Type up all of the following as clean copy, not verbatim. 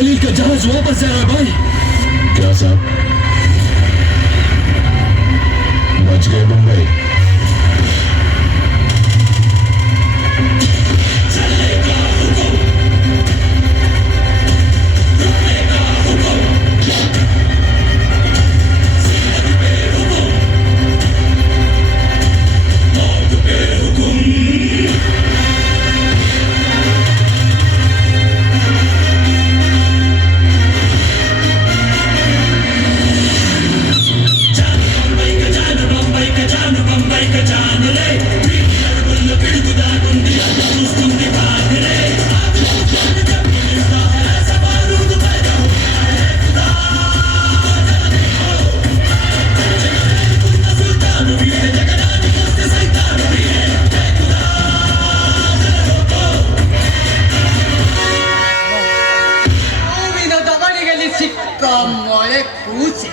खलील का जहाज वापस जा रहा है भाई। क्या साहब? बच गए मुंबई। ಮೊಳೆ ಕೂಚೆ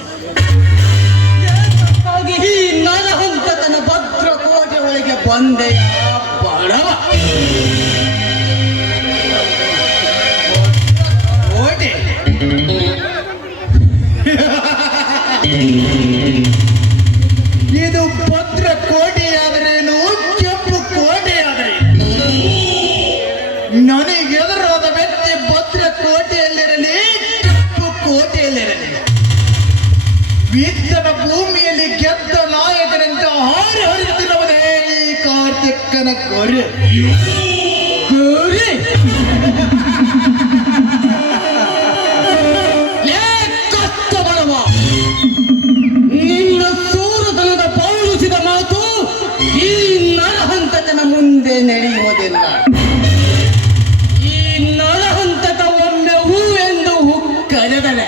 ಈ ನರಹಂತಕನ ಭದ್ರ ಕೋಟೆ ಒಳಗೆ ಬಂದೆಯ ಬಡವ ಕೋಟೆ ಇದು ಭದ್ರ ಕೋಟೆಯಾದರೇನು ಕೆಂಪು ಕೋಟೆಯಾದರೇನು ನನಗೆದುರಾದ ವ್ಯಕ್ತಿ ಭದ್ರ ಕೋಟೆಯಲ್ಲಿರಲಿ ಕೋಟೆಯಲ್ಲಿರಲಿ ಬಿದ್ದನ ಭೂಮಿಯಲ್ಲಿ ಗೆದ್ದ ನಾಯಕನಂತೆ ಹಾರಿ ಹರಿಯುತ್ತಿರುವುದೇ ಈ ಕಾರ್ತಿಕನ ಗೊರೆ ಗೊರೆ ಕಷ್ಟ ಬಡವ ನಿನ್ನ ಸೂರತನದ ಪೌರುಷದ ಮಾತು ಈ ನರಹಂತಕನ ಮುಂದೆ ನಡೆಯುವುದಿಲ್ಲ. ಈ ನರಹಂತಕ ಒಮ್ಮೆ ಹೂವೆಂದು ಕರೆದರೆ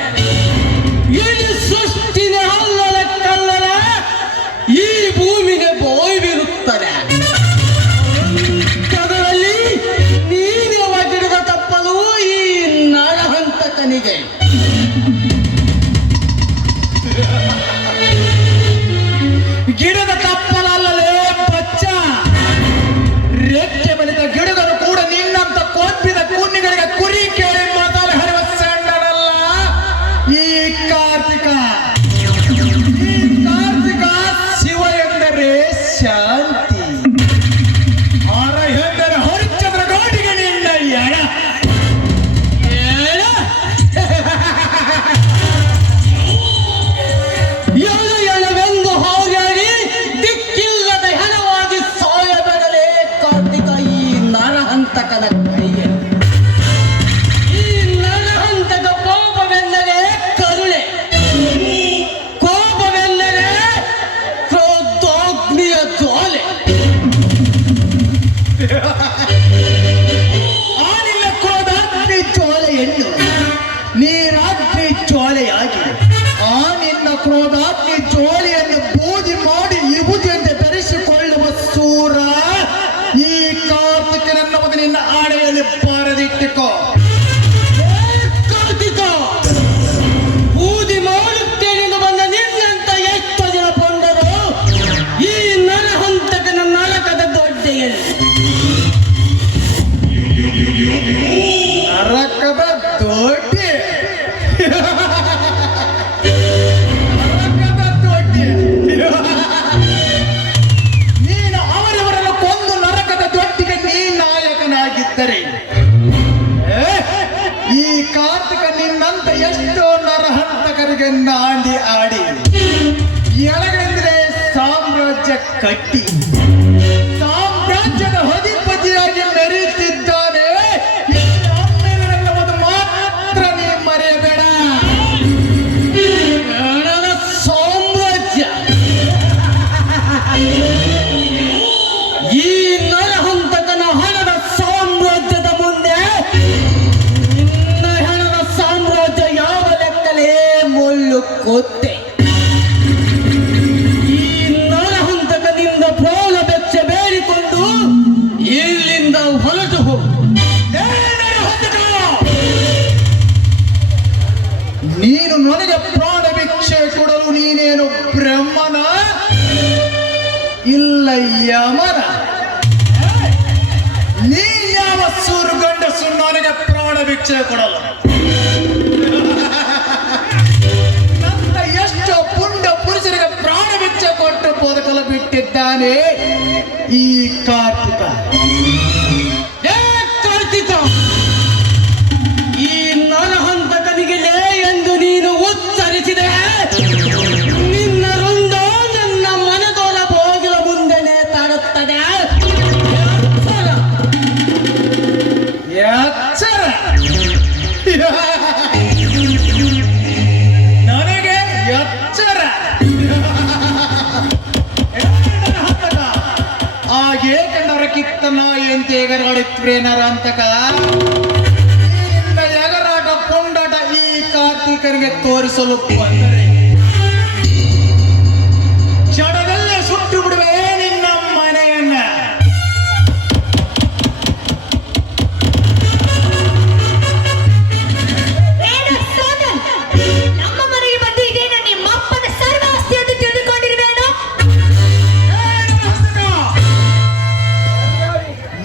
ಇಡೀ ಸೃಷ್ಟಿನ ಹಲ್ಲಲ ಕಲ್ಲಲ ಈ ಭೂಮಿಗೆ ಬೋಯ್ಬಿರುತ್ತದೆ. ಅದರಲ್ಲಿ ನೀನೇ ಒಗ್ಗಿಡಿದ ತಪ್ಪಲು ಈ ನರಹಂತಕನಿಗೆ. ಗಿಡದ ತಪ್ಪಲಲ್ಲಲೇ ಬಚ್ಚ, ರೆಕ್ಕೆ ಬಲಿತ ಗಿಡಗಳು ಕೂಡ ನಿನ್ನಂತ ಕೊಬ್ಬಿದ ಕುನ್ನಿಗಳಿಗೆ ಕುರಿ ಕೇಳಿ ಮಾತಾಡಿ ಹರಿವ ಸಣ್ಣನಲ್ಲ ಈ ಕಾರ್ತಿಕ. ಈ ಕಾರ್ತಿಕ ಶಿವ ಎಂದರೆ ಶಾಂತಿ, ಹರ ಎಂದರೆ ಹರಿಶ್ಚಂದ್ರ ಗೌಡಿಗೆ ನಿನ್ನ ಎಡ ಎಡ ಎಳ ಎಳವೆಂದು ಹಾಗಾಗಿ ದಿಕ್ಕಿಲ್ಲದ ಹೆಣವಾಗಿ ಸಾಯಬೇಡಲೇ ಕಾರ್ತಿಕ ಈ ನರಹಂತಕನ ಕೈಗೆ. ಈ ನರಹಂತಕ ಕೋಪವೆಂದರೆ ಕರುಣೆ, ಕೋಪವೆಂದರೆ ಕ್ರೋಧಾಗ್ನಿಯ ಜ್ವಾಲೆ. ಆ ನಿನ್ನ ಕ್ರೋಧಾಗ್ನಿ ಜ್ವಾಲೆಯನ್ನು ನೀರಾಗ್ನಿ ಜ್ವಾಲೆಯಾಗಿ ಆ ನಿನ್ನ ಕ್ರೋಧಾಗ್ನಿ ಜ್ವಾಲೆಯನ್ನು ಬೂದಿ ಮಾಡಿ ವಿಭೂತಿಯಂತೆ ಬೆರೆಸಿಕೊಳ್ಳುವ ಸೂರ ಈ ಕಾರ್ತಿಕನೆನ್ನುವುದು ನಿನ್ನ ಆಣೆಯಲ್ಲಿ ಬಾರದಿಟ್ಟುಕೋ. ಕಾರ್ತಿಕ, ಬೂದಿ ಮಾಡುತ್ತೇನೆಂದು ಬಂದ ನಿನ್ನಂತ ಎಷ್ಟು ಜನ ಬಂದರು ಈ ನರಹಂತಕನ ನರಕದ ದೊಡ್ಡೆಯಲ್ಲಿ. ನರಕದ ದೊಡ್ಡೆ ನರಕದ ದೊಡ್ಡೆ ನೀನು ಅವರವರನ್ನು ಕೊಂದು ನರಕದ ದೊಡ್ಡಿಗೆ ನೀ ನಾಯಕನಾಗಿದ್ದರೆ ಈ ಕಾರ್ತಿಕ ನಿನ್ನಂತ ಎಷ್ಟೋ ನರಹಂತಕರಿಗೆ ನಾಂದಿ ಆಡಿ ಎಳಗಂದ್ರೆ ಸಾಮ್ರಾಜ್ಯ ಕಟ್ಟಿ ಸಾಮ್ರಾಜ್ಯದ ಅಧಿಪತಿಯಾಗಿ ಮೆರೆಯುತ್ತಿದ್ದಾನೆ. ಒಂದು ಮಾತ್ರ ನೀ ಮರೆಯಬೇಡ, ಹಣದ ಸಾಮ್ರಾಜ್ಯ. ಈ ನರಹಂತಕನ ಹಣದ ಸಾಮ್ರಾಜ್ಯದ ಮುಂದೆ ನಿನ್ನ ಹಣದ ಸಾಮ್ರಾಜ್ಯ ಯಾವ ಲೆಕ್ಕಲೇ ಮುಳ್ಳು ಕೊತ್ತೆ. ಈ ನರಹಂತಕನಿಂದ ಪ್ರಾಣ ಬೆಚ್ಚ ಬೇಡಿಕೊಂಡು ಇಲ್ಲಿಂದ ಹೊರಟು ಹೋಗು. ನೀನು ನನಗೆ ಪ್ರಾಣ ಭಿಕ್ಷೆ ಕೊಡಲು ನೀನೇನು ಬ್ರಹ್ಮನ ಇಲ್ಲ ಯಮನ? ನೀ ಯಾವ ಸೂರು ಗಂಡಸು ನನಗೆ ಪ್ರಾಣ ಭಿಕ್ಷೆ ಕೊಡಲು? ಹುಟ್ಟಿದ್ದಾನೆ ಈ ಕಾರ್ತಿಕ. ಕಾರ್ತಿಕ, ಈ ನರಹಂತಕನಿಗೆ ಎಂದು ನೀನು ಉಚ್ಚರಿಸಿದೆ. ನಿನ್ನ ರುಂಡ ನನ್ನ ಮನದೊಳ ಹೋಗಿಲ ಮುಂದೆನೆ ತಾಡುತ್ತದೆ. ಎಚ್ಚರ. ನನಗೆ ಎಚ್ಚರ. ಹಾಗೆ ಕಂಡರ ಕಿತ್ತನ ಎಂತ ಎಗರಾಡಿತ್ರೆ ನರಾಂತಕ. ನಿನ್ನ ಎಗರಾಟ ಕೊಂಡಾಟ ಈ ಕಾರ್ತಿಕರಿಗೆ ತೋರಿಸಲು ಬಂದರೆ ಕ್ಷಣದಲ್ಲೇ ಸುಟ್ಟು ಬಿಡುವೆ ನಿನ್ನ ಮನೆಯನ್ನ. ನಮ್ಮ ಮನೆಗೆ ಬಂದು ಇದೇನ ನಿಮ್ಮ ಅಪ್ಪನ ಸರ್ವ ಆಸ್ತಿ ಅಂತ ತಿಳಿದುಕೊಂಡಿರುವೇನೋ?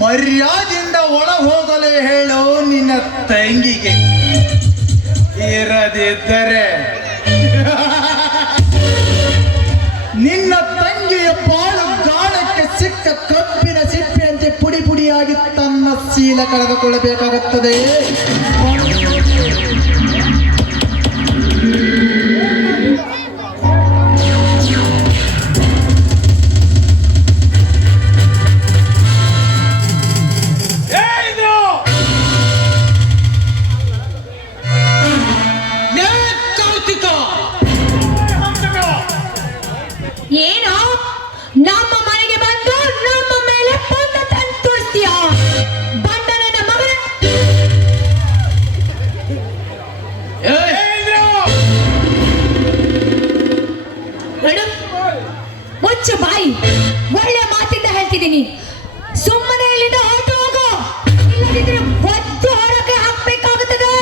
ಮರ್ಯಾದೆಯಿಂದ ಒಳ ಹೋಗಲು ಹೇಳು ನಿನ್ನ ತಂಗಿಗೆ. ಇರದಿದ್ದರೆ ನಿನ್ನ ತಂಗಿಯ ಪಾಳು ಗಾಳಕ್ಕೆ ಸಿಕ್ಕ ಕಬ್ಬಿನ ಸಿಪ್ಪೆಯಂತೆ ಪುಡಿ ಪುಡಿಯಾಗಿ ತನ್ನ ಶೀಲ ಕಳೆದುಕೊಳ್ಳಬೇಕಾಗುತ್ತದೆ. ಏನೋ ನಮ್ಮ ಮನೆಗೆ ಬಂದು ನಮ್ಮ ಮೇಲೆ ಬಂದ ತಂದು ತೋರಿಸ್ತೀಯ ಬಂಡ ನನ್ನ ಮಗಳ. ನೋಡು, ಮುಚ್ಚು ಬಾಯಿ. ಒಳ್ಳೆ ಮಾತಿಂದ ಹೇಳ್ತಿದ್ದೀನಿ. ಸುಮ್ಮನೆ ಇಲ್ಲಿಂದ ಹೊರಟು ಹೋಗು, ಇಲ್ಲದಿದ್ರೆ ಒದ್ದು ಹೊರಗೆ ಹಾಕ್ಬೇಕಾಗುತ್ತದೆ.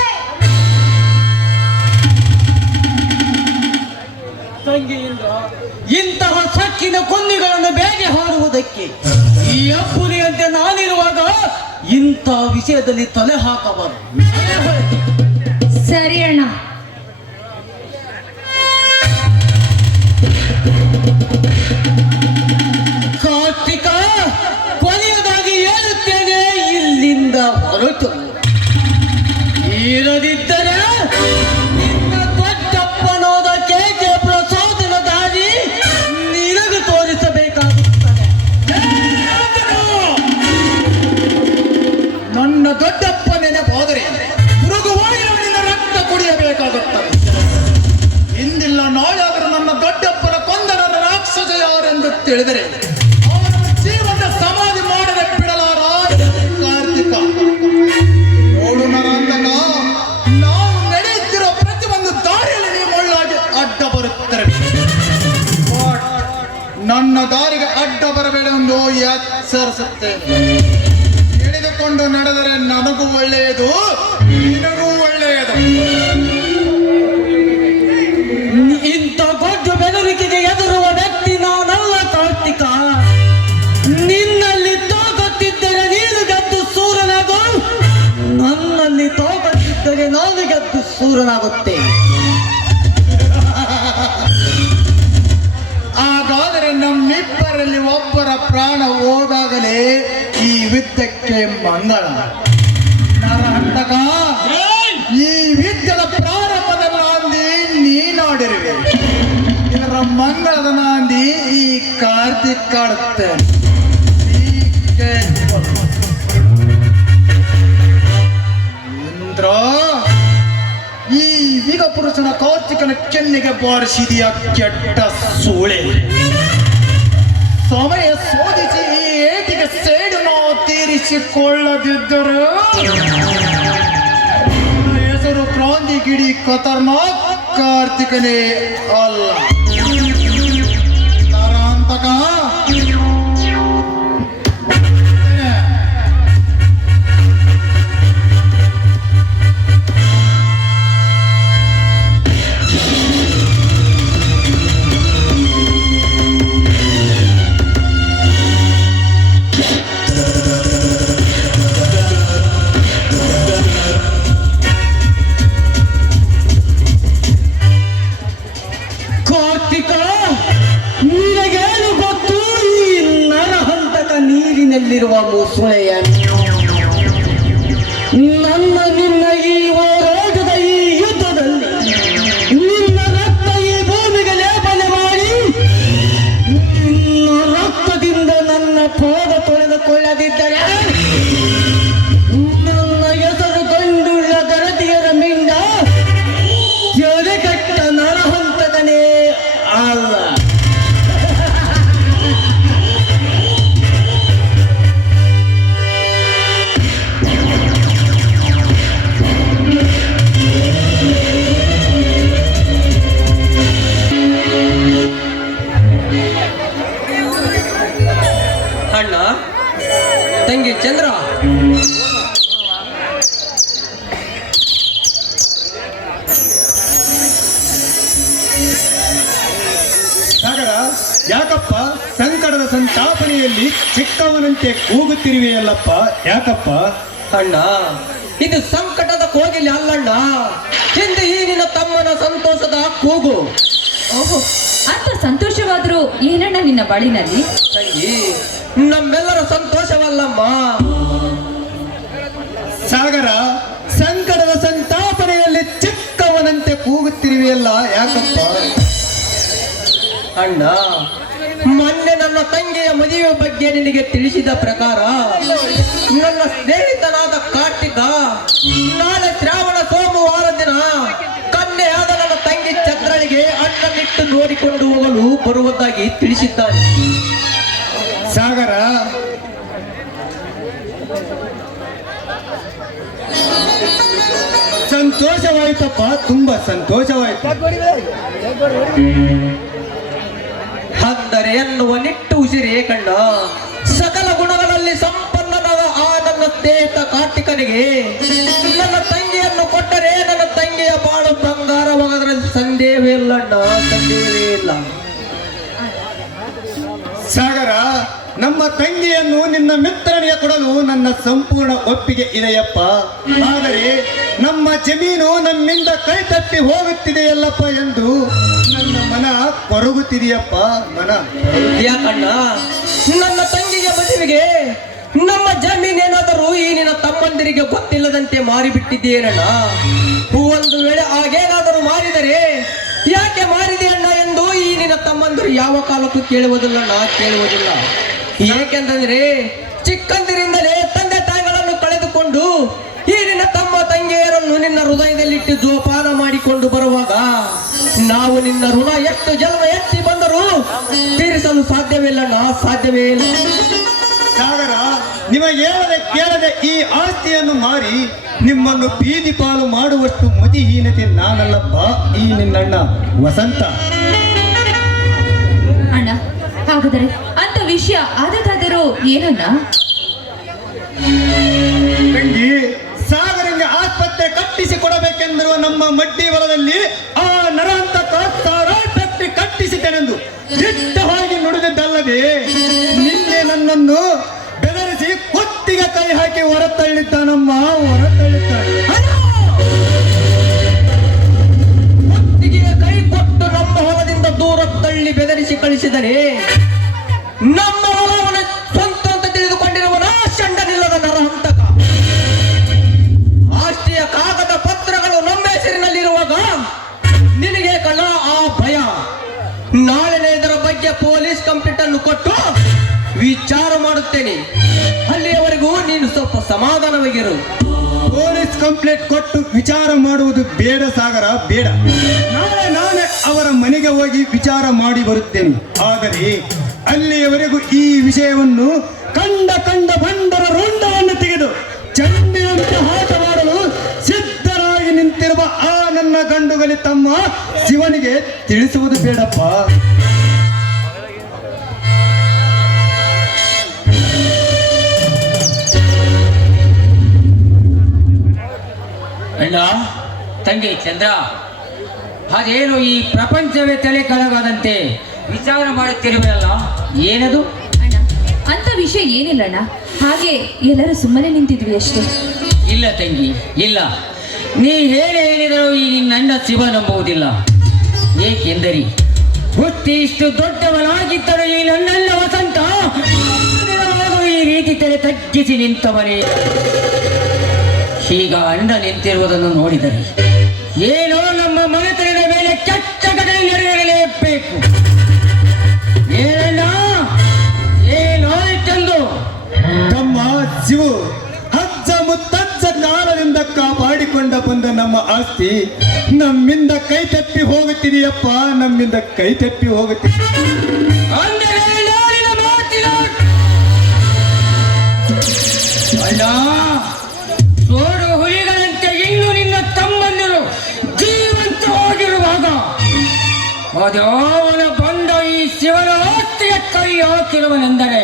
ತಂಗಿಯಿಂದ ಇಂತಹ ಸಕ್ಕಿನ ಕುನ್ನಿಗಳನ್ನು ಬೇಗೆ ಹಾರುವುದಕ್ಕೆ ಈ ಅಪ್ಪುಲಿಯಂತೆ ನಾನಿರುವಾಗ ಇಂಥ ವಿಷಯದಲ್ಲಿ ತಲೆ ಹಾಕಬಾರದು. ಸರಿ ಅಣ್ಣ. ಕಾರ್ತಿಕ, ಕೊನೆಯದಾಗಿ ಹೇಳುತ್ತೇನೆ, ಇಲ್ಲಿಂದ ಹೊರಟು. ಇರದಿದ್ದರೆ ನಿನ್ನ ದೊಡ್ಡಪ್ಪನೋದ ಕೇಕೆ ಪ್ರಸಾದನ ದಾರಿ ನಿನಗೆ ತೋರಿಸಬೇಕಾಗುತ್ತದೆ. ನನ್ನ ದೊಡ್ಡಪ್ಪ ನೆನಪಾದರೆ ಮೃಗುವಾಗಿ ನಿನ್ನ ರಕ್ತ ಕುಡಿಯಬೇಕಾಗುತ್ತದೆ. ಇಂದಿಲ್ಲ ನಾಳೆ ಆದರೂ ನನ್ನ ದೊಡ್ಡಪ್ಪನ ಕೊಂದರ ರಾಕ್ಷಸ ಯಾರೆಂದು ತಿಳಿದರೆ ಅವರನ್ನು ಜೀವನ ಸಮಾಧಿ ಮಾಡದೆ ಬಿಡಲಾರ ಕಾರ್ತಿಕ. ನೋಡು ನರಾಂತಕ, ನಾವು ನಡೆಯುತ್ತಿರೋ ಪ್ರತಿಯೊಂದು ದಾರಿಯಲ್ಲಿ ನೀವು ಮುಳ್ಳಾಗಿ ಅಡ್ಡ ಬರುತ್ತಾರೆ. But ನನ್ನ ದಾರಿಗೆ ಅಡ್ಡ ಬರಬೇಡ ಎಂದು ಎಚ್ಚರಿಸುತ್ತೇನೆ. ತಿಳಿದುಕೊಂಡು ನಡೆದರೆ ನನಗೂ ಒಳ್ಳೆಯದು, ನಿನಗೂ ಒಳ್ಳೆಯದು. ಇಂಥ ದೊಡ್ಡ ಬೆದರಿಕೆಗೆ ಎದುರುವ ವ್ಯಕ್ತಿ ನಾನಲ್ಲ ಕಾರ್ತಿಕ. ನಿನ್ನಲ್ಲಿ ತಾಕತ್ತಿದ್ದರೆ ನೀನು ಗೆದ್ದು ಸೂರನಾಗು, ನನ್ನಲ್ಲಿ ತಾಕತ್ತಿದ್ದರೆ ನಾನು ಗೆದ್ದು ಸೂರನಾಗುತ್ತೆ. ಹಾಗಾದರೆ ನಮ್ಮಿಬ್ಬರಲ್ಲಿ ಒಬ್ಬರ ಪ್ರಾಣ ಹೋದಾಗಲೇ ಈ ಯುದ್ಧಕ್ಕೆ ಮಂಗಳ. ನರಹಂತಕ, ಈ ಯುದ್ಧದ ಪ್ರಾರಂಭದ ನಾಂದಿ ನೀನಾಡಿರುವೆ. ಇದರ ಮಂಗಳದ ನಾಂದಿ ಈ ಕಾರ್ತಿಕ್ ಕಾಡುತ್ತೆ. ಇಂದ್ರ, ಈ ವಿಗ ಪುರುಷನ ಕಾರ್ತಿಕನ ಕೆನ್ನೆಗೆ ಬಾರಿಸಿದೆಯ ಕೆಟ್ಟ ಸೂಳೆ. ಸಮಯ ಶೋಧಿಸಿ ಈ ಏಟಿಗೆ ಸೇಡು ನಾವು ತೀರಿಸಿಕೊಳ್ಳದಿದ್ದರೆ ನನ್ನ ಹೆಸರು ಕ್ರಾಂತಿಗಿರಿ ಖತರ್ನಾಕ್ ಕಾರ್ತಿಕನೇ ಅಲ್ಲ. ನರಾಂತಕ, ಯಾಕಪ್ಪ ಸಂಕಟದ ಸಂತಾಪನೆಯಲ್ಲಿ ಚಿಕ್ಕವನಂತೆ ಕೂಗುತ್ತಿರುವೆಯಲ್ಲಪ್ಪ, ಯಾಕಪ್ಪ? ಅಣ್ಣ, ಇದು ಸಂಕಟದ ಕೋಗಿಲೆ ಅಲ್ಲಣ್ಣ, ಎಂದು ಈ ನಿನ್ನ ತಮ್ಮನ ಸಂತೋಷದ ಕೂಗು. ಓಹೋ, ಅಂತ ಸಂತೋಷವಾದ್ರೂ ಏನಣ್ಣ ನಿನ್ನ ಬಾಳಿನಲ್ಲಿ? ತಂಗಿ, ನಮ್ಮೆಲ್ಲರ ಸಂತೋಷವಲ್ಲಮ್ಮ. ಸಾಗರ, ಸಂಕಟದ ಸಂತಾಪನೆಯಲ್ಲಿ ಚಿಕ್ಕವನಂತೆ ಕೂಗುತ್ತಿರುವೆಯಲ್ಲ, ಯಾಕಪ್ಪ? ಅಣ್ಣ, ಮೊನ್ನೆ ನನ್ನ ತಂಗಿಯ ಮದುವೆ ಬಗ್ಗೆ ನಿನಗೆ ತಿಳಿಸಿದ ಪ್ರಕಾರ ನನ್ನ ಸ್ನೇಹಿತನಾದ ಕಾರ್ತಿಕ ನಾಳೆ ಶ್ರಾವಣ ಸೋಮವಾರ ದಿನ ಕನ್ಯೆಯಾದ ನನ್ನ ತಂಗಿ ಚಂದ್ರಳಿಗೆ ಅಣ್ಣನಿಟ್ಟು ನೋಡಿಕೊಂಡು ಹೋಗಲು ಬರುವುದಾಗಿ ತಿಳಿಸಿದ್ದಾನೆ. ಸಾಗರ, ಸಂತೋಷವಾಯ್ತಪ್ಪ, ತುಂಬಾ ಸಂತೋಷವಾಯ್ತು. ಅಂದರೆ ಎನ್ನುವ ನಿಟ್ಟು ಉಸಿರೇ ಕಣ್ಣ. ಸಕಲ ಗುಣಗಳಲ್ಲಿ ಸಂಪನ್ನನಾದ ಆ ನನ್ನ ಸ್ನೇಹಿತ ಕಾರ್ತಿಕನಿಗೆ ನನ್ನ ತಂಗಿಯನ್ನು ಕೊಟ್ಟರೆ ನನ್ನ ತಂಗಿಯ ಬಾಳು ಬಂಗಾರವಾಗದ್ರಲ್ಲಿ ಸಂದೇಹವೇ ಇಲ್ಲಣ್ಣ, ಸಂದೇಹವೇ ಇಲ್ಲ. ಸಾಗರ, ನಮ್ಮ ತಂಗಿಯನ್ನು ನಿನ್ನ ಮಿತ್ರನಿಗೆ ಕೊಡಲು ನನ್ನ ಸಂಪೂರ್ಣ ಒಪ್ಪಿಗೆ ಇದೆಯಪ್ಪ. ಆದರೆ ನಮ್ಮ ಜಮೀನು ನಮ್ಮಿಂದ ಕೈ ತಪ್ಪಿ ಹೋಗುತ್ತಿದೆಯಲ್ಲಪ್ಪ ಎಂದು ನನ್ನ ಮನ ಕೊರಗುತ್ತಿದೆಯಪ್ಪ, ಮನ. ಯಾಕಣ್ಣ, ನನ್ನ ತಂಗಿಗೆ ಮದುವೆಗೆ ನಮ್ಮ ಜಮೀನೇನಾದರೂ ಈ ನಿನ್ನ ತಮ್ಮಂದಿರಿಗೆ ಗೊತ್ತಿಲ್ಲದಂತೆ ಮಾರಿಬಿಟ್ಟಿದ್ದೇನಣ್ಣ. ಒಂದು ವೇಳೆ ಹಾಗೇನಾದರೂ ಮಾರಿದರೆ ಯಾಕೆ ಮಾರಿದೆ ಅಣ್ಣ ಎಂದು ಈ ನಿನ್ನ ತಮ್ಮಂದಿರು ಯಾವ ಕಾಲಕ್ಕೂ ಕೇಳುವುದಿಲ್ಲಣ್ಣ, ಕೇಳುವುದಿಲ್ಲ. ಏಕೆಂತಂದ್ರೆ ಚಿಕ್ಕಂದಿರಿಂದಲೇ ತಂದೆ ತಾಯಿಗಳನ್ನು ಕಳೆದುಕೊಂಡು ಈ ನಿನ್ನ ತಮ್ಮ ತಂಗಿಯರನ್ನು ನಿನ್ನ ಹೃದಯದಲ್ಲಿಟ್ಟು ಜೋಪಾನ ಮಾಡಿಕೊಂಡು ಬರುವಾಗ ನಾವು ನಿನ್ನ ಋಣ ಎಷ್ಟು ಜನ್ಮ ಎತ್ತಿ ಬಂದರೂ ತೀರಿಸಲು ಸಾಧ್ಯವಿಲ್ಲಣ್ಣ, ಸಾಧ್ಯವೇ ಇಲ್ಲ. ಸಾಗರ, ನಿಮಗೆ ಹೇಳದೆ ಕೇಳದೆ ಈ ಆಸ್ತಿಯನ್ನು ಮಾರಿ ನಿಮ್ಮನ್ನು ಬೀದಿ ಪಾಲು ಮಾಡುವಷ್ಟು ಮತಿಹೀನತೆ ನಾನಲ್ಲಪ್ಪ, ಈ ನಿನ್ನಣ್ಣ ವಸಂತ. ಅಣ್ಣ, ಹಾಗಾದರೆ ಅಂತ ವಿಷಯ ಆದದಾದರೂ ಏನಣ್ಣ? ತಂಗಿ, ಸಾಗರಂಗೆ ಆಸ್ಪತ್ರೆ ಕಟ್ಟಿಸಿ ಕೊಡಬೇಕೆಂದಿರುವ ನಮ್ಮ ಮಡ್ಡಿ ಹೊಲದಲ್ಲಿ ಆ ನರಹಂತಕ ಸಾರಾಟಕ್ಕೆ ಕಟ್ಟಿಸಿದ್ದೇನೆಂದು ದಿಟ್ಟವಾಗಿ ನುಡಿದಿದ್ದಲ್ಲದೆ ನಿನ್ನೆ ನನ್ನನ್ನು ಬೆದರಿಸಿ ಕೊತ್ತಿಗೆ ಕೈ ಹಾಕಿ ಹೊರತಳ್ಳಿದ್ದಾನಮ್ಮ, ಹೊರತಳ್ಳಿದ್ದಾನೆ. ಹೊತ್ತಿಗೆ ಕೈ ಕೊಟ್ಟು ನಮ್ಮ ಹೊಲದಿಂದ ದೂರ ತಳ್ಳಿ ಬೆದರಿಸಿ ಕಳಿಸಿದರೆ ನಮ್ಮ ಹೊಲವನ ಸ್ವಂತ ಅಂತ ತಿಳಿದುಕೊಂಡಿರುವನ ಚಂಡನಿಲ್ಲದ ನರಹಂತಕ. ಆಸ್ತಿಯ ಕಾಗದ ಪತ್ರಗಳು ನಮ್ಮ ಹೆಸರಿನಲ್ಲಿರುವಾಗ ನಿನಗೆ ಕಣ ಆ ಭಯ. ನಾಳೆನೇ ಇದರ ಬಗ್ಗೆ ಪೊಲೀಸ್ ಕಂಪ್ಲೇಂಟ್ ಅನ್ನು ಕೊಟ್ಟು ವಿಚಾರ ಮಾಡುತ್ತೇನೆ. ಅಲ್ಲಿಯವರೆಗೂ ನೀನು ಸ್ವಲ್ಪ ಸಮಾಧಾನವಾಗಿರು. ಪೊಲೀಸ್ ಕಂಪ್ಲೇಂಟ್ ಕೊಟ್ಟು ವಿಚಾರ ಮಾಡುವುದು ಬೇಡ ಸಾಗರ, ಬೇಡ. ನಾನೇ ಅವರ ಮನೆಗೆ ಹೋಗಿ ವಿಚಾರ ಮಾಡಿ ಬರುತ್ತೇನೆ. ಆದರೆ ಅಲ್ಲಿಯವರೆಗೂ ಈ ವಿಷಯವನ್ನು ಕಂಡ ಬಂಡರ ರುಂಡವನ್ನು ತೆಗೆದು ಚಂಡಿಯಂತೆ ಆಟವಾಡಲು ಸಿದ್ಧರಾಗಿ ನಿಂತಿರುವ ಆ ನನ್ನ ಗಂಡುಗಲಿ ತಮ್ಮ ಶಿವನಿಗೆ ತಿಳಿಸುವುದು ಬೇಡಪ್ಪ. ಅಣ್ಣ, ತಂಗಿ ಚಂದ್ರ, ಅದೇನು ಈ ಪ್ರಪಂಚವೇ ತಲೆ ಕೆಳಗಾದಂತೆ ವಿಚಾರ ಮಾಡುತ್ತಿರುವಲ್ಲ, ಏನದು? ಅಣ್ಣ, ಅಂತ ವಿಷಯ ಏನಿಲ್ಲಣ್ಣ, ಹಾಗೆ ಎಲ್ಲರೂ ಸುಮ್ಮನೆ ನಿಂತಿದ್ವಿ ಅಷ್ಟೇ. ಇಲ್ಲ ತಂಗಿ, ಇಲ್ಲ. ನೀ ಹೇಳಿದರೂ ಈ ನಿನ್ನ ಶಿವ ನಂಬುವುದಿಲ್ಲ. ಏಕೆಂದರೆ ಹುಟ್ಟಿ ಇಷ್ಟು ದೊಡ್ಡವನಾಗಿದ್ದರೂ ಈ ನನ್ನಲ್ಲ ವಸಂತ ಈ ರೀತಿ ತಲೆ ತಗ್ಗಿಸಿ ನಿಂತವನೇ. ಈಗ ಅಣ್ಣ ನಿಂತಿರುವುದನ್ನು ನೋಡಿದರೆ ಏನೋ ನಮ್ಮ ಮನೆತನದ ಮೇಲೆ ಕೆಟ್ಟ ಘಟನೆ ನಡೆಯಲೇಬೇಕು. ಏನಣ್ಣ, ಏನಾಯಿತೆಂದು? ತಮ್ಮ ಶಿವು ಅಜ್ಜ ಮುತ್ತಜ್ಜ ಕಾಲದಿಂದ ಕಾಪಾಡಿಕೊಂಡ ಬಂದ ನಮ್ಮ ಆಸ್ತಿ ನಮ್ಮಿಂದ ಕೈ ತಪ್ಪಿ ಹೋಗುತ್ತಿದೆಯಪ್ಪ, ನಮ್ಮಿಂದ ಕೈ ತಪ್ಪಿ ಹೋಗುತ್ತಿದೆ. ಅಂದರೆ ನಾಳಿನ ಮಾತಿನ ಅಣ್ಣ, ಸೋಡು ಹುಲಿಗಳಂತೆ ಇನ್ನು ನಿನ್ನ ತಮ್ಮಂದಿರು ಜೀವಂತವಾಗಿರುವಾಗ ಅದ್ಯಾವನ ಬಂದ ಈ ಶಿವನ ಆಸ್ತಿಯ ಕೈ ಹಾಕಿರುವನೆಂದರೆ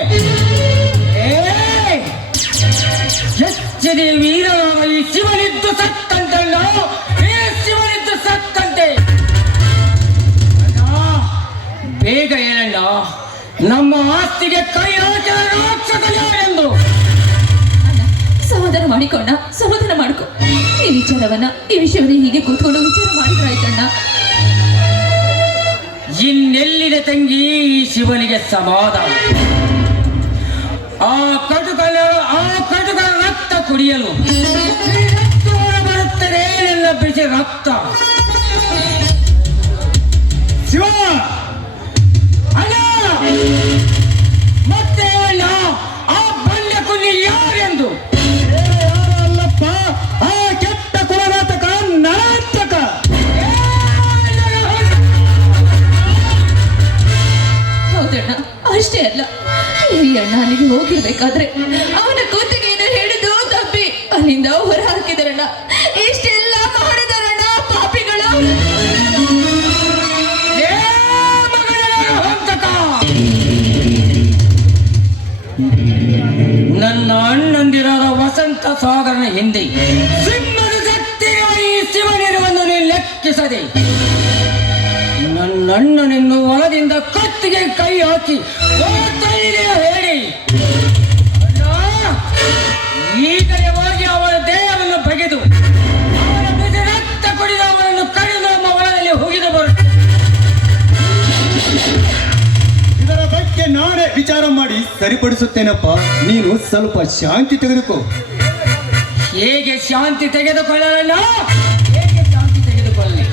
ಎಚ್ಚರಿ ವೀರನಾದ ಈ ಶಿವನಿದ್ದು ಸತ್ತಂತಣ್ಣ, ಈ ಶಿವನಿದ್ದು ಸತ್ತಂತೆ. ಬೇಗ ಹೇಳಣ್ಣ. ನಮ್ಮ ಆಸ್ತಿಗೆ ಕೈ ಹಾಕಿದ ರಾಕ್ಷಸರು ಯಾರೆಂದು ಅಣ್ಣ ಸಮಾಧಾನ ಮಾಡಿಕೊಂಡ, ಸಮಾಧಾನ ಮಾಡ್ಕೊ. ಈ ವಿಷಯವನ್ನ ಹೀಗೆ ಕೂತ್ಕೊಂಡು ವಿಚಾರ ಮಾಡಿದ್ರಾಯ್ತಣ್ಣ. ಇನ್ನೆಲ್ಲಿದೆ ತಂಗಿ ಈ ಶಿವನಿಗೆ ಸಮಾಧಾನ? ಆ ಕಟುಕನ ರಕ್ತ ಕುಡಿಯಲು ಬರುತ್ತದೆ ನನ್ನ ಬಿಸಿ ರಕ್ತ. ಶಿವ ಅಲ್ಲ ಮತ್ತೆ ಅಲ್ಲ, ಆ ಬಂಡ ಕುಲ್ಲಿ ಯಾರೆಂದು? ಯಾರಲ್ಲಪ್ಪ, ಆ ಕೆಟ್ಟ ಕುಲನಾಟಕ ನಾಟಕ. ಹೌದಣ್ಣ, ಅಷ್ಟೇ ಅಲ್ಲ, ಈ ಅಣ್ಣ ಅಲ್ಲಿಗೆ ಹೋಗಿರ್ಬೇಕಾದ್ರೆ ಅವನ ಕೂತಿಗೆಯನ್ನು ಹಿಡಿದು ತಪ್ಪಿ ಅಲ್ಲಿಂದ ಹೊರ ಹಾಕಿದರಣ್ಣ. ಇಷ್ಟೆಲ್ಲ ಮಾಡಿದರಣ್ಣ ಪಾಪಿಗಳು. ನನ್ನ ಅಣ್ಣಂದಿರಾದ ವಸಂತ ಸಾಗರನ ಹಿಂದೆ ಸಿಂಹದ ಶಕ್ತಿಯ ಈ ಶಿವನಿರುವನ್ನು ನೀನು ಲೆಕ್ಕಿಸದೆ ನನ್ನ ಅಣ್ಣನನ್ನು ಹೊಲದಿಂದ ಕತ್ತಿಗೆ ಕೈ ಹಾಕಿ ಹೇಳಿ ಈಗಲೇ ಹೋಗಿ ಅವನ ದೇಹವನ್ನು ಬಗೆದು ಅವನ ಬಿಸಿ ರಕ್ತ ಕುಡಿದು ಅವನನ್ನು ಕಡಿದು ನಮ್ಮ ಹೊಲದಲ್ಲಿ ಹೋಗಿದು ಬರುತ್ತದೆ. ಇದರ ಬಗ್ಗೆ ನಾನೇ ವಿಚಾರ ಮಾಡಿ ಸರಿಪಡಿಸುತ್ತೇನಪ್ಪ. ನೀನು ಸ್ವಲ್ಪ ಶಾಂತಿ ತೆಗೆದುಕೋ. ಹೇಗೆ ಶಾಂತಿ ತೆಗೆದುಕೊಳ್ಳಲ್ಲ? ಹೇಗೆ ಶಾಂತಿ ತೆಗೆದುಕೊಳ್ಳಲಿ?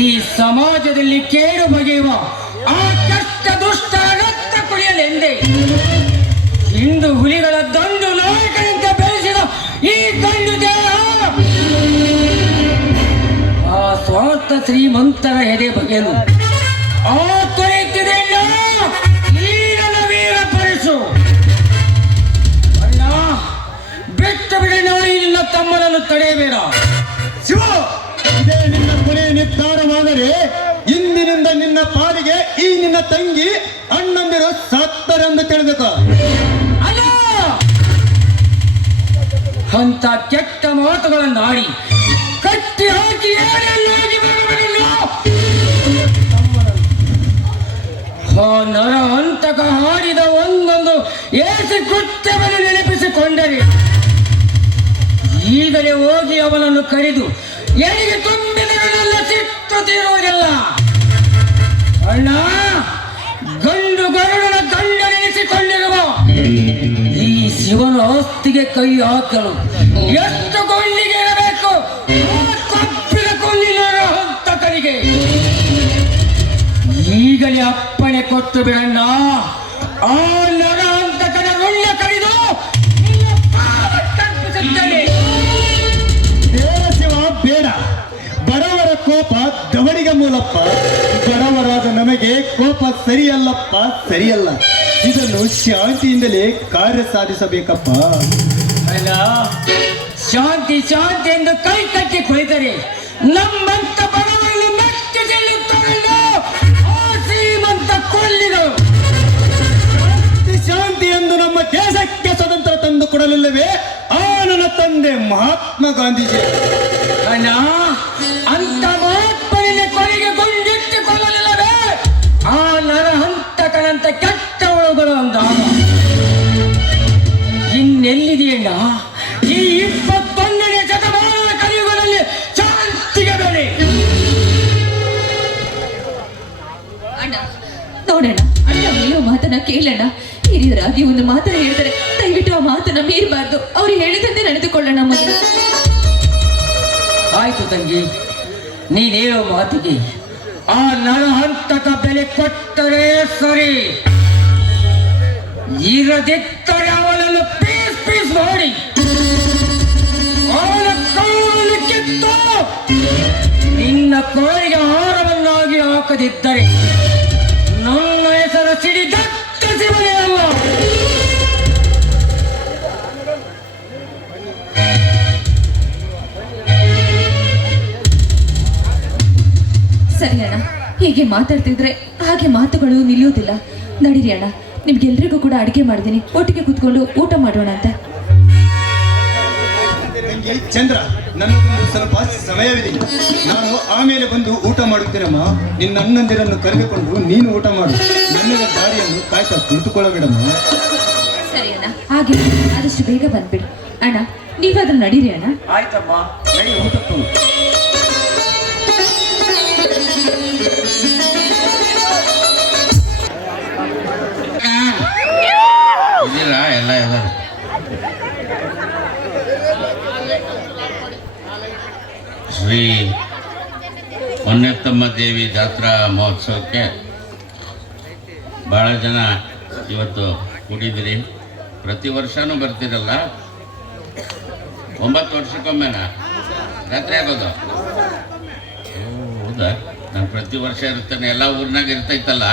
ಈ ಸಮಾಜದಲ್ಲಿ ಕೇಡು ಬಗೆಯುವ ಆ ಕಷ್ಟ ದುಷ್ಟ ರಕ್ತ ಕುಡಿಯಲೆಂದೇ ಹಿಂದೂ ಹುಲಿಗಳ ದಂಡು ನಾಯಕನಿಂದ ಬೆಳೆಸಿದ ಈ ಗಂಡು ದೇಹ ಆ ಸ್ವಾರ್ಥ ಶ್ರೀಮಂತರ ಎದೆ ಬಗೆಯಲು ಆ ತೊರೆಯುತ್ತಿದೆ. ಈ ನನ್ನ ವೀರ ಪರಸು ಅಲ್ಲ, ಬಿಟ್ಟು ಬಿಡಿ, ನೋಡಿ ನಿನ್ನ ತಮ್ಮನನ್ನು ತಡೆಯಬೇಡ. ಶಿವ, ಇದೇ ನಿನ್ನ ಕೊನೆಯ ನಿರ್ಧಾರವಾದರೆ ಇಂದಿನಿಂದ ನಿನ್ನ ಪಾಲಿಗೆ ಈ ನಿನ್ನ ತಂಗಿ ಅಣ್ಣಂದಿರು ಸತ್ತರೆಂದು ತಿಳಿದುಕೋ. ಅಲ್ಲ, ಅಂತ ಕೆಟ್ಟ ಮಾತುಗಳನ್ನು ಆಡಿ ಕಟ್ಟಿ ಹಾಕಿ ಏನೆಲ್ಲೋಗಿ ಬರಬರಲ್ಲ. ಆ ನರ ಅಂತಕ ಹಾಡಿದ ಒಂದೊಂದು ಏಸಿ ಕೃತ್ಯವನ್ನು ನೆನಪಿಸಿಕೊಂಡರೆ ಈಗಲೇ ಹೋಗಿ ಅವನನ್ನು ಕರೆದು ಎಲ್ಲಿಗೆ ತುಂಬಿದರನ್ನೆಲ್ಲ ಸಿಟ್ಟು ತೀರುವುದಿಲ್ಲ. ಅಣ್ಣ, ಗಂಡು ಗರುಡನ ಗಂಡನೆನಿಸಿಕೊಂಡಿರುವ ಈ ಶಿವನ ಆಸ್ತಿಗೆ ಕೈ ಹಾಕಲು ಎಷ್ಟು ಗೊಂಡಿಗೆ ಇರಬೇಕು ಆ ಕಬ್ಬಿನ ಕೊಲ್ಲಿನ ಹಂತಕನಿಗೆ. ಈಗಲೇ ಅಪ್ಪಣೆ ಕೊಟ್ಟು ಬಿಡಣ್ಣ, ಆ ನರ ಹಂತಕನ ರುಳ್ಳ ಕಡಿದು ನಿನ್ನ ಪಾದಕ್ಕರ್ಪಿಸುತ್ತೇನೆ. ಬೇಡ ಶಿವ, ಬೇಡ. ಬಡವರ ಕೋಪ ದವಡಿಗೆ ಮೂಲಪ್ಪ. ಬಡವರಾದ ನಮಗೆ ಕೋಪ ಸರಿಯಲ್ಲಪ್ಪ, ಸರಿಯಲ್ಲ. ಇದನ್ನು ಶಾಂತಿಯಿಂದಲೇ ಕಾರ್ಯ ಸಾಧಿಸಬೇಕಪ್ಪ. ಅಲ್ಲ, ಶಾಂತಿ ಶಾಂತಿ ಎಂದು ಕೈ ಕಟ್ಟಿ ಕುಳಿತರೆ ನಮ್ಮಂತ ಬಡವರನ್ನು ಮೆಟ್ಟಿ ಚೆಲ್ಲುತ್ತಾರಲ್ಲ ಆ ಶ್ರೀಮಂತ ಕೊಲ್ಲಿಗಳು. ಶಾಂತಿ ಎಂದು ನಮ್ಮ ದೇಶಕ್ಕೆ ಸ್ವತಂತ್ರ ತಂದು ಕೊಡಲಿಲ್ಲವೇ ಆ ನನ್ನ ತಂದೆ ಮಹಾತ್ಮ ಗಾಂಧೀಜಿ. ಅಣ್ಣ, ಅಂತ ಮಹಾತ್ಮನಿಗೆ ಕೊನೆಗೆ ಗೊಂಡಿಟ್ಟುಕೊಳ್ಳಲಿಲ್ಲವೇ ಆ ನರ ಹಂತಕನಂತ ಕೆಟ್ಟವಳುಗಳು ಅಂದಾಗ ಇನ್ನೆಲ್ಲಿದೆಯಣ್ಣ ಈ 21ನೇ ಶತಮಾನದ ಕಲಿಯುಗದಲ್ಲಿ ಶಾಂತಿಗೆ ಬೆಲೆ? ಅಣ್ಣ ನೋಡೋಣ, ಅಣ್ಣ ಹೇಳೋ ಮಾತನ್ನ ಕೇಳೋಣ. ಹಿರಿಯರಾಗಿ ಒಂದು ಮಾತನ್ನ ಹೇಳ್ತಾರೆ, ದಯವಿಟ್ಟು ಆ ಮಾತನ್ನ ಮೀರಬಾರ್ದು. ಅವ್ರು ಹೇಳಿದಂತೆ ನಡೆದುಕೊಳ್ಳೋಣ ಮೊದಲು. ಆಯ್ತು ತಂಗಿ, ನೀನೇಳೋ ಮಾತಿಗೆ ಆ ನರಹಂತಕ ಬೆಲೆ ಕೊಟ್ಟರೆ ಸರಿ, ಇರದಿದ್ದರೆ ಅವನನ್ನು ಪೀಸ್ ಪೀಸ್ ಮಾಡಿ ಅವನ ಕೈಯನ್ನು ಕಿತ್ತು ನಿನ್ನ ಕೋರಿಗೆ ಆಹಾರವನ್ನಾಗಿ ಹಾಕದಿದ್ದರೆ ನನ್ನ ಹೆಸರು ಸಿಡಿದತ್ತ ಶಿವನೇ ಅಲ್ಲ. ಸರಿ ಅಣ್ಣ, ಹೀಗೆ ಮಾತಾಡ್ತಿದ್ರೆ ಹಾಗೆ ಮಾತುಗಳು ನಿಲ್ಲುವುದಿಲ್ಲ. ನಡೀರಿ ಅಣ್ಣ, ನಿಮ್ಗೆಲ್ರಿಗೂ ಕೂಡ ಅಡಿಗೆ ಮಾಡಿದ್ದೀನಿ, ಒಟ್ಟಿಗೆ ಕೂತ್ಕೊಂಡು ಊಟ ಮಾಡೋಣ ಅಂತ. ಚಂದ್ರ, ನನಗೊಂದು ಸ್ವಲ್ಪ ಸಮಯವಿದೆ. ನಾನು ಆಮೇಲೆ ಬಂದು ಊಟ ಮಾಡುತ್ತೇನಮ್ಮ. ನಿನ್ನ ಅಣ್ಣಂದಿರನ್ನು ಕರೆದುಕೊಂಡು ನೀನು ಊಟ ಮಾಡು. ನನ್ನ ದಾರಿಯನ್ನು ಕಾಯ್ತಾ ಕುಳಿತುಕೊಳ್ಳಬೇಡಮ್ಮ. ಸರಿ ಅಣ್ಣ, ಹಾಗೆ ಆದಷ್ಟು ಬೇಗ ಬಂದ್ಬಿಡು. ಅಣ್ಣ ನೀವಾದ್ರೂ ನಡೀರಿ ಅಣ್ಣ. ಆಯ್ತಮ್ಮ, ನಡಿ ಊಟಕ್ಕೆ ಹೋಗು. ಇದಿಲ್ಲ ಎಲ್ಲ ಇದ್ದಾರೆ. ಶ್ರೀ ಹೊನ್ನೆತ್ತಮ್ಮ ದೇವಿ ಜಾತ್ರಾ ಮಹೋತ್ಸವಕ್ಕೆ ಭಾಳ ಜನ ಇವತ್ತು ಕೂಡಿದಿರಿ. ಪ್ರತಿ ವರ್ಷನೂ ಬರ್ತಿರಲ್ಲ, 9 ವರ್ಷಕ್ಕೊಮ್ಮೆನಾ ರಾತ್ರಿ ಆಗೋದು? ಹೌದಾ? ನಾನು ಪ್ರತಿ ವರ್ಷ ಇರ್ತೇನೆ, ಎಲ್ಲ ಊರಿನಾಗ ಇರ್ತೈತಲ್ಲ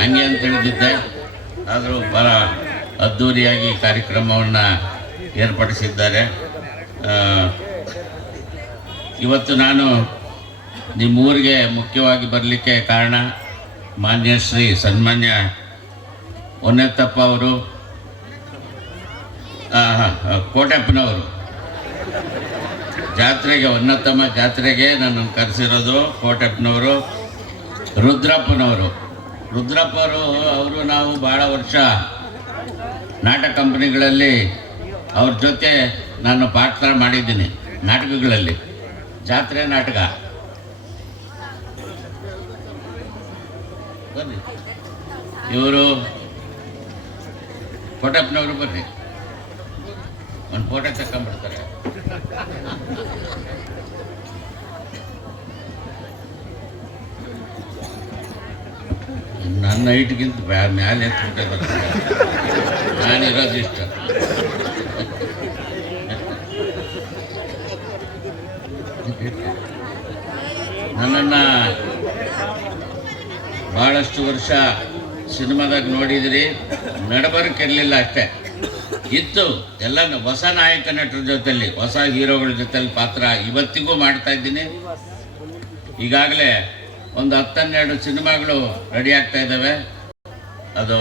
ಹಂಗೆ ಅಂತ ಹೇಳಿದ್ದೆ. ಆದರೂ ಭಾಳ ಅದ್ಧೂರಿಯಾಗಿ ಕಾರ್ಯಕ್ರಮವನ್ನು ಏರ್ಪಡಿಸಿದ್ದಾರೆ. ಇವತ್ತು ನಾನು ನಿಮ್ಮೂರಿಗೆ ಮುಖ್ಯವಾಗಿ ಬರಲಿಕ್ಕೆ ಕಾರಣ ಮಾನ್ಯ ಶ್ರೀ ಸನ್ಮಾನ್ಯ ಹೊನ್ನೆತ್ತಪ್ಪ ಅವರು, ಕೋಟಪ್ಪನವರು ಜಾತ್ರೆಗೆ, ಹೊನ್ನೆತ್ತಮ್ಮ ಜಾತ್ರೆಗೆ ನನ್ನನ್ನು ಕರೆಸಿರೋದು ಕೋಟಪ್ಪನವರು. ರುದ್ರಪ್ಪನವರು ಅವರು ನಾವು ಭಾಳ ವರ್ಷ ನಾಟಕ ಕಂಪನಿಗಳಲ್ಲಿ ಅವ್ರ ಜೊತೆ ನಾನು ಪಾತ್ರ ಮಾಡಿದ್ದೀನಿ. ನಾಟಕಗಳಲ್ಲಿ ಜಾತ್ರೆ ನಾಟಕ. ಬರ್ರಿ ಇವರು ಕೋಟಪ್ಪನವರು, ಬರ್ರಿ ಒಂದು ಫೋಟೋ ತಗೊಂಡ್ಬಿಡ್ತಾರೆ. ನನ್ನ ಹೈಟ್ಗಿಂತ ಮ್ಯಾಲೆ ಎತ್ಬಿಟ್ಟೆ ಬರ್ತಾರೆ. ನಾನಿರೋದು ಇಷ್ಟ. ನನ್ನನ್ನು ಭಾಳಷ್ಟು ವರ್ಷ ಸಿನಿಮಾದಾಗ ನೋಡಿದಿರಿ. ನಡಬರ್ಕಿರಲಿಲ್ಲ ಅಷ್ಟೇ ಇತ್ತು. ಎಲ್ಲ ಹೊಸ ನಾಯಕ ನಟರ ಜೊತೆಲಿ, ಹೊಸ ಹೀರೋಗಳ ಜೊತೆಲಿ ಪಾತ್ರ ಇವತ್ತಿಗೂ ಮಾಡ್ತಾ ಇದ್ದೀನಿ. ಈಗಾಗಲೇ ಒಂದು 10-12 ಸಿನಿಮಾಗಳು ರೆಡಿ ಆಗ್ತಾ ಇದ್ದಾವೆ. ಅದು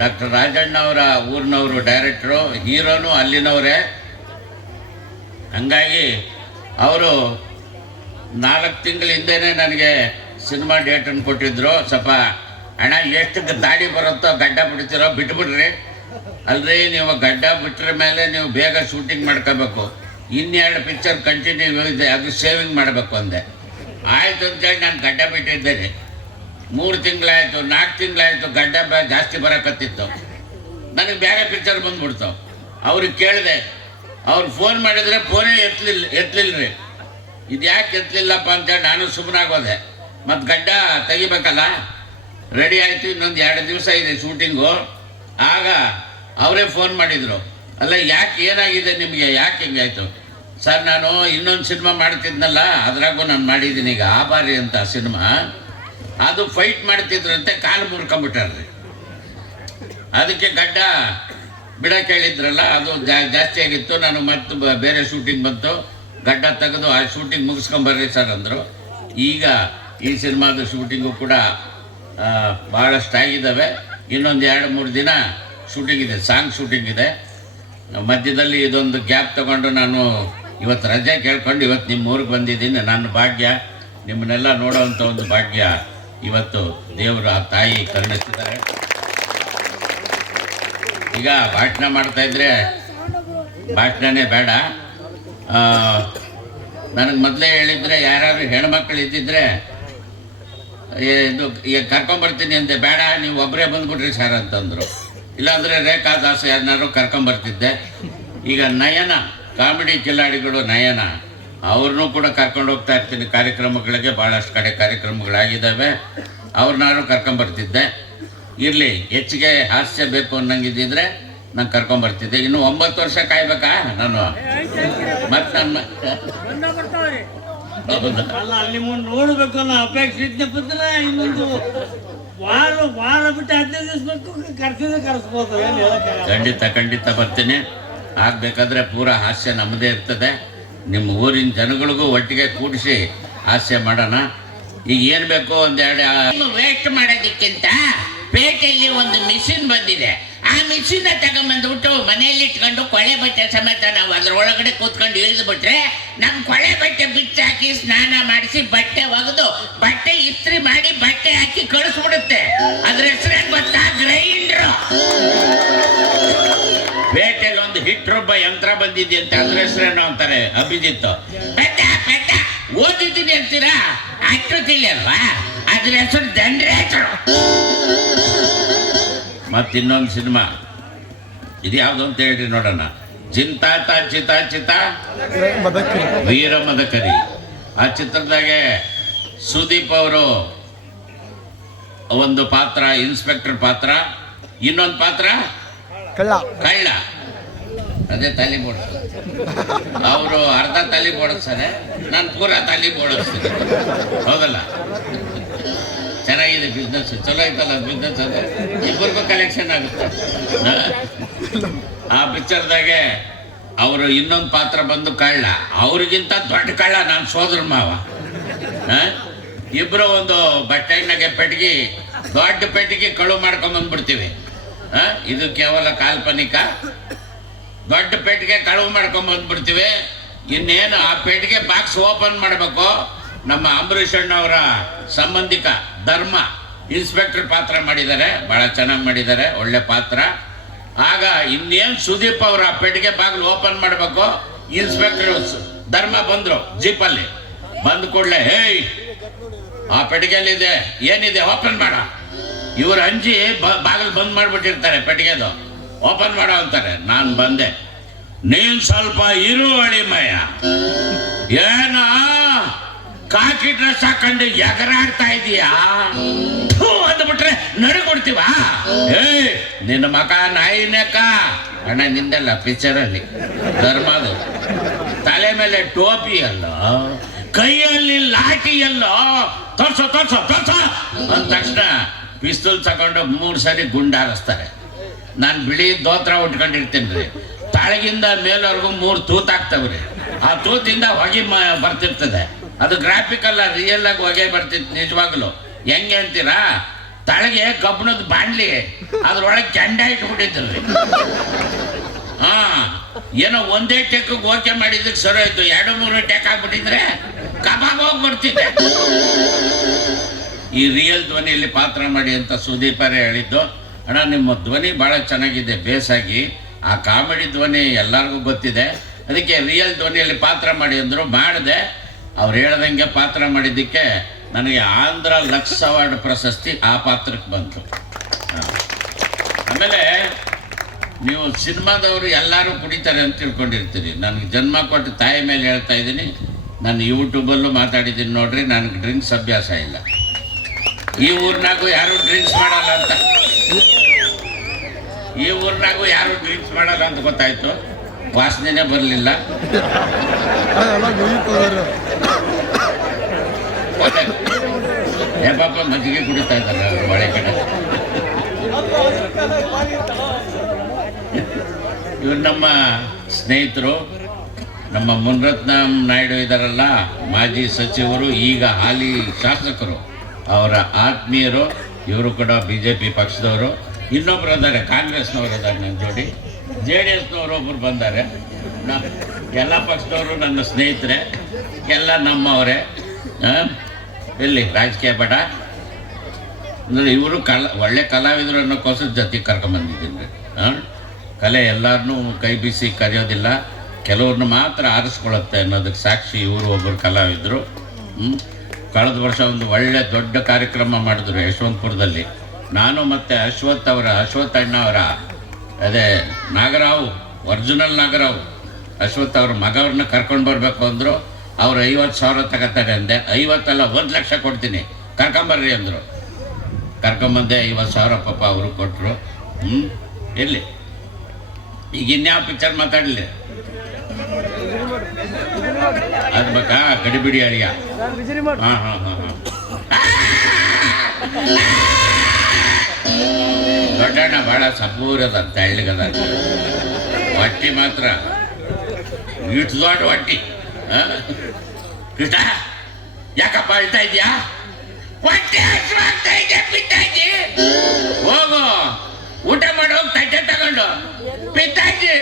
ಡಾಕ್ಟರ್ ರಾಜಣ್ಣ ಅವರ ಊರಿನವರು ಡೈರೆಕ್ಟ್ರು, ಹೀರೋನು ಅಲ್ಲಿನವರೇ. ಹಂಗಾಗಿ ಅವರು 4 ತಿಂಗಳ ಹಿಂದೆನೇ ನನಗೆ ಸಿನಿಮಾ ಡೇಟನ್ನು ಕೊಟ್ಟಿದ್ರು. ಸ್ವಲ್ಪ ಹಣ ಎಷ್ಟು ದಾಡಿ ಬರುತ್ತೋ ಗಡ್ಡ ಬಿಡ್ತಿರೋ ಬಿಟ್ಬಿಡ್ರಿ. ಅಲ್ರಿ ನೀವು ಗಡ್ಡ ಬಿಟ್ಟರ ಮೇಲೆ ನೀವು ಬೇಗ ಶೂಟಿಂಗ್ ಮಾಡ್ಕೋಬೇಕು. 2 ಪಿಕ್ಚರ್ ಕಂಟಿನ್ಯೂ ಇದೆ, ಅದು ಸೇವಿಂಗ್ ಮಾಡಬೇಕು ಅಂದೆ. ಆಯಿತು ಅಂತೇಳಿ ನಾನು ಗಡ್ಡ ಬಿಟ್ಟಿದ್ದೇನೆ. 3 ತಿಂಗಳಾಯಿತು, 4 ತಿಂಗಳಾಯಿತು, ಗಡ್ಡ ಜಾಸ್ತಿ ಬರೋಕತ್ತಿತ್ತು. ನನಗೆ ಬೇರೆ ಪಿಕ್ಚರ್ ಬಂದ್ಬಿಡ್ತು. ಅವ್ರಿಗೆ ಕೇಳಿದೆ, ಅವ್ರು ಫೋನ್ ಮಾಡಿದರೆ ಫೋನೇ ಎತ್ತಲಿಲ್ಲರಿ. ಇದು ಯಾಕೆ ಎತ್ತಲಿಲ್ಲಪ್ಪ ಅಂತೇಳಿ ನಾನು ಸುಮ್ಮನಾಗೋದೆ. ಮತ್ತು ಗಡ್ಡ ತೆಗಿಬೇಕಲ್ಲ. ರೆಡಿ ಆಯಿತು, ಇನ್ನೊಂದು 2 ದಿವಸ ಇದೆ ಶೂಟಿಂಗು. ಆಗ ಅವರೇ ಫೋನ್ ಮಾಡಿದರು, ಅಲ್ಲ ಯಾಕೆ ಏನಾಗಿದೆ ನಿಮಗೆ, ಯಾಕೆ ಹಿಂಗಾಯಿತು? ಸರ್ ನಾನು ಇನ್ನೊಂದು ಸಿನಿಮಾ ಮಾಡ್ತಿದ್ನಲ್ಲ, ಅದ್ರಾಗೂ ನಾನು ಮಾಡಿದ್ದೀನಿ ಈಗ, ಆಬಾರಿ ಅಂತ ಸಿನಿಮಾ. ಅದು ಫೈಟ್ ಮಾಡ್ತಿದ್ರಂತೆ, ಕಾಲು ಮುರ್ಕೊಂಬಿಟ್ಟಾರ್ರಿ. ಅದಕ್ಕೆ ಗಡ್ಡ ಬಿಡಕ್ಕೆ ಹೇಳಿದ್ರಲ್ಲ, ಅದು ಜಾಸ್ತಿ ಆಗಿತ್ತು. ನಾನು ಮತ್ತು ಬೇರೆ ಶೂಟಿಂಗ್ ಬಂತು, ಗಡ್ಡ ತೆಗೆದು ಆ ಶೂಟಿಂಗ್ ಮುಗಿಸ್ಕೊಂಬರ್ರಿ ಸರ್ ಅಂದರು. ಈಗ ಈ ಸಿನಿಮಾದ ಶೂಟಿಂಗು ಕೂಡ ಭಾಳಷ್ಟು ಆಗಿದ್ದಾವೆ. ಇನ್ನೊಂದು 2-3 ದಿನ ಶೂಟಿಂಗ್ ಇದೆ, ಸಾಂಗ್ ಶೂಟಿಂಗ್ ಇದೆ. ಮಧ್ಯದಲ್ಲಿ ಇದೊಂದು ಗ್ಯಾಪ್ ತಗೊಂಡು ನಾನು ಇವತ್ತು ರಜೆ ಕೇಳ್ಕೊಂಡು ಇವತ್ತು ನಿಮ್ಮ ಊರಿಗೆ ಬಂದಿದ್ದೀನಿ. ನನ್ನ ಭಾಗ್ಯ, ನಿಮ್ಮನ್ನೆಲ್ಲ ನೋಡೋವಂಥ ಒಂದು ಭಾಗ್ಯ ಇವತ್ತು ದೇವರು, ಆ ತಾಯಿ ಕರುಣಿಸಿದ್ದಾರೆ. ಈಗ ಭಾಷಣ ಮಾಡ್ತಾಯಿದ್ರೆ ಭಾಷಣನೇ ಬೇಡ. ನನಗೆ ಮೊದಲೇ ಹೇಳಿದರೆ ಯಾರು ಹೆಣ್ಮಕ್ಳು ಇದ್ದಿದ್ರೆ ಇದು ಈಗ ಕರ್ಕೊಂಬರ್ತೀನಿ ಅಂತೆ. ಬೇಡ, ನೀವು ಒಬ್ಬರೇ ಬಂದುಬಿಟ್ರಿ ಸರ್ ಅಂತಂದರು. ಇಲ್ಲಾಂದರೆ ರೇಖಾ ದಾಸ್ ಯಾರನ್ನಾರು ಕರ್ಕೊಂಬರ್ತಿದ್ದೆ. ಈಗ ನಯನ, ಕಾಮಿಡಿ ಕಿಲಾಡಿಗಳು ನಯನ, ಅವ್ರನ್ನೂ ಕೂಡ ಕರ್ಕೊಂಡು ಹೋಗ್ತಾ ಇರ್ತೀನಿ ಕಾರ್ಯಕ್ರಮಗಳಿಗೆ. ಭಾಳಷ್ಟು ಕಡೆ ಕಾರ್ಯಕ್ರಮಗಳಾಗಿದ್ದಾವೆ, ಅವ್ರನ್ನಾರು ಕರ್ಕೊಂಬರ್ತಿದ್ದೆ. ಇರಲಿ, ಹೆಚ್ಚಿಗೆ ಹಾಸ್ಯ ಬೇಕು ಅನ್ನಂಗಿದ್ದಿದ್ರೆ ನಾನು ಕರ್ಕೊಂಬರ್ತಿದ್ದೆ. ಇನ್ನು 9 ವರ್ಷ ಕಾಯ್ಬೇಕಾ ನಾನು? ಮತ್ತು ನನ್ನ ಅಲ್ಲ, ನಿಮ್ಮನ್ನು ನೋಡಬೇಕು ಅನ್ನೋ ಅಪೇಕ್ಷೆ ಇದ್ನಪ್ಪ. ಇನ್ನೊಂದು ವಾರ ಬಿಟ್ಟು 15 ದಿವಸ ಬೇಕು, ಕರೆಸ್ಬೋದು. ಖಂಡಿತ ಬರ್ತೀನಿ. ಆಗಬೇಕಾದ್ರೆ ಪೂರಾ ಹಾಸ್ಯ ನಮ್ಮದೇ ಇರ್ತದೆ. ನಿಮ್ಮ ಊರಿನ ಜನಗಳಿಗೂ ಒಟ್ಟಿಗೆ ಕೂಡಿಸಿ ಹಾಸ್ಯ ಮಾಡೋಣ. ಈಗ ಏನು ಬೇಕೋ 1-2 ವೇಸ್ಟ್ ಮಾಡೋದಕ್ಕಿಂತ ಪೇಟೆಯಲ್ಲಿ ಒಂದು ಮಿಷಿನ್ ಬಂದಿದೆ. ಆ ಆ ಮಿಷಿನ ತಗೊಂಬಂದ್ಬಿಟ್ಟು ಮನೆಯಲ್ಲಿ ಇಟ್ಕೊಂಡು ಕೊಳೆ ಬಟ್ಟೆ ಸಮೇತ ನಾವು ಅದ್ರೊಳಗಡೆ ಕೂತ್ಕೊಂಡು ಇಳಿದು ಬಿಟ್ರೆ ನಮ್ ಕೊಳೆ ಬಟ್ಟೆ ಬಿಚ್ಚಾಕಿ ಸ್ನಾನ ಮಾಡಿಸಿ ಬಟ್ಟೆ ಒಗೆದು ಬಟ್ಟೆ ಇಸ್ತ್ರಿ ಮಾಡಿ ಬಟ್ಟೆ ಹಾಕಿ ಕಳಿಸ್ಬಿಡುತ್ತೆ. ಅದ್ರ ಹೆಸರೇ ಗೊತ್ತಾ? ಗ್ರೈಂಡ್ರು. ಪೇಟೆಲ್ ಒಂದು ಹಿಟ್ರೊಬ್ಬ ಯಂತ್ರ ಬಂದಿದೆಯಂತೆ, ಅದ್ರ ಹೆಸರೇನೋ ಅಂತಾರೆ, ಅಭಿಜಿತ್ತು. ಪೆಟ್ಟ ಪೆಟ್ಟ ಓದಿದ್ದೀನಿ ಅಂತೀರಾ? ಅಷ್ಟು ತಿಳಿಯಲ್ವಾ? ಅದ್ರ ಹೆಸರು ಜನರೇಟರ್. ಮತ್ತಿನ್ನೊಂದು ಸಿನಿಮಾ ಇದು ಯಾವ್ದು ಅಂತ ಹೇಳ್ರಿ ನೋಡೋಣ. ಚಿಂತಾತ ಚಿತ ಚಿತ ವೀರ ಮದಕರಿ. ಆ ಚಿತ್ರದಾಗೆ ಸುದೀಪ್ ಅವರು ಒಂದು ಪಾತ್ರ ಇನ್ಸ್ಪೆಕ್ಟರ್ ಪಾತ್ರ, ಇನ್ನೊಂದು ಪಾತ್ರ ಕಳ್ಳ. ಅದೇ ತಲೆ ಬೋಡಿಸ್ತಾರೆ. ಅವರು ಅರ್ಧ ತಲೆ ಬೋಡಿಸ್ತಾರೆ, ನಾನು ಪೂರಾ ತಲೆ ಬೋಡಿಸ್ತೀನಿ. ಹೌದಲ್ಲ? ಚೆನ್ನಾಗಿದೆ ಬಿಸ್ನೆಸ್, ಚಲೋ ಐತಲ್ಲ ಬಿಸ್ನೆಸ್. ಅದು ಇಬ್ಬರಿಗೂ ಕಲೆಕ್ಷನ್ ಆಗುತ್ತೆ. ಆ ಪಿಕ್ಚರ್ದಾಗೆ ಅವರು ಇನ್ನೊಂದು ಪಾತ್ರ ಬಂದು ಕಳ್ಳ, ಅವ್ರಿಗಿಂತ ದೊಡ್ಡ ಕಳ್ಳ ನಾನು ಸೋದರ ಮಾವ. ಇಬ್ಬರು ಒಂದು ಬಟ್ಟೆನಾಗೆ ಪೆಟ್ಟಿಗೆ, ದೊಡ್ಡ ಪೆಟ್ಟಿಗೆ ಕಳು ಮಾಡ್ಕೊಂಬಂದ್ಬಿಡ್ತೀವಿ. ಇದು ಕೇವಲ ಕಾಲ್ಪನಿಕ. ದೊಡ್ಡ ಪೆಟ್ಟಿಗೆ ಕಳುವು ಮಾಡ್ಕೊಂಬಂದ್ಬಿಡ್ತೀವಿ. ಇನ್ನೇನು ಆ ಪೆಟ್ಟಿಗೆ ಬಾಕ್ಸ್ ಓಪನ್ ಮಾಡಬೇಕು. ನಮ್ಮ ಅಂಬರೀಷ್ ಅಣ್ಣವರ ಸಂಬಂಧಿಕ ಧರ್ಮ ಇನ್ಸ್ಪೆಕ್ಟರ್ ಪಾತ್ರ ಮಾಡಿದ್ದಾರೆ, ಬಹಳ ಚೆನ್ನಾಗಿ ಮಾಡಿದ್ದಾರೆ, ಒಳ್ಳೆ ಪಾತ್ರ. ಆಗ ಇನ್ನೇನು ಸುದೀಪ್ ಅವರ ಪೆಟ್ಟಿಗೆ ಬಾಗಿಲು ಓಪನ್ ಮಾಡಬೇಕು. ಇನ್ಸ್ಪೆಕ್ಟರ್ ಧರ್ಮ ಬಂದ್ರು ಜೀಪಲ್ಲಿ. ಬಂದ ಕೂಡಲೇ ಹೇಯ್ ಆ ಪೆಟ್ಟಿಗೆಯಲ್ಲಿದೆ, ಏನಿದೆ ಓಪನ್ ಮಾಡ. ಇವ್ರು ಅಂಜಿ ಬಾಗಿಲು ಬಂದ್ ಮಾಡ್ಬಿಟ್ಟಿರ್ತಾರೆ, ಪೆಟ್ಟಿಗೆದು ಓಪನ್ ಮಾಡೋ ಅಂತಾರೆ. ನಾನು ಬಂದೆ. ನೀನ್ ಸ್ವಲ್ಪ ಇರು ಅಳಿಮಯ್ಯ, ಏನ ಕಾಕಿ ಡ್ರೆಸ್ ಹಾಕೊಂಡು ಎಗರಾಡ್ತಾ ಇದೀಯಾ ಅಂದ್ಬಿಟ್ರೆ ನಡುಕೊಡ್ತೀವ? ಏಯ್ ನಿನ್ನ ಮಕ ನಾಯಿನೇಕ. ಅಣ್ಣ ನಿಂದಲ್ಲ, ಪಿಕ್ಚರಲ್ಲಿ ಧರ್ಮದು. ತಲೆ ಮೇಲೆ ಟೋಪಿ ಅಲ್ಲ, ಕೈಯಲ್ಲಿ ಲಾಠಿ ಅಲ್ಲ, ತೋರ್ಸೋ ತೋರ್ಸೋ ತೋರ್ಸೋ ಅಂದ ತಕ್ಷಣ ಪಿಸ್ತೂಲ್ ತಗೊಂಡು 3 ಸರಿ ಗುಂಡಾರಿಸ್ತಾರೆ. ನಾನು ಬಿಳಿ ದೋತ್ರ ಉಟ್ಕೊಂಡಿರ್ತೀನಿ ರೀ, ತಾಳಗಿಂದ ಮೇಲವರೆಗೂ 3 ತೂತಾಗ್ತವ್ರಿ. ಆ ತೂತಿಂದ ಹೊಗೆ ಬರ್ತಿರ್ತದೆ. ಅದು ಗ್ರಾಫಿಕ್ ಅಲ್ಲ, ರಿಯಲ್ ಆಗಿ ಹೊಗೆ ಬರ್ತಿತ್ತು ನಿಜವಾಗ್ಲು. ಹೆಂಗೆ ಅಂತೀರಾ? ತಳಗೆ ಕಬ್ಬಣದ ಬಾಣ್ಲಿ, ಅದ್ರೊಳಗೆ ಕೆಂಡ ಇಟ್ಬಿಟ್ಟಿದ್ರಿ. ಹಾ, ಏನೋ ಒಂದೇ ಟೆಕ್ ಓಕೆ ಮಾಡಿದ್ದಕ್ಕೆ ಸರಿ ಆಯ್ತು. 2-3 ಟೆಕ್ ಆಗ್ಬಿಟ್ಟಿದ್ರೆ ಕಬಾಬ್ ಹೋಗ್ಬಿಡ್ತಿದ್ದೆ. ಈ ರಿಯಲ್ ಧ್ವನಿಯಲ್ಲಿ ಪಾತ್ರ ಮಾಡಿ ಅಂತ ಸುದೀಪರೇ ಹೇಳಿದ್ದು. ಅಣ್ಣ ನಿಮ್ಮ ಧ್ವನಿ ಭಾಳ ಚೆನ್ನಾಗಿದೆ, ಬೇಸಾಗಿ. ಆ ಕಾಮಿಡಿ ಧ್ವನಿ ಎಲ್ಲರಿಗೂ ಗೊತ್ತಿದೆ, ಅದಕ್ಕೆ ರಿಯಲ್ ಧ್ವನಿಯಲ್ಲಿ ಪಾತ್ರ ಮಾಡಿ ಅಂದರು. ಮಾಡಿದೆ. ಅವ್ರು ಹೇಳ್ದಂಗೆ ಪಾತ್ರ ಮಾಡಿದ್ದಕ್ಕೆ ನನಗೆ ಆಂಧ್ರ ಲಕ್ಸ್ ಅವಾರ್ಡ್ ಪ್ರಶಸ್ತಿ ಆ ಪಾತ್ರಕ್ಕೆ ಬಂತು. ಆಮೇಲೆ ನೀವು ಸಿನಿಮಾದವರು ಎಲ್ಲರೂ ಕುಡಿತಾರೆ ಅಂತ ತಿಳ್ಕೊಂಡಿರ್ತೀರಿ. ನನಗೆ ಜನ್ಮ ಕೊಟ್ಟು ತಾಯಿ ಮೇಲೆ ಹೇಳ್ತಾ ಇದ್ದೀನಿ, ನಾನು ಯೂಟ್ಯೂಬಲ್ಲೂ ಮಾತಾಡಿದ್ದೀನಿ ನೋಡ್ರಿ. ನನಗೆ ಡ್ರಿಂಕ್ಸ್ ಅಭ್ಯಾಸ ಇಲ್ಲ. ಈ ಊರಿನಾಗೂ ಯಾರು ಡ್ರಿಂಕ್ಸ್ ಮಾಡಲ್ಲ ಅಂತ, ಈ ಊರಿನಾಗೂ ಯಾರು ಡ್ರಿಂಕ್ಸ್ ಮಾಡಲ್ಲ ಅಂತ ಗೊತ್ತಾಯ್ತು. ವಾಸನೆನೇ ಬರಲಿಲ್ಲ. ಏ ಪಾಪ ಮಜ್ಜಿಗೆ ಕುಡಿತಾ ಇದ್ದಾರೆ ಒಳ್ಳೆ ಕಡೆ. ಇವರು ನಮ್ಮ ಸ್ನೇಹಿತರು, ನಮ್ಮ ಮುನ್ರತ್ನಂ ನಾಯ್ಡು ಇದ್ದಾರಲ್ಲ, ಮಾಜಿ ಸಚಿವರು, ಈಗ ಹಾಲಿ ಶಾಸಕರು, ಅವರ ಆತ್ಮೀಯರು. ಇವರು ಕೂಡ BJP ಪಕ್ಷದವರು. ಇನ್ನೊಬ್ರು ಅದಾರೆ, ಕಾಂಗ್ರೆಸ್ನವರು ಅದಾರೆ ನನ್ನ ಜೋಡಿ. JDSನವರು ಒಬ್ಬರು ಬಂದ್ದಾರೆ. ಎಲ್ಲ ಪಕ್ಷದವರು ನನ್ನ ಸ್ನೇಹಿತರೆ, ಎಲ್ಲ ನಮ್ಮವರೇ. ಎಲ್ಲಿ ರಾಜಕೀಯ ಬೇಡ ಅಂದರೆ ಇವರು ಒಳ್ಳೆ ಕಲಾವಿದರು ಅನ್ನೋಕ್ಕೋಸ್ಕರ ಜೊತೆಗೆ ಕರ್ಕೊಂಬಂದಿದ್ದೀನಿ ರೀ. ಕಲೆ ಎಲ್ಲರನ್ನೂ ಕೈ ಬೀಸಿ ಕರೆಯೋದಿಲ್ಲ, ಕೆಲವ್ರನ್ನ ಮಾತ್ರ ಆರಿಸ್ಕೊಳ್ಳುತ್ತೆ ಅನ್ನೋದಕ್ಕೆ ಸಾಕ್ಷಿ ಇವರು ಒಬ್ಬರು ಕಲಾವಿದರು. ಕಳೆದ ವರ್ಷ ಒಂದು ಒಳ್ಳೆ ದೊಡ್ಡ ಕಾರ್ಯಕ್ರಮ ಮಾಡಿದ್ರು ಯಶವಂತಪುರದಲ್ಲಿ. ನಾನು ಮತ್ತು ಅಶ್ವಥ್ ಅಣ್ಣ ಅವರ ಅದೇ ನಾಗರಾವ್, ಒರಿಜಿನಲ್ ನಾಗರಾವ್ ಅಶ್ವಥ್ ಅವ್ರ ಮಗವ್ರನ್ನ ಕರ್ಕೊಂಡು ಬರಬೇಕು ಅಂದರು. ಅವ್ರು 50,000 ತಗೋತಾರೆ ಅಂದೆ. 50 ಅಲ್ಲ, 1 ಲಕ್ಷ ಕೊಡ್ತೀನಿ, ಕರ್ಕೊಂಬರ್ರಿ ಅಂದರು. ಕರ್ಕೊಂಬಂದೆ. 50,000 ಪಾಪ ಅವರು ಕೊಟ್ಟರು. ಎಲ್ಲಿ ಈಗ ಇನ್ಯಾವ ಪಿಕ್ಚರ್ ಮಾತಾಡಲಿ? ಅದು ಬೇಕಾ? ಗಡಿಬಿಡಿ ಅಳಿಯ. ಹಾಂ ದೊಡ್ಡಣ್ಣ ಭಾಳ ಸಪೂರದ ತೆಳ್ಳಗದ, ಹೊಟ್ಟಿ ಮಾತ್ರ ಇಟ್ಟು ದೊಡ್ಡ ಹೊಟ್ಟಿ. ಕೃಷ್ಣ ಯಾಕಪ್ಪ ಅಳ್ತಾ ಇದೆಯಾ? ಹೊಟ್ಟೆ ಹಸಿವಾಗ್ತಾ ಇದೆ, ಬಿಟ್ಟಾಗಿ ಹೋಗು, ಊಟ ಮಾಡೋಗಿ ತಟ್ಟೆ ತಗೊಂಡು ಪಿತಾಜಿ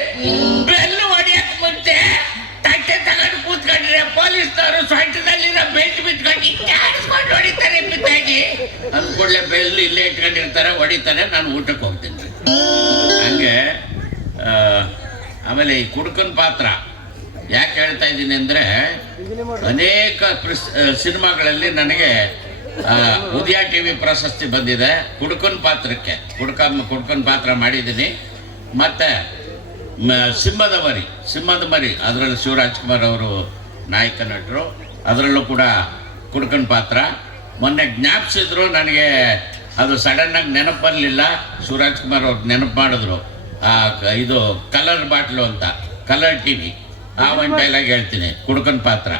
ಬೆಲ್ಲು ಹೊಡಿಯಕ್ ಮುಂಚೆ ತಟ್ಟೆ ತಗೊಂಡು ಕೂತ್ಕೊಂಡ್ರೆ ಪೊಲೀಸ್ನವರು ಸೊಂಟದಲ್ಲಿರೋ ಬೆಲ್ಟ್ ಬಿಟ್ಕೊಂಡು ಜಾಡಿಸ್ಕೊಂಡು ಹೊಡಿತಾರೆ ಪಿತಾಜಿ. ಅಂದ್ಕೊಳ್ಳೆ ಬೆಲ್ಲು ಇಲ್ಲೇ ಇಟ್ಕೊಂಡಿರ್ತಾರೆ, ಹೊಡಿತಾರೆ, ನಾನು ಊಟಕ್ಕೆ ಹೋಗ್ತೀನಿ. ಹಂಗೆ ಆಮೇಲೆ ಈ ಕುಡುಕನ ಪಾತ್ರ ಯಾಕೆ ಹೇಳ್ತಾ ಇದ್ದೀನಿ ಅಂದರೆ, ಅನೇಕ ಸಿನಿಮಾಗಳಲ್ಲಿ ನನಗೆ ಉದಯ ಟಿವಿ ಪ್ರಶಸ್ತಿ ಬಂದಿದೆ ಕುಡುಕನ ಪಾತ್ರಕ್ಕೆ. ಕುಡುಕನ ಪಾತ್ರ ಮಾಡಿದ್ದೀನಿ. ಮತ್ತು ಸಿಂಹದ ಮರಿ ಅದರಲ್ಲಿ ಶಿವರಾಜ್ಕುಮಾರ್ ಅವರು ನಾಯಕ ನಟರು, ಅದರಲ್ಲೂ ಕೂಡ ಕುಡುಕನ ಪಾತ್ರ. ಮೊನ್ನೆ ಜ್ಞಾಪಿಸಿದ್ರು ನನಗೆ, ಅದು ಸಡನ್ನಾಗಿ ನೆನಪು ಬರಲಿಲ್ಲ. ಶಿವರಾಜ್ಕುಮಾರ್ ಅವ್ರು ನೆನಪು ಮಾಡಿದ್ರು. ಇದು ಕಲರ್ ಬಾಟ್ಲು ಅಂತ, ಕಲರ್ ಟಿವಿ, ಆ ಒಂದು ಡೈಲಾಗ್ ಹೇಳ್ತೀನಿ ಕುಡುಕನ ಪಾತ್ರ.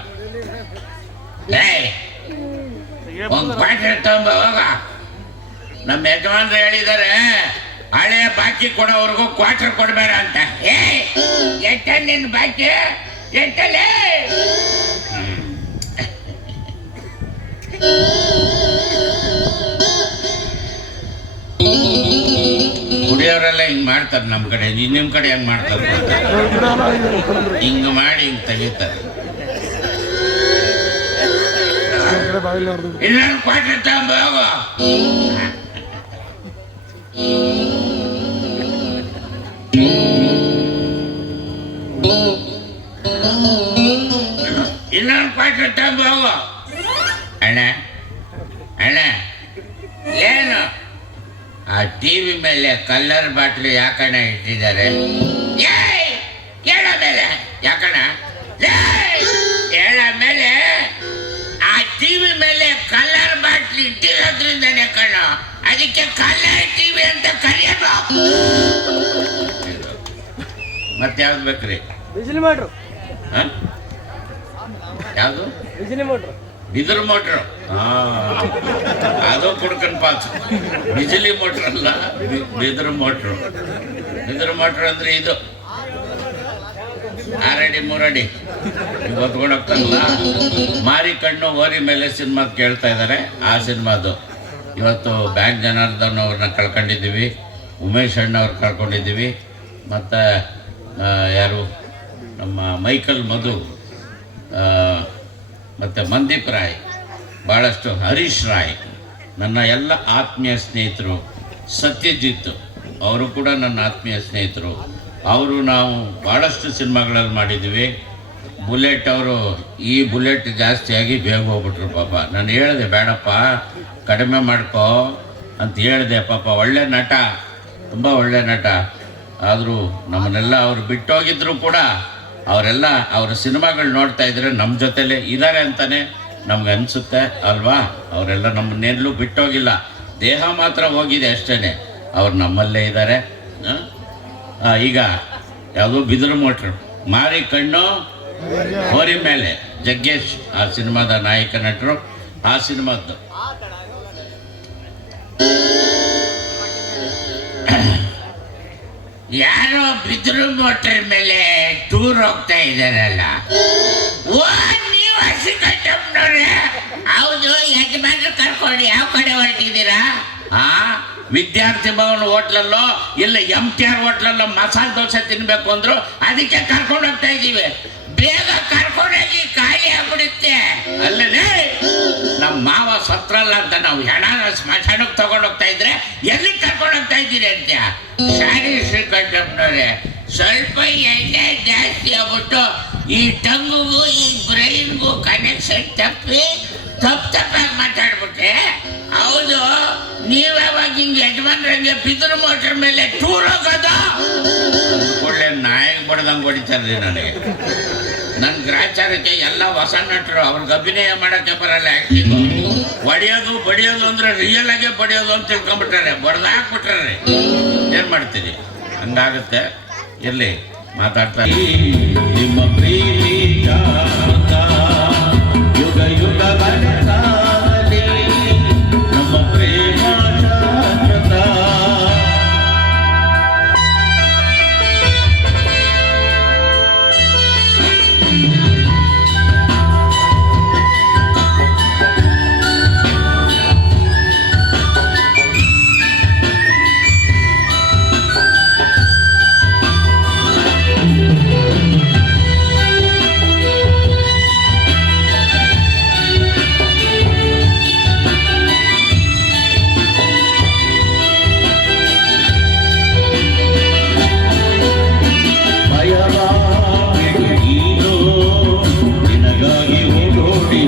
ಒಂದು ಕ್ವಾರ್ಟರ್ ತಗೊಂಬ ಹೋಗ, ನಮ್ಮ ಯಜಮಾನ್ರು ಹೇಳಿದ್ದಾರೆ ಹಳೆ ಬಾಕಿ ಕೊಡೋವರೆಗೂ ಕ್ವಾರ್ಟರ್ ಕೊಡಬೇಡ ಅಂತ. ಎಟ್ಟ ನಿನ್ನ ಬಾಕಿ ಎಟ್ಟಲೇ? ಕುಡಿಯೋರೆಲ್ಲ ಹಿಂಗ್ ಮಾಡ್ತಾರೆ ನಮ್ಮ ಕಡೆ, ನಿಮ್ಮ ಕಡೆ ಹೆಂಗ್ ಮಾಡ್ತಾರೆ? ಹಿಂಗ ಮಾಡಿ ಹಿಂಗ್ ತೆಗಿತಾರೆ. ಇನ್ನೊಂದು ಕ್ವಾರ್ಟರ್ ತಗೊಂಬ ಹೋಗು. ಇನ್ನೊಂದು ಕ್ವಾರ್ಟರ್ ತಗೊಂಬ ಹೋಗು. ಅಣ್ಣ ಏನು ಆ ಟಿವಿ ಮೇಲೆ ಕಲ್ಲರ್ ಬಾಟ್ಲು ಯಾಕಣ್ಣ ಇಟ್ಟಿದ್ದಾರೆ? ಹೇಳ ಮೇಲೆ ಯಾಕಣ್ಣ? ಹೇಳ ಮೇಲೆ ಆ ಟಿವಿ ಮೇಲೆ ಕಲ್ಲರ್ ಬಾಟ್ಲು ಇಟ್ಟಿರೋದ್ರಿಂದನೇ ಕಣ, ಅದಕ್ಕೆ ಕಲ್ಲರ್ ಟಿವಿ ಅಂತ ಕರೆಯೋದು. ಮತ್ತೆ ಯಾವ್ದು ಬೇಕ್ರಿ? ಯಾವುದು? ಬಿದಿರು ಮೋಟ್ರು. ಅದು ಕುಡ್ಕನ್ ಪಾತ್ರ. ಬಿಜಿಲಿ ಮೋಟ್ರ್ ಅಲ್ಲ, ಬಿದಿರು ಮೋಟ್ರು. ಬಿದಿರು ಮೋಟ್ರು ಅಂದ್ರೆ ಇದು 6 ಅಡಿ 3 ಅಡಿ ಹೊತ್ಕೊಂಡು ಹೋಗ್ತಾರಲ್ಲ. ಮಾರಿ ಕಣ್ಣು ಓರಿ ಮೇಲೆ ಸಿನಿಮಾ ಕೇಳ್ತಾ ಇದ್ದಾರೆ. ಆ ಸಿನಿಮಾದು ಇವತ್ತು ಬ್ಯಾಂಕ್ ಜನಾರ್ದನ್ ಅವ್ರನ್ನ ಕಳ್ಕೊಂಡಿದ್ದೀವಿ, ಉಮೇಶ್ ಅಣ್ಣವ್ರು ಕಳ್ಕೊಂಡಿದ್ದೀವಿ, ಮತ್ತು ಯಾರು ನಮ್ಮ ಮೈಕಲ್ ಮಧು, ಮತ್ತು ಮಂದೀಪ್ ರಾಯ್, ಭಾಳಷ್ಟು ಹರೀಶ್ ರಾಯ್, ನನ್ನ ಎಲ್ಲ ಆತ್ಮೀಯ ಸ್ನೇಹಿತರು. ಸತ್ಯಜಿತ್ ಅವರು ಕೂಡ ನನ್ನ ಆತ್ಮೀಯ ಸ್ನೇಹಿತರು. ಅವರು ನಾವು ಭಾಳಷ್ಟು ಸಿನಿಮಾಗಳಲ್ಲಿ ಮಾಡಿದ್ದೀವಿ. ಬುಲೆಟ್ ಅವರು ಈ ಬುಲೆಟ್ ಜಾಸ್ತಿಯಾಗಿ ಬೇಗ ಹೋಗ್ಬಿಟ್ರು ಪಾಪ. ನಾನು ಹೇಳಿದೆ ಬೇಡಪ್ಪ ಕಡಿಮೆ ಮಾಡ್ಕೋ ಅಂತ ಹೇಳಿದೆ. ಪಾಪ ಒಳ್ಳೆ ನಟ, ತುಂಬ ಒಳ್ಳೆ ನಟ. ಆದರೂ ನಮ್ಮನ್ನೆಲ್ಲ ಅವರು ಬಿಟ್ಟೋಗಿದ್ರು ಕೂಡ ಅವರೆಲ್ಲ ಅವರ ಸಿನಿಮಾಗಳು ನೋಡ್ತಾ ಇದ್ರೆ ನಮ್ಮ ಜೊತೆಲೇ ಇದ್ದಾರೆ ಅಂತಲೇ ನಮ್ಗೆ ಅನಿಸುತ್ತೆ ಅಲ್ವಾ? ಅವರೆಲ್ಲ ನಮ್ಮನ್ನೆಲ್ಲೂ ಬಿಟ್ಟೋಗಿಲ್ಲ, ದೇಹ ಮಾತ್ರ ಹೋಗಿದೆ ಅಷ್ಟೇ. ಅವ್ರು ನಮ್ಮಲ್ಲೇ ಇದ್ದಾರೆ. ಈಗ ಯಾವುದೋ ಬಿದಿರು ಮೋಟ್ರು, ಮಾರಿ ಕಣ್ಣು ಹೋರಿ ಮೇಲೆ, ಜಗ್ಗೇಶ್ ಆ ಸಿನಿಮಾದ ನಾಯಕ ನಟರು. ಆ ಸಿನಿಮಾದ್ದು ಯಾರೋ ಬಿದಿರು ಮೋಟರ್ ಮೇಲೆ ಟೂರ್ ಹೋಗ್ತಾ ಇದ್ದಾರಲ್ಲ, ನೀವು ಹಸಿಕಟ್ಟವ್ರೆ? ಹೌದು, ಯಜಮಾನ್ರು ಕರ್ಕೊಂಡು ಯಾವ ಕಡೆ ಹೊರಟಿದ್ದೀರಾ? ವಿದ್ಯಾರ್ಥಿ ಭವನ್ ಹೋಟ್ಲಲ್ಲೋ ಇಲ್ಲ MTR ಹೋಟ್ಲಲ್ಲೋ ಮಸಾಲೆ ದೋಸೆ ತಿನ್ಬೇಕು ಅಂದ್ರು, ಅದಕ್ಕೆ ಕರ್ಕೊಂಡು ಹೋಗ್ತಾ ಇದ್ದೀವಿ. ಬೇಗ ಕರ್ಕೊಂಡೋಗಿ ಖಾಲಿ ಆಗ್ಬಿಡುತ್ತೆ. ಅಲ್ಲದೆ ನಮ್ಮ ಮಾವ ಸತ್ರಲ್ಲ ಅಂತ ನಾವು ಹೆಣ ಸ್ಮಶಾನಕ್ಕೆ ತಗೊಂಡೋಗ್ತಾ ಇದ್ರೆ ಎಲ್ಲಿ ಕರ್ಕೊಂಡೋಗ್ತಾ ಇದ್ದೀರಿ ಅಂತ. ಶಾರಿ ಶ್ರೀಕಂಠಪ್ಪನವ್ರೆ, ಸ್ವಲ್ಪ ಎಣ್ಣೆ ಜಾಸ್ತಿ ಆಗ್ಬಿಟ್ಟು ಈ ಟಂಗಿಗೂ ಈ ಬ್ರೈನ್ಗೂ ಕನೆಕ್ಷನ್ ತಪ್ಪಾಗಿ ಮಾತಾಡ್ಬಿಟ್ಟೆ. ಹೌದು, ನೀವ್ಯಾವಾಗ ಹಿಂಗೆ ಯಜಮಾನ್ರಂಗೆ ಬಿದಿರು ಮೋಟರ್ ಮೇಲೆ ಟೂರ್ ಹೋಗೋದು? ಒಳ್ಳೆ ನಾಯಿಗೆ ಬಡ್ದಂಗೆ ಹೊಡಿತಾರ್ರಿ ನನಗೆ. ನನ್ನ ಗ್ರಾಚಾರಕ್ಕೆ ಎಲ್ಲ ಹೊಸ ನಟರು, ಅವ್ರಿಗೆ ಅಭಿನಯ ಮಾಡೋಕ್ಕೆ ಬರಲ್ಲ, ಆ್ಯಕ್ಟಿಂಗು. ಹೊಡಿಯೋದು ಬಡಿಯೋದು ಅಂದರೆ ರಿಯಲ್ ಆಗೇ ಬಡಿಯೋದು ಅಂತ ತಿಳ್ಕೊಂಡ್ಬಿಟ್ಟಾರೆ, ಬಡ್ದಾಕ್ಬಿಟ್ರೆ ಏನು ಮಾಡ್ತೀರಿ? ಹಂಗಾಗುತ್ತೆ. ಇರಲಿ, ಮಾತಾಡ್ತಾ ನಿಮ್ಮ ಪ್ರೀತಿ ಯುಗ ಯುಗ ನಮ್ಮ ಪ್ರೇಮ ಶಾಶ್ವತ.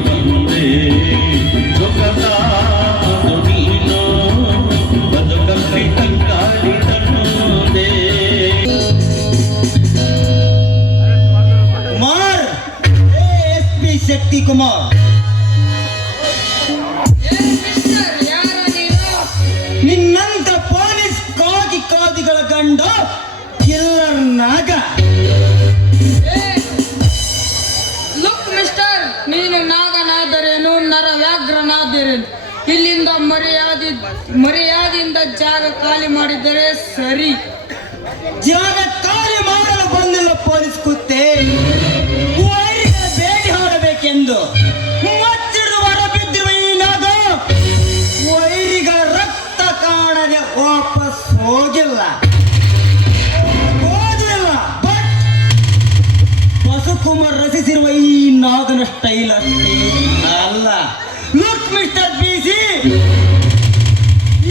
ಬಂದೆ ಸುಖದ ನೀನು ಬದುಕಲ್ಲಿ ತಂಗಾಳಿ ತನ್ನೋದೆ ಕುಮಾರ್ SP ಶಕ್ತಿ ಕುಮಾರ್ ನಿನ್ನಂತ ಪೊಲೀಸ್ ಕಾದಿಗಳ ಗಂಡ ಕಿಲ್ಲರ್ ನಾಗ. ಲುಕ್ ಮಿಸ್ಟರ್, ನೀನು ನಾಗನಾದರೇನು ನರವ್ಯಾಘ್ರನಾದರೇನು, ಇಲ್ಲಿಂದ ಮರ್ಯಾದೆಯಿಂದ ಜಾಗ ಖಾಲಿ ಮಾಡಿದರೆ ಸರಿ. ಜಾಗ ಖಾಲಿ ಮಾಡಲು ಬಂದಿಲ್ಲ ಪೊಲೀಸ್ ಕುತ್ತೆ, ವೈರಿಗಳ ಬೇಡಿ ಹಾಡಬೇಕೆಂದು ಮಚ್ಚಿಡಿದು ಹೊರಬಿದ್ದಿರುವ ಈ ನಾಗ ವೈರಿಗಳ ರಕ್ತ ಕಾಣದೆ ವಾಪಸ್ ಹೋಗಿಲ್ಲ, ಹೋಗಿಲ್ಲ. ಬಟ್ ಬಸಕುಮಾರ್ ರಚಿಸಿರುವ ಈ ನಾಗನ ಸ್ಟೈಲ್ ಅಷ್ಟೇ ಅಲ್ಲ. ಲುಕ್ ಮಿಸ್ಟರ್ ಬಿಸಿ,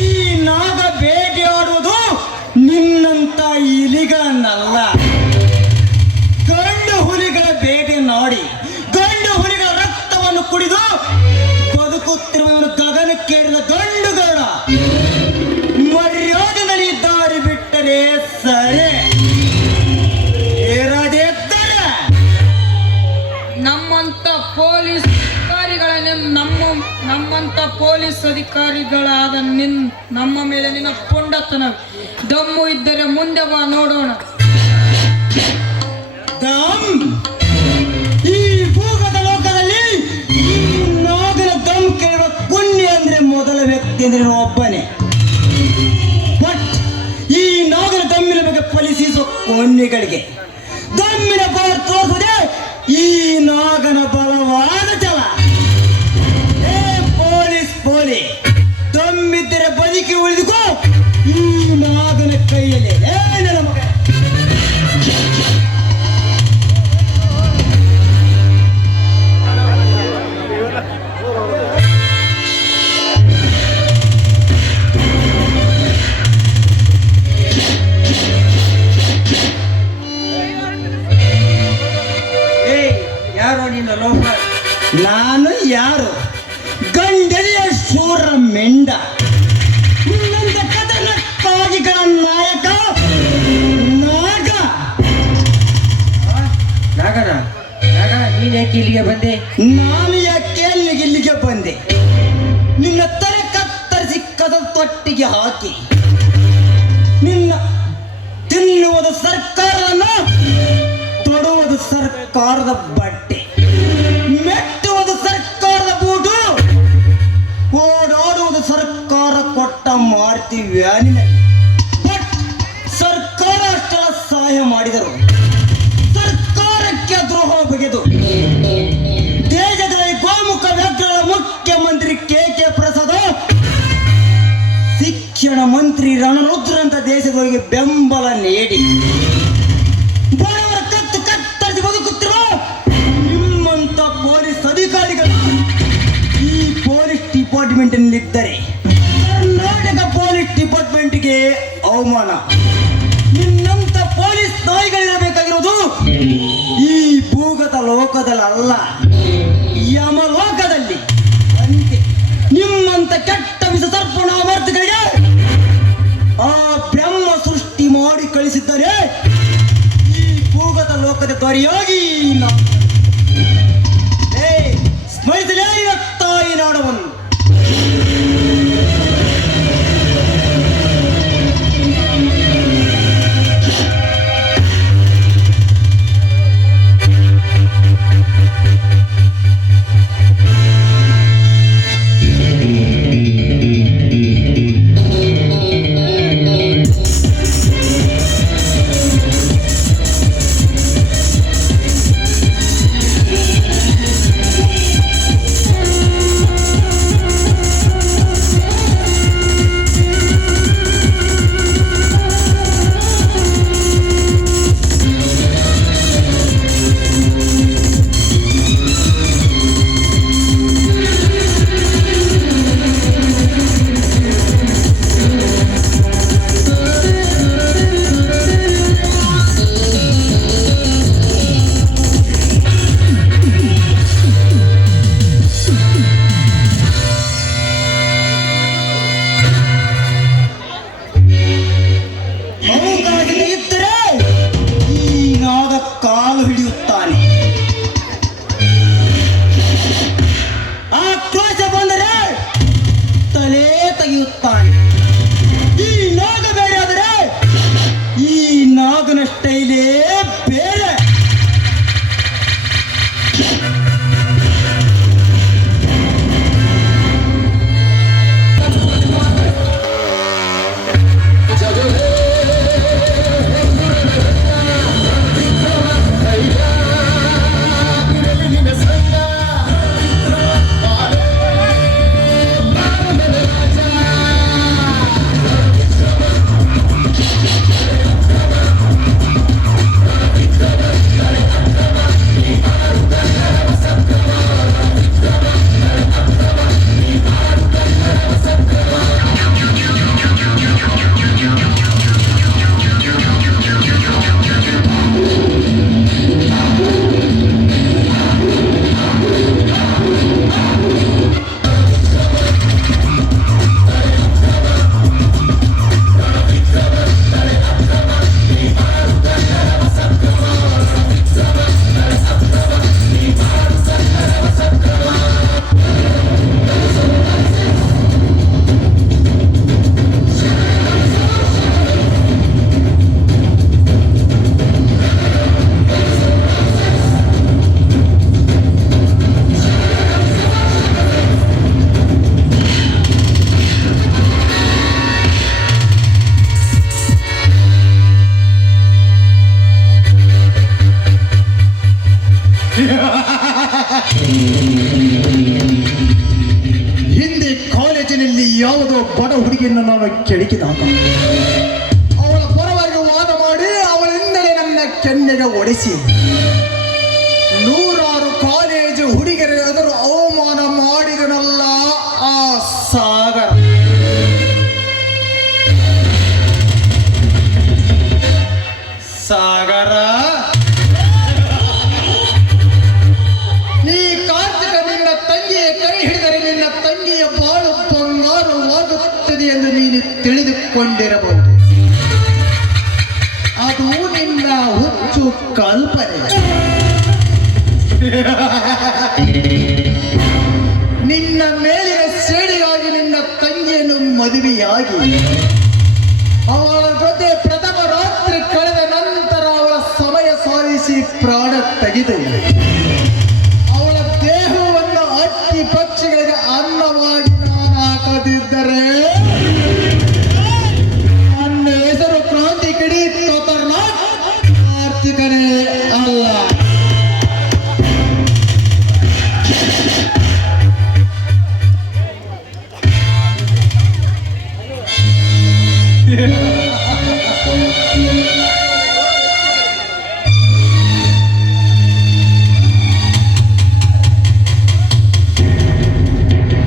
ಈ ನಾಗ ಬೇಟೆಯಾಡುವುದು ನಿನ್ನಂತ ಇಲಿಗಳನ್ನಲ್ಲ, ಗಂಡು ಹುಲಿಗಳ ಬೇಟೆ ನೋಡಿ ಗಂಡು ಹುಲಿಗಳ ರಕ್ತವನ್ನು ಕುಡಿದು ಬದುಕುತ್ತಿರುವವನು ಗಗನಕ್ಕೇರಿದ ಗಂಡುಗಳ ಮರ್ಯಾದೆನಲ್ಲಿ ದಾರಿ ಬಿಟ್ಟರೆ ಸರಿ, ಇರದಿದ್ದರೆ ನಮ್ಮಂತ ಪೊಲೀಸ್ ಅಧಿಕಾರಿಗಳಾದ ನಮ್ಮ ಮೇಲೆ ನಿನ್ನ ಪುಂಡತನ ದಮ್ಮು ಇದ್ದರೆ ಮುಂದೆ ಬಾ ನೋಡೋಣ. ದಮ್ ಈ ಭೂಗತ ಲೋಕದಲ್ಲಿ ಈ ನಾಗನ ದಮ್ ಕೇಳುವ ಪುಣ್ಯ ಅಂದ್ರೆ ಮೊದಲ ವ್ಯಕ್ತಿ ಅಂದ್ರೆ ನೀನು ಒಬ್ಬನೇ. ಬಟ್ ಈ ನಾಗನ ದಮ್ಮಿನ ಬಗ್ಗೆ ಫಲಿಸಿಸುವ ಕೊನ್ನಿಗಳಿಗೆ ದಮ್ಮಿನ ಬಲ ತೋರಿಸದೆ ಈ ನಾಗನ ಬಲವಾದ ಛಲ. ಪೋಲಿ ದಮ್ಮಿದ್ದರೆ ಬದುಕಿ ಉಳಿದುಕೋ ಈ ನಾಗನ ಕೈಯಲ್ಲಿ. ನನ್ನ ಮಗ ಯಾರೋ ನಿನ್ನ ಲೋಕ, ನಾನು ಯಾರು? ಗಂಡಲಿಯ ಶೂರ ಮೆಂಡ, ನಿನ್ನಂತ ಕಥನಕ್ಕಾಗಿಗಳ ನಾಯಕ ನಾಗ. ನಾಗನ ನೀನ್ ಯಾಕೆ ಇಲ್ಲಿಗೆ ಬಂದೆ? ನಾನು ಯಾಕೆ ಇಲ್ಲಿಗೆ ಬಂದೆ? ನಿನ್ನ ತಲೆ ಕತ್ತರಿಸಿ ಕದ ತೊಟ್ಟಿಗೆ ಹಾಕಿ ನಿನ್ನ ತಿನ್ನುವುದು ಸರ್ಕಾರವನ್ನು, ತೊಡುವುದು ಸರ್ಕಾರದ ಬಟ್ಟೆ, ಮೆಟ್ಟುವುದು ಸರ್ಕಾರದ ಬೂಟು, ಓಡಾಡುವುದು ಸರ್ಕಾರ ಕೊಟ್ಟ ಮಾಡ್ತೀವಿ. ಬಟ್ ಸರ್ಕಾರ ಅಷ್ಟೆಲ್ಲ ಸಹಾಯ ಮಾಡಿದರು, ಸರ್ಕಾರಕ್ಕೆ ದ್ರೋಹ ಬಗೆದು ದೇಶದಲ್ಲಿ ಗೋಮುಖ ವ್ಯಾಘ್ರಗಳ ಮುಖ್ಯಮಂತ್ರಿ KK ಪ್ರಸಾದ್, ಶಿಕ್ಷಣ ಮಂತ್ರಿ ರಣರುದ್ರಂತ ದೇಶಗಳಿಗೆ ಬೆಂಬಲ ನೀಡಿ ಬಡವರ ಕತ್ತರಿಸಿ ಬದುಕುತ್ತಿರುವ ನಿಮ್ಮಂತ ಪೊಲೀಸ್ ಅಧಿಕಾರಿಗಳು ಈ ಪೊಲೀಸ್ ಡಿಪಾರ್ಟ್ಮೆಂಟ್ ನಲ್ಲಿದ್ದರೆ ಕರ್ನಾಟಕ ಪೊಲೀಸ್ ಡಿಪಾರ್ಟ್ಮೆಂಟ್ಗೆ ಅವಮಾನ. ನಿನ್ನಂತ ಪೊಲೀಸ್ ನಾಯಿಗಳಿರಬೇಕಾಗಿರೋದು ಈ ಭೂಗತ ಲೋಕದಲ್ಲ, ಯಮಲೋಕದಲ್ಲಿ. ಅಂತೆ ನಿಮ್ಮಂತ ಕೆಟ್ಟ ವಿಷ ಸರ್ಪಣಾಮರ್ಥಗಳಿಗೆ ಆ ಬ್ರಹ್ಮ ಸೃಷ್ಟಿ ಮಾಡಿ ಕಳಿಸಿದ್ದಾರೆ ಈ ಭೂಗತ ಲೋಕದ ದೊರೆಯಾಗಿ. ಸ್ಮರಿಸಲೇ ತಾಯಿ ನಾಡವನ್ನು. ಬಡ ಹುಡುಗಿಯನ್ನು ನಾನು ಕೆಣಕಿದಾಗ ಅವಳ ಪರವಾಗಿ ವಾದ ಮಾಡಿ ಅವಳಿಂದಲೇ ನನ್ನ ಕೆನ್ನೆಗೆ ಒಡೆಸಿ ನೂರಾರು ಕಾಲೇಜು ಹುಡುಗರ ಎದುರು ಅವಮಾನ ಮಾಡಿದನಲ್ಲ ಆ ಸಾಗರ. ಸಾಗರ, ನೀ ಕಾರ್ತಿಕ ನಿನ್ನ ತಂಗಿಯ ಕೈ ಹಿಡಿದರೆ ನಿನ್ನ ತಂಗಿಯ ಬಾಳು ಬಂಗಾರವಾಗುತ್ತದೆ ಎಂದು ನೀನು ತಿಳಿದುಕೊಂಡಿರಬಹುದು. ಅದು ನಿನ್ನ ಹುಚ್ಚು ಕಲ್ಪನೆ. ನಿನ್ನ ಮೇಲಿನ ಸೇಡಿಗಾಗಿ ನಿನ್ನ ತಂಗಿಯನ್ನು ಮದುವೆಯಾಗಿ ಅವಳ ಜೊತೆ ಪ್ರಥಮ ರಾತ್ರಿ ಕಳೆದ ನಂತರ ಅವಳ ಸಮಯ ಸಾಧಿಸಿ ಪ್ರಾಣ ತೆಗೆದು ಅವಳ ದೇಹವನ್ನು ಹಕ್ಕಿ ಪಕ್ಷಿಗಳಿಗೆ ಅನ್ನವಾಗಿ ನಾನು ಹಾಕದಿದ್ದರೆ ನನ್ನ ಹೆಸರು ಕ್ರಾಂತಿ ಕಿಡಿ ತೋತರ್ನಾಥ್ ಕಾರ್ತಿಕನೇ ಅಲ್ಲ.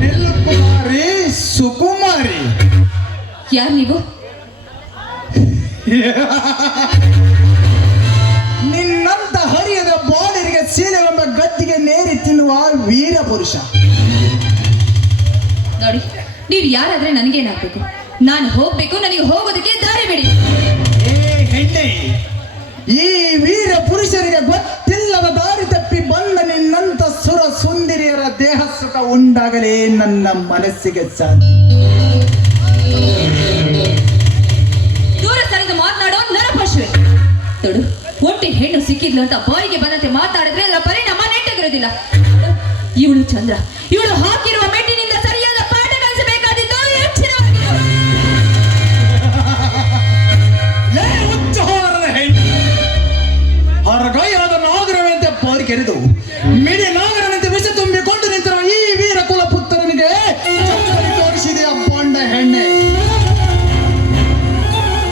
ನಿಲ್ಲುಕುಮಾರಿ, ಸುಕುಮಾರಿ, ಯಾರು ನೀವು? ನಿನ್ನಂತ ಹರಿಯದ ಬಾಲರಿಗೆ ಸೀಲೆಗೊಂಡ ಗದ್ದಿಗೆ ನೇರಿ ತಿನ್ನುವ ವೀರ ಪುರುಷ. ನೋಡಿ, ನೀವು ಯಾರಾದ್ರೆ ನನಗೇನಾಗ್ಬೇಕು? ನಾನು ಹೋಗ್ಬೇಕು, ನನಗೆ ಹೋಗೋದಕ್ಕೆ ದಾರಿ ಬಿಡಿ. ಏ ಹೆಣ್ಣೆ, ಈ ವೀರ ಪುರುಷರಿಗೆ ಗೊತ್ತಿಲ್ಲದ ದಾರಿ ತಪ್ಪಿ ಬಂದ ನಿನ್ನಂತ ಸುರ ಸುಂದರಿಯರ ದೇಹ ಸುಖ ಉಂಡಾಗಲೇ ನನ್ನ ಮನಸ್ಸಿಗೆ ಸಾಧ್ಯ. ದೂರ ಸರಿದು ಮಾತನಾಡೋ ನರಪಶುವೆ. ನೋಡು, ಒಂಟಿ ಹೆಣ್ಣು ಸಿಕ್ಕಿದ್ಲು ಅಂತ ಬಾಯಿಗೆ ಬಂದಂತೆ ಮಾತಾಡಿದ್ರೆ ಅದರ ಪರಿಣಾಮ ನೆಟ್ಟಗಿರೋದಿಲ್ಲ. ಇವಳು ಚಂದ್ರ, ಇವಳು ಹಾಕಿರುವ ಮೆಟ್ಟಿನಿಂದ ಸರಿಯಾದ ಪಾಠ ಕಲಿಸಬೇಕಾದಿದ್ದು ಎಚ್ಚರವಾಗಿರು. ಲೇ ಹುಚ್ಚ ಹೋರದ ಹೆಣ್ಣು, ಹೊರಗೈಯಾದ ನಾಗರವಂತೆ ಬಾರಿ ಕೆರೆದು ಮಿಡಿ ನಾಗರನಂತೆ ವಿಷ ತುಂಬಿಕೊಂಡು ನಿಂತಿರುವ ಈ ವೀರ ಕುಲ ಪುತ್ರನಿಗೆ ಚಪ್ಪಲಿ ತೋರಿಸಿದೆಯ ಬಾಂಡ ಹೆಣ್ಣೆ.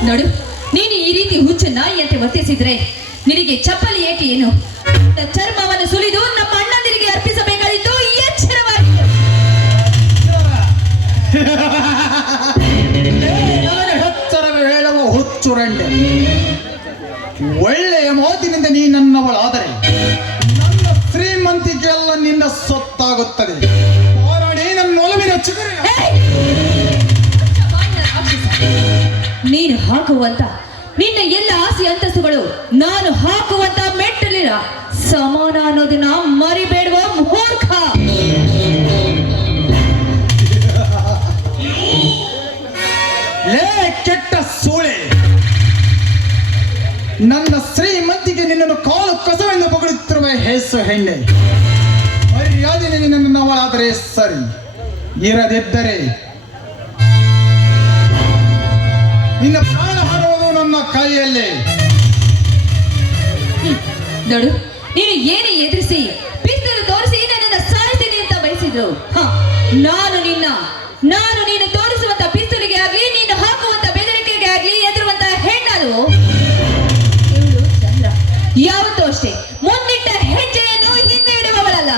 ನೋಡು, ನೀನು ಈ ರೀತಿ ಹುಚ್ಚು ನಾಯಿಯಂತೆ ವರ್ತಿಸಿದ್ರೆ ನಿನಗೆ ಚಪ್ಪಲಿ ಏಕೆ ಏನು? ಚರ್ಮವನ್ನು ಸುಲಿದು ನಮ್ಮ ಅಣ್ಣಂದಿರಿಗೆ ಅರ್ಪಿಸಬೇಕಾದಿದ್ದು ಎಚ್ಚರವಾಗಿರು. ನನಗೆ ಎಚ್ಚರವೇ ಹೇಳುವ ಹುಚ್ಚುರಂಡೆ. ಒಳ್ಳೆಯ ಮಾತಿನಿಂದ ನೀ ನನ್ನವಳಾದರೆ ನನ್ನ ಶ್ರೀಮಂತಿಕೆಲ್ಲ ನಿನ್ನ ಸೊತ್ತಾಗುತ್ತದೆ. ಹೋರಾಡಿ ನನ್ನ ಒಲವಿನ ಚಿಗುರೆ. ನೀನು ಹಾಕುವಂತ ನಿನ್ನ ಎಲ್ಲ ಆಸೆ ಅಂತಸ್ತುಗಳು ನಾನು ಹಾಕುವಂತ ಮೆಟ್ಟಲಿನ ಸಮಾನ ಅನ್ನೋದನ್ನ ಮರಿಬೇಡುವ ಮೂರ್ಖ. ಲೇ ಕೆಟ್ಟ ಸೂಳೆ, ನನ್ನ ಶ್ರೀಮಂತಿಗೆ ನಿನ್ನನ್ನು ಕಾಲು ಕಸವೆಂದು ಬಗಳುತ್ತಿರುವ ಹೇಸು ಹೆಣ್ಣೆ. ಮರ್ಯಾದೆ ನಿನ್ನವಳಾದರೆ ಸರಿ, ಇರದಿದ್ದರೆ ನಿನ್ನ ಪ್ರಾಣ ಹಾರುವುದು ನನ್ನ ಕೈಯಲ್ಲಿ. ನೋಡು, ನೀನು ಏನೇ ಎದುರಿಸಿ ಪಿಸ್ತೂಲು ತೋರಿಸಿ ನನ್ನನ್ನು ಸಾಯಿಸ್ತೀನಿ ಅಂತ ಬಯಸಿದ್ರು, ನಾನು ನೀನು ತೋರಿಸುವಂತ ಪಿಸ್ತೂಲಿಗೆ ಆಗ್ಲಿ, ನೀನು ಹಾಕುವಂತ ಬೆದರಿಕೆಗೆ ಆಗ್ಲಿ ಎದುರುವಂತ ಹೆಣ್ಣದು. ಇವಳು ಚಂದ್ರ ಯಾವತ್ತೂ ಅಷ್ಟೇ ಮುಂದಿಟ್ಟ ಹೆಜ್ಜೆಯನ್ನು ಹಿಂದೆ ಇಡುವವಳಲ್ಲ.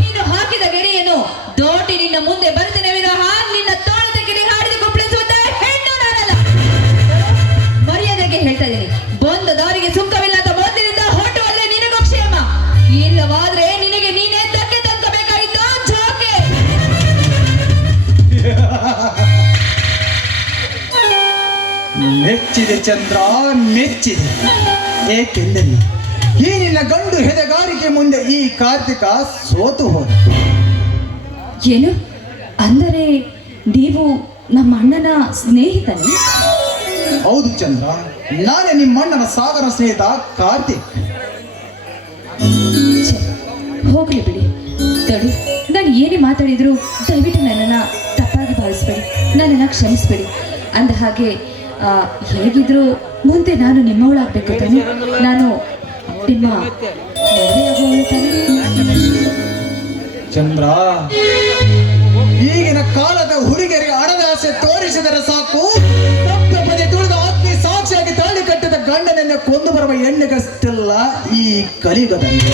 ನೀನು ಹಾಕಿದ ಗೆರೆಯನ್ನು ದೋಟಿ ನಿನ್ನ ಮುಂದೆ ಬರುತ್ತೇನೆ ವಿನಃ ನಿನ್ನ ತೋಳದ ಗಿರಿ ಹಾಡಿದ ಕುಪ್ಪಳಿಸುವಂತ ಹೆಣ್ಣು ನಾನಲ್ಲ. ಮರ್ಯಾದೆಗೆ ಹೇಳ್ತಾ ಇದ್ದೀನಿ, ಬಂದ ದಾರಿಗೆ ಸುಂಕವಿಲ್ಲ ಅಂತ ಮೊದಲಿನಿಂದ ಹೊರಟುವಲ್ಲೇ ನಿನಗೂ ಕ್ಷೇಮ. ಇಲ್ಲವಾದ್ರೆ ನಿನಗೆ ನೀನೇ ಧಕ್ಕೆ ತಂದ್ಕೋಬೇಕಾಗಿತ್ತು ಜೋಕೆ. ಮೆಚ್ಚಿದೆ ಚಂದ್ರ, ಮೆಚ್ಚಿದೆ. ಏಕೆಂದರೆ ಈ ನಿನ್ನ ಗಂಡು ಹೆದೆಗಾರಿಕೆ ಮುಂದೆ ಈ ಕಾರ್ತಿಕ ಸೋತು ಹೋದ. ಏನು ಅಂದರೆ ನೀವು ನಮ್ಮ ಅಣ್ಣನ ಸ್ನೇಹಿತನೇ? ಹೌದು ಚಂದ್ರ, ನಾನೇ ನಿಮ್ಮಣ್ಣನ ಸಾಗರ ಸ್ನೇಹಿತ ಕಾರ್ತಿಕ್. ಛೆ, ಹೋಗ್ಲಿ ಬಿಡಿ. ತಡಿ, ನಾನು ಏನೇ ಮಾತಾಡಿದ್ರು ದಯವಿಟ್ಟು ನನ್ನನ್ನು ತಪ್ಪಾಗಿ ಭಾವಿಸ್ಬೇಡಿ, ನನ್ನನ್ನು ಕ್ಷಮಿಸ್ಬೇಡಿ. ಅಂದ ಹಾಗೆ ಹೇಗಿದ್ರು ಮುಂದೆ ನಾನು ನಿಮ್ಮವಳಾಗಬೇಕು ತಾನೆ, ನಾನು ನಿಮ್ಮ ಮದುವೆಯಾಗುವವಳು ತಾನೆ. ಚಂದ್ರ, ಈಗಿನ ಕಾಲದ ಹುಡುಗರಿಗೆ ಹಣದ ಆಸೆ ಹುಡುಕಿಕೊಂಡು ಬರುವ ಹೆಣ್ಣಿಗಷ್ಟೆಲ್ಲ ಈ ಕಲಿಯುಗದಲ್ಲಿ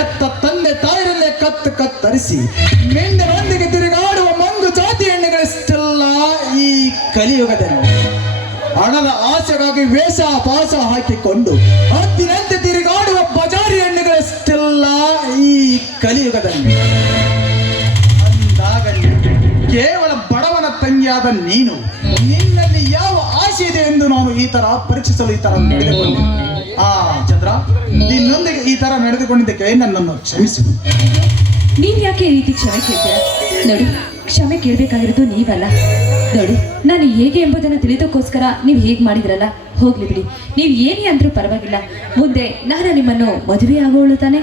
ಎತ್ತ ತಂದೆ ತಾಯಿರಲ್ಲೇ ಕತ್ತರಿಸಿ ಮೆಂಡರೊಂದಿಗೆ ತಿರುಗಾಡುವ ಮಂಗು ಜಾತಿ ಹೆಣ್ಣುಗಳಷ್ಟೆಲ್ಲ ಈ ಕಲಿಯುಗದಲ್ಲಿ ಹಣದ ಆಸೆಗಾಗಿ ವೇಷ ಪಾಸ ಹಾಕಿಕೊಂಡು ಹದ್ದಿನಂತೆ ತಿರುಗಾಡುವ ಬಜಾರಿ ಹೆಣ್ಣುಗಳಷ್ಟೆಲ್ಲ ಈ ಕಲಿಯುಗದಲ್ಲಿ ಅಂದಾಗಲಿ ಕೇವಲ ಬಡವನ ತಂಗಿಯಾದ ನೀನು ನಿನ್ನಲ್ಲಿ ಯಾವ ಆಸೆ ಇದೆ ಎಂದು ನಾನು ಈ ತರ ಪರೀಕ್ಷಿಸಲು ಈ ತರ ನಡೆದುಕೊಂಡೆ. ಚಂದ್ರ, ನಿನ್ನೊಂದಿಗೆ ಈ ತರ ನಡೆದುಕೊಂಡಿದ್ದಕ್ಕೆ ನನ್ನನ್ನು ಕ್ಷಮಿಸು. ನೀವ್ ಯಾಕೆ ಈ ರೀತಿ ಕ್ಷಮೆ ಕೇಳ್ತೀರಾ? ನೋಡಿ, ಕ್ಷಮೆ ಕೇಳಬೇಕಾಗಿರೋದು ನೀವಲ್ಲ. ನೋಡಿ, ನಾನು ಹೇಗೆ ಎಂಬುದನ್ನು ತಿಳಿದಕ್ಕೋಸ್ಕರ ನೀವು ಹೇಗೆ ಮಾಡಿದ್ರಲ್ಲ, ಹೋಗ್ಲಿ ಬಿಡಿ. ನೀವು ಏನೇ ಅಂದ್ರೂ ಪರವಾಗಿಲ್ಲ. ಮುಂದೆ ನಾನು ನಿಮ್ಮನ್ನು ಮದುವೆ ಆಗೋಳು ತಾನೆ.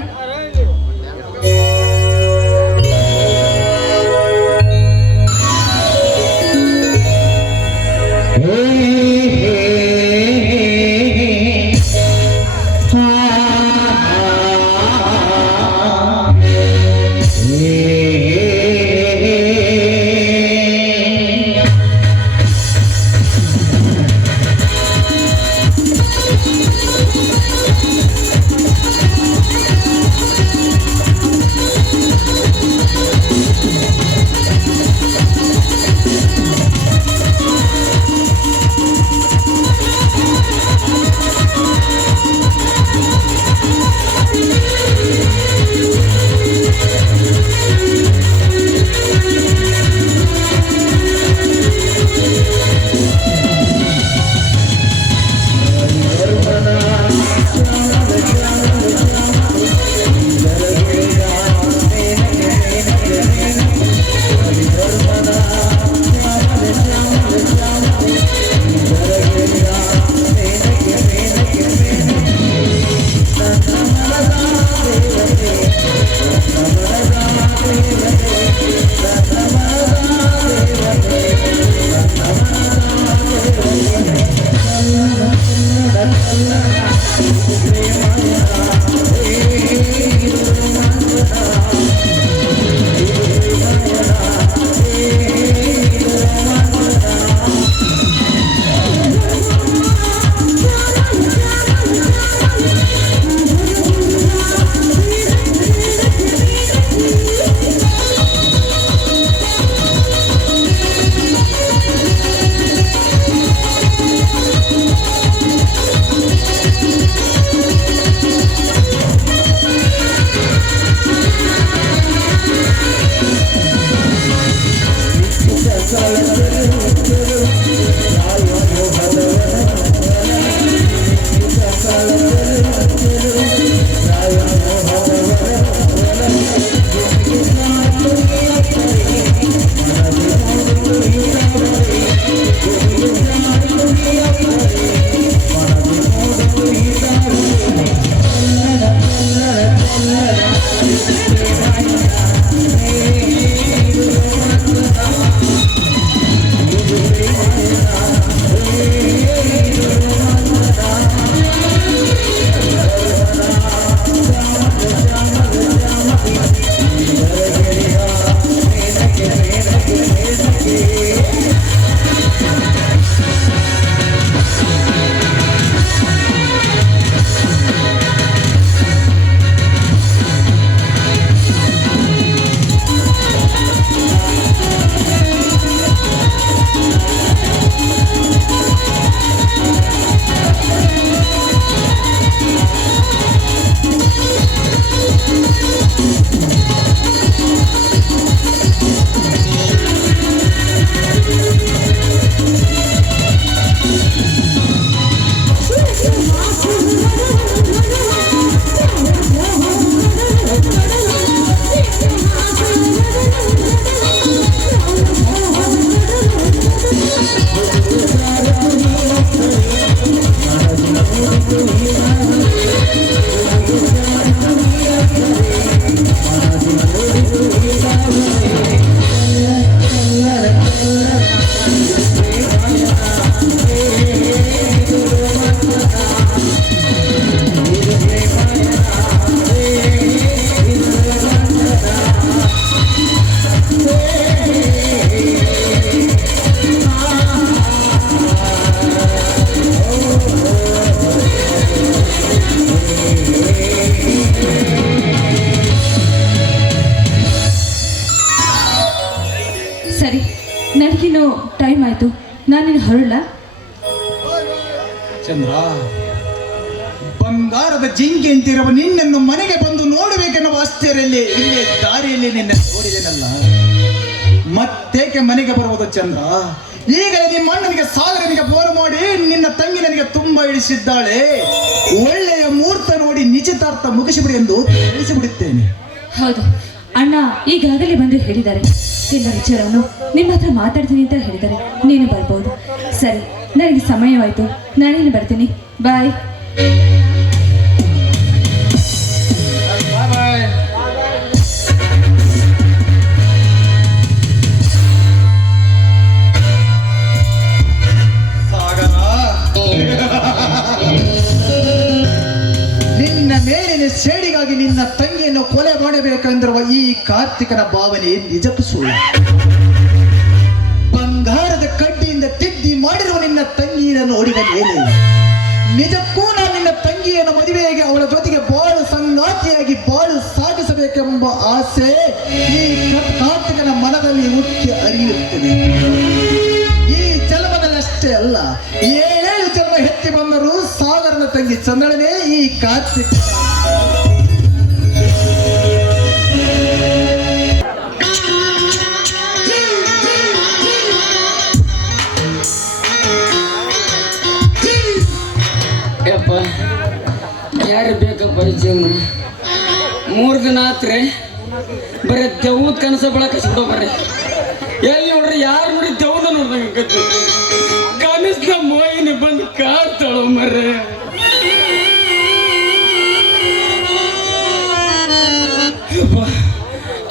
ನನಗಿನ್ನು ಟೈಮ್ ಆಯ್ತು, ನಾನಿನ್ನು ಹೊರಳ. ಚಂದ್ರ, ಬಂಗಾರದ ಜಿಂಕೆ ಅಂತಿರುವ ನಿನ್ನನ್ನು ಮನೆಗೆ ಬಂದು ನೋಡಬೇಕೆನ್ನುವ ಆಶ್ಚರ್ಯಲ್ಲಿ ಇಲ್ಲೇ ದಾರಿಯಲ್ಲಿ ನಿನ್ನ ನೋಡಿದೆನಲ್ಲ, ಮತ್ತೇಕೆ ಮನೆಗೆ ಬರುವುದು ಚಂದ್ರ? ಈಗಲೇ ನಿಮ್ಮ ಅಣ್ಣನಿಗೆ ಸಾಗರನಿಗೆ ಫೋನ್ ಮಾಡಿ ನಿನ್ನ ತಂಗಿ ನನಗೆ ತುಂಬಾ ಇಳಿಸಿದ್ದಾಳೆ, ಒಳ್ಳೆಯ ಮುಹೂರ್ತ ನೋಡಿ ನಿಶ್ಚಿತಾರ್ಥ ಮುಗಿಸಿಬಿಡಿ ಎಂದು ತಿಳಿಸಿಬಿಡುತ್ತೇನೆ. ಹೌದು, ಅಣ್ಣ ಈಗಾಗಲೇ ಬಂದು ಹೇಳಿದ್ದಾರೆ, ಎಲ್ಲ ವಿಚಾರವನ್ನು ನಿಮ್ಮ ಹತ್ರ ಮಾತಾಡ್ತೀನಿ ಅಂತ ಹೇಳಿದ್ದಾರೆ. ನೀನು ಬರ್ಬೋದು. ಸರಿ, ನನಗೆ ಸಮಯವಾಯಿತು, ನಾನೇನು ಬರ್ತೀನಿ. ಬಾಯ್. ನಿನ್ನ ಮೇಲಿನ ಸೇಡಿಗಾಗಿ ನಿನ್ನ ತಂಗಿಯನ್ನು ಕೊಲೆ ಮಾಡಬೇಕೆಂದಿರುವ ಈ ಕಾರ್ತಿಕನ ಭಾವನೆ ನಿಜಕ್ಕೂ ಸುಳ್ಳು. ಬಂಗಾರದ ಕಡ್ಡಿಯಿಂದ ತಿದ್ದಿ ಮಾಡಿರುವ ನಿನ್ನ ತಂಗಿಯನ್ನು ನೋಡಿದ ಮೇಲೆ ನಿಜಕ್ಕೂ ನಾನು ನಿನ್ನ ತಂಗಿಯನ್ನು ಮದುವೆಯಾಗಿ ಅವಳ ಜೊತೆಗೆ ಬಾಳು ಸಂಗಾತಿಯಾಗಿ ಬಾಳು ಸಾಗಿಸಬೇಕೆಂಬ ಆಸೆ ಈ ಕಾರ್ತಿಕನ ಮನದಲ್ಲಿ ಉಕ್ಕಿ ಹರಿಯುತ್ತದೆ. ಈ ಜನ್ಮದಲ್ಲಷ್ಟೇ ಅಲ್ಲ, 7 ಜನ್ಮ ಎತ್ತಿ ಬಂದರೂ ಸಾಗರನ ತಂಗಿ ಚಂದ್ರನೇ ಈ ಕಾರ್ತಿಕ. ಯಪ್ಪ, ಯಾರು ಬೇಕಪ್ಪ ಈ ಜೀವನ? 3 ದಿನ ಆತ್ರಿ ಬರೀ ದೆವ್ವದ ಕನಸ ಬೆಳಕ ಸಿಗೋ ಬರ್ರಿ. ಎಲ್ಲಿ ನೋಡ್ರಿ, ಯಾರು ನೋಡಿ ದೆವ್ವದ ನೋಡ್ದಂಗ ಕನಸ್ನ ಮೋಯಿನ ಬಂದು ಕಾಡ್ತಾಳ ಮರ್ರೆ.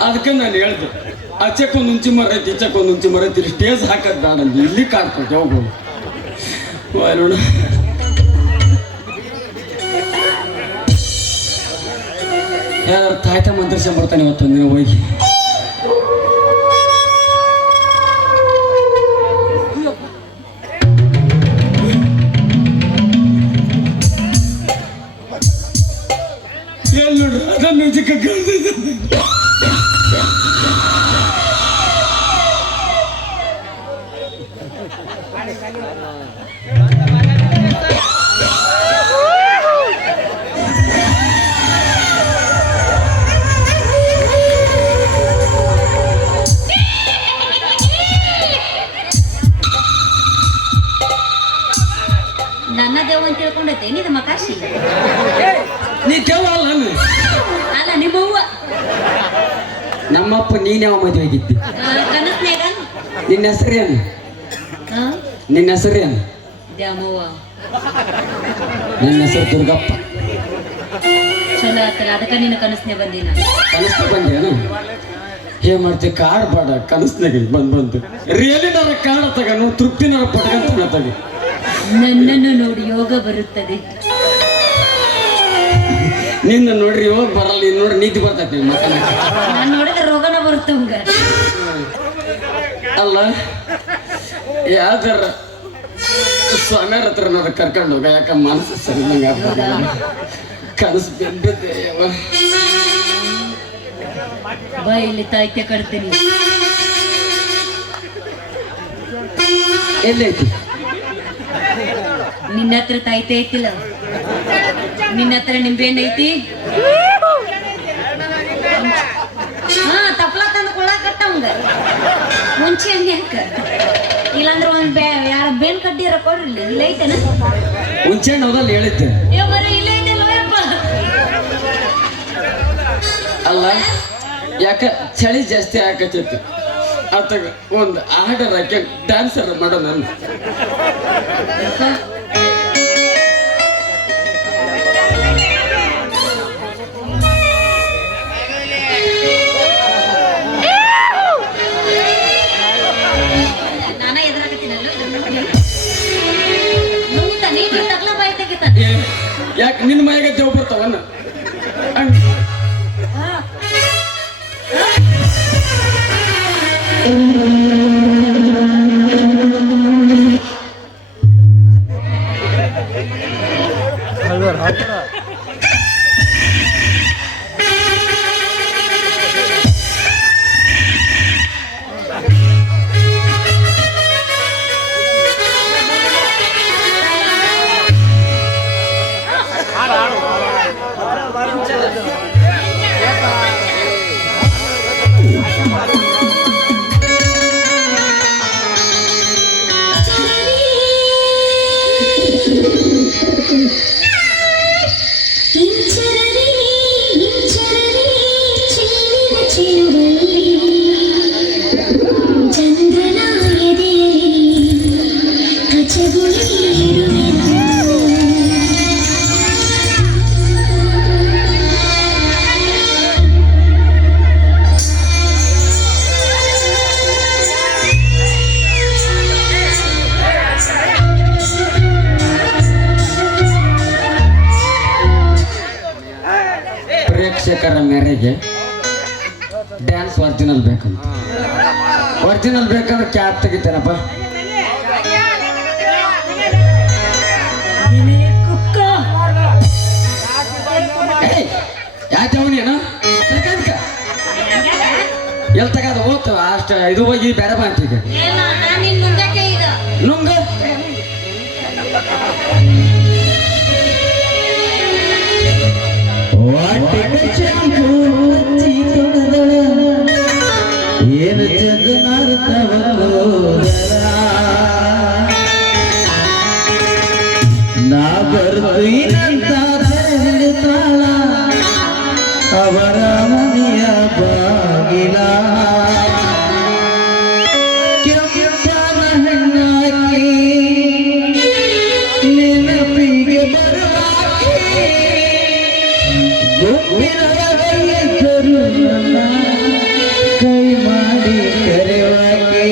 ಅದಕ್ಕೆ ನಾನು ಹೇಳ್ದೆ, ಆಚೆಕೊಂದು ಉಂಚಿ ಮರ ಐತಿ, ಈಚೆಕೊಂದು ಉಂಚಿ ಮರ ಐತಿ, ಸ್ಟೇಜ್ ಹಾಕದ್ ಬೇಡ ಅಂದು ಇಲ್ಲಿ ಕಾಡ್ತಾವ ಹೋಗ್ಬೋದು. ನೋಡ, ಯಾರು ತಾಯ್ತ ಮಂತ್ರಿಸ್ಕೊಂಡ್ಬರ್ತಾನೆ ಇವತ್ತೊಂದಿನ ಹೋಗಿ. ಎಲ್ಲಿ ನೋಡ್ರಿ, ಅದ ಮ್ಯೂಸಿಕ್ ಕೇಳ್ತಿದ್ದೆ. ನನ್ನ ದೇವ ಅಂತ ತಿಳ್ಕೊಂಡೈತೆ ನಿದ ಮಕಾಶಿ. ನೀ ದೇವ ಅಲ್ಲ, ಅಲ್ಲ ನಿಮ್ಮವ್ವ. ನಮ್ಮಪ್ಪ ನೀನ್ ಯಾವ ಮದುವೆ ಆಗಿದ್ದಿ? ಕನಸ್ನ್ಯಾಗ ನಿನ್ನ ಹೆಸರೇನು? ನಿನ್ನ ಹೆಸರೇನು? ದ್ಯಾಮವ್ವ. ನನ್ನ ಹೆಸರು ದುರ್ಗಪ್ಪ. ಚಲೋ ಆತಲ್ಲ, ಅದಕ್ಕೆ ನಿನ್ನ ಕನಸ್ನ್ಯಾಗ ಬಂದಿನ. ಕನಸ್ನ ಬಂದೇನು? ಏನ್ ಮಾಡ್ತೀವಿ, ಕಾಡ್ಬೇಡ ಕನಸ್ನಾಗ ಬಂದು ರಿಯಲಿನಾರ ಕಾಡ ತಗನು, ತೃಪ್ತಿನಾರ ಪಟ್ಕಂತ ತಗ. ನನ್ನನ್ನು ನೋಡಿ ಯೋಗ ಬರುತ್ತದೆ. ನಿನ್ನ ನೋಡ್ರಿ ಯೋಗ ಬರಲ್ಲ, ಇನ್ ನೋಡ್ರಿ ನೀತಿ ಬರ್ತೈತಿ. ನಾನು ನೋಡಿದ್ರೆ ರೋಗನ ಬರುತ್ತವಂಗ. ಅಲ್ಲ, ಯಾವ್ದಾರ ಸ್ವಾಮಿಯರ ಹತ್ರ ನೋಡ್ರಿ ಕರ್ಕೊಂಡು ಹೋಗ, ಯಾಕ ಮನಸ್ಸು ಸರಿ ಕನಸು ಬೆಂದಿದ್ದೆ. ಬಾ, ಇಲ್ಲಿ ತಾಯ್ತೆ ಕಡ್ತೀನಿ. ಎಲ್ಲೈತಿ? ನಿನ್ನ ಹತ್ರ ತಾಯ್ತೆ ಐತಿಲ್ಲ, ನಿನ್ನ ಹತ್ರ ನಿಂಬೆಹಣ್ಣು ಐತಿ. ಹಾ, ತಪ್ಲ ತಂದು ಕೊಳ್ಳಾಕತ್ತವಂಗ ಮುಂಚೆ ಹಂಗ್ಯಾಕ. ಇಲ್ಲಾಂದ್ರೆ ಒಂದ್ ಯಾರ ಬೇನ್ ಕಡ್ಡಿರ ಕೊಡ್ರಿ, ಇಲ್ಲ ಐತೆನ? ಹುಂಚೆ ಹಣ್ಣಲ್ಲಿ ಹೇಳಿದ್ದೆ. ಬರೀ ಇಲ್ಲ ಐತಲ್ವಪ್ಪ. ಅಲ್ಲ, ಯಾಕ ಚಳಿ ಜಾಸ್ತಿ ಆಕತ್ತೈತಿ, ಅತ್ತಾಗ ಒಂದು ಆರ್ಡರ್ ಹಾಕಿ ಡ್ಯಾನ್ಸರ್ ಮಾಡೋ ನಾನು. ನಾನ ಎದುರಾಗತ್ತೀನಲ್ಲ, ತಗ್ಲ ಬಾಯಿ ತೆಗಿತ. ಯಾಕೆ ನಿನ್ನ ಮನೆಗೆ ದೇವ್ ಬರ್ತಾವನ್ನ? ಪ್ರೇಕ್ಷಕರ ಮೇರೆಗೆ ಡ್ಯಾನ್ಸ್ ಒರಿಜಿನಲ್ ಬೇಕಂತ. ಒರಿಜಿನಲ್ ಬೇಕಂದ್ರೆ ಕ್ಯಾಪ್ ತೆಗಿತೇನಪ್ಪ. ಯಾಕೆ ಅವನೇನು ಎಲ್ ತಗದ ಹೋಗ್ತ ಅಷ್ಟ ಇದು ಹೋಗಿ ಬೇರೆ ಬಾಂತಿಗ ನುಂಗ ಏನು ಜಗನಾರ್ಥವ ನಾ ಬರ್ತೀನಂತ ತಾಳ ಅವರ ಮನೆಯ ಬಾಗಿಲ ಕೆಂಪನ ಹೆಣ್ಣಾಕಿ ನೆನಪಿಗೆ ಬರುವಾಕಿ ಗುಪ್ಪಿನವರು ನನ್ನ ಕೈ ಮಾಡಿ ಕರೆವಾಕಿ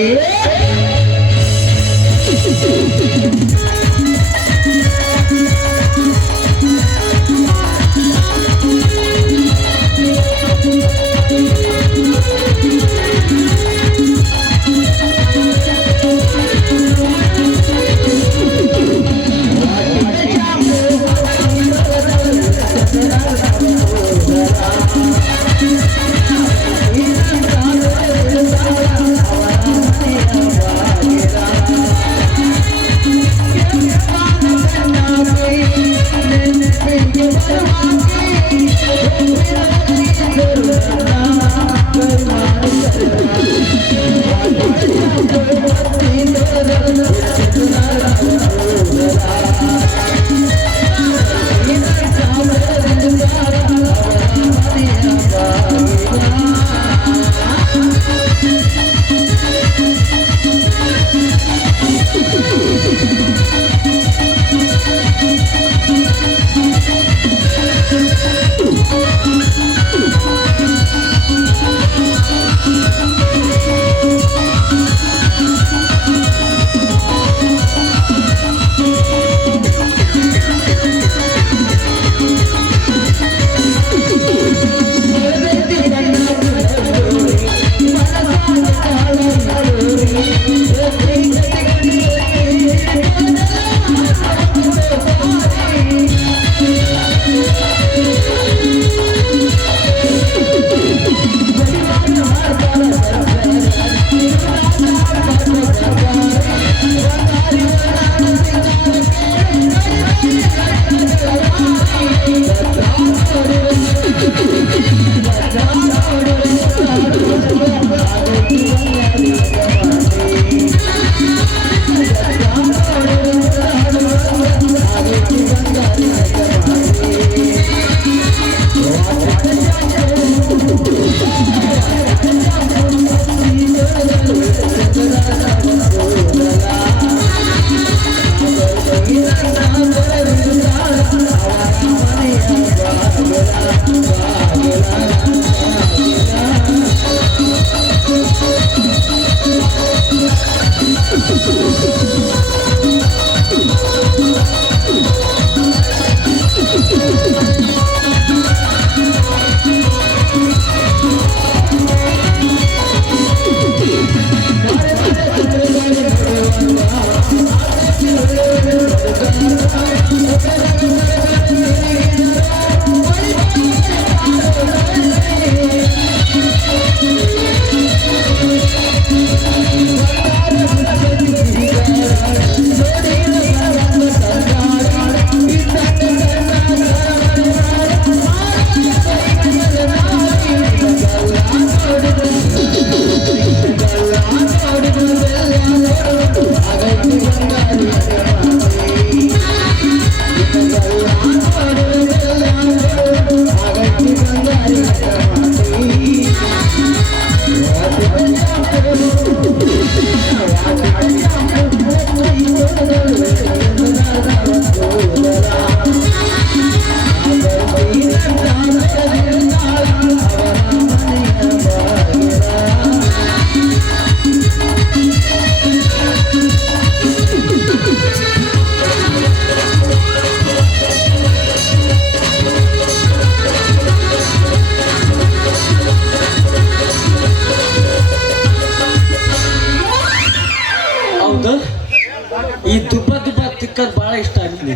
ಚಿಕ್ಕದ್ ಬಹಳ ಇಷ್ಟ ಆಗ್ತದೆ.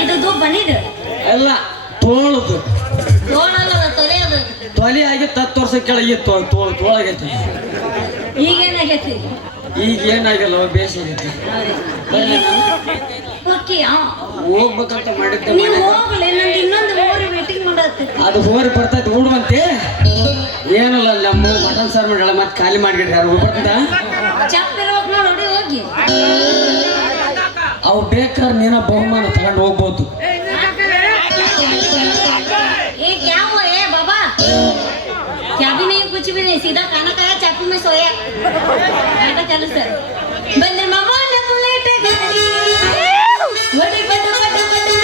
ಇದು ಬನಿದು ಎಲ್ಲ ತೋಳದು ತೋಳಲ್ಲ ತೊಲೆಯದು. ತೊಲಿ ಆಗಿ 10 ವರ್ಷ ಕೆಳಗೆ ತೋಳಾಗೈತಿ. ಈಗೇನಾಗೈತಿ? ಈಗ ಏನಾಗಿಲ್ಲ, ಬೇಸಾಗೈತಿ. ಓಕೆ ಹೋಗ್ಬೇಕಂತ ಮಾಡಿದ್ದೆ ನೀವು ಮನೆಗೆ. ಹೋಗ್ಲಿ, ನಂದು ಇನ್ನೊಂದು ಊರು ಮೀಟಿಂಗ್ ಮಾಡತ್ತೆ. ಅದು ಹೋರಿ ಬರ್ತೈತಿ ಉಡುವಂತೆ. ಏನಲ್ಲ ನಮ್ಮ ಮಟನ್ ಸಾರು ಮಾಡಿ ಮತ್ತೆ ಖಾಲಿ ಮಾಡಿಡ್ರಿ. ಯಾರು ಬರ್ತದ ಚಪ್ಪ ಇರ್ಬೇಕು ನೋಡಿ, ಹೋಗಿ. ಅವು ಬೇಕಾದ್ರೆ ನೀನ ಬಹುಮಾನ ತಗೊಂಡು ಹೋಗ್ಬೋದು. ये क्या हुआ है बाबा? क्या भी नहीं, कुछ भी नहीं, सीधा खाना खाया, चाकू में सोया. ऐसा चलो सर. बंदर मामा ने बुलेट गाड़ी. बड़ी बड़ी बड़ी बड़ी.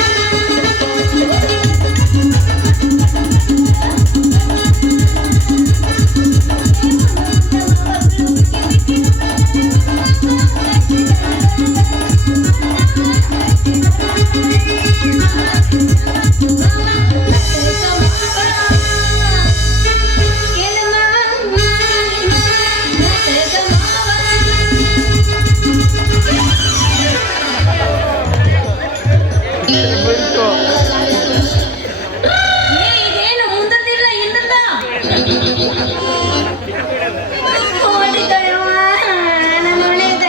ಇದೇನು ಮುಂದಿಲ್ಲ ಇಲ್ಲದ ಹೊಡಿತಯವ ನಮ್ಮ ಹೊಡಿತ.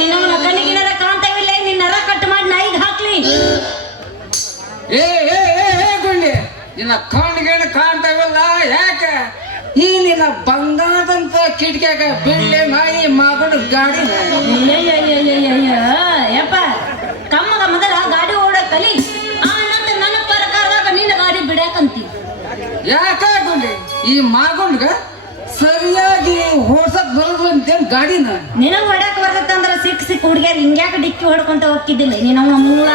ನಿನ್ನ ಕಣ್ಣಿಗಿನರ ಕಾಣ್ತಾವಿಲ್ಲ, ನಿನ್ನರ ಕಟ್ ಮಾಡಿ ನಾಯಿಗೆ ಹಾಕ್ಲಿ. ಗುಂಡಿ ನಿನ್ನ ಕಣ್ಣಿಗೇನು ಕಾಣ್ತಾವಲ್ಲ, ಯಾಕೆ ಈ ನಿನ್ನ ಬಂಗಾರದಂತ ಕಿಟಕಿಯಾಗ ಬಿಡ್ಲೆ ನಾಯಿ ಮಗನ ಗಾಡಿ. ಯಪ್ಪ ಕಮ್ಮಗ ಮೊದಲ ಗಾಡಿ ಓಡಕ್ ಕಲಿ, ಆ ನಂತರ ನನ್ನ ಪ್ರಕಾರದಾಗ ನಿನ್ನ ಗಾಡಿ ಬಿಡಾಕಂತಿ. ಯಾಕ ಗುಂಡಿ ಈ ಮಗನ್ಗ ಸರಿಯಾಗಿ ಓಡ್ಸಕ್ ಬರೋದು ಅಂತೇನ್ ಗಾಡಿನ ನಿನಗ್ ಹೊಡ್ಯಾಕ ಬರ್ತಂದ್ರ ಸಿಕ್ ಸಿಕ್ ಹುಡ್ಗ್ಯಾರ ಹಿಂಗ್ಯಾಕ ಡಿಕ್ಕಿ ಹೊಡ್ಕೊಂತ ಹೋಗ್ತಿದ್ದಿಲ್ಲ ನೀನ್ ಅವನ ಮೂಲ.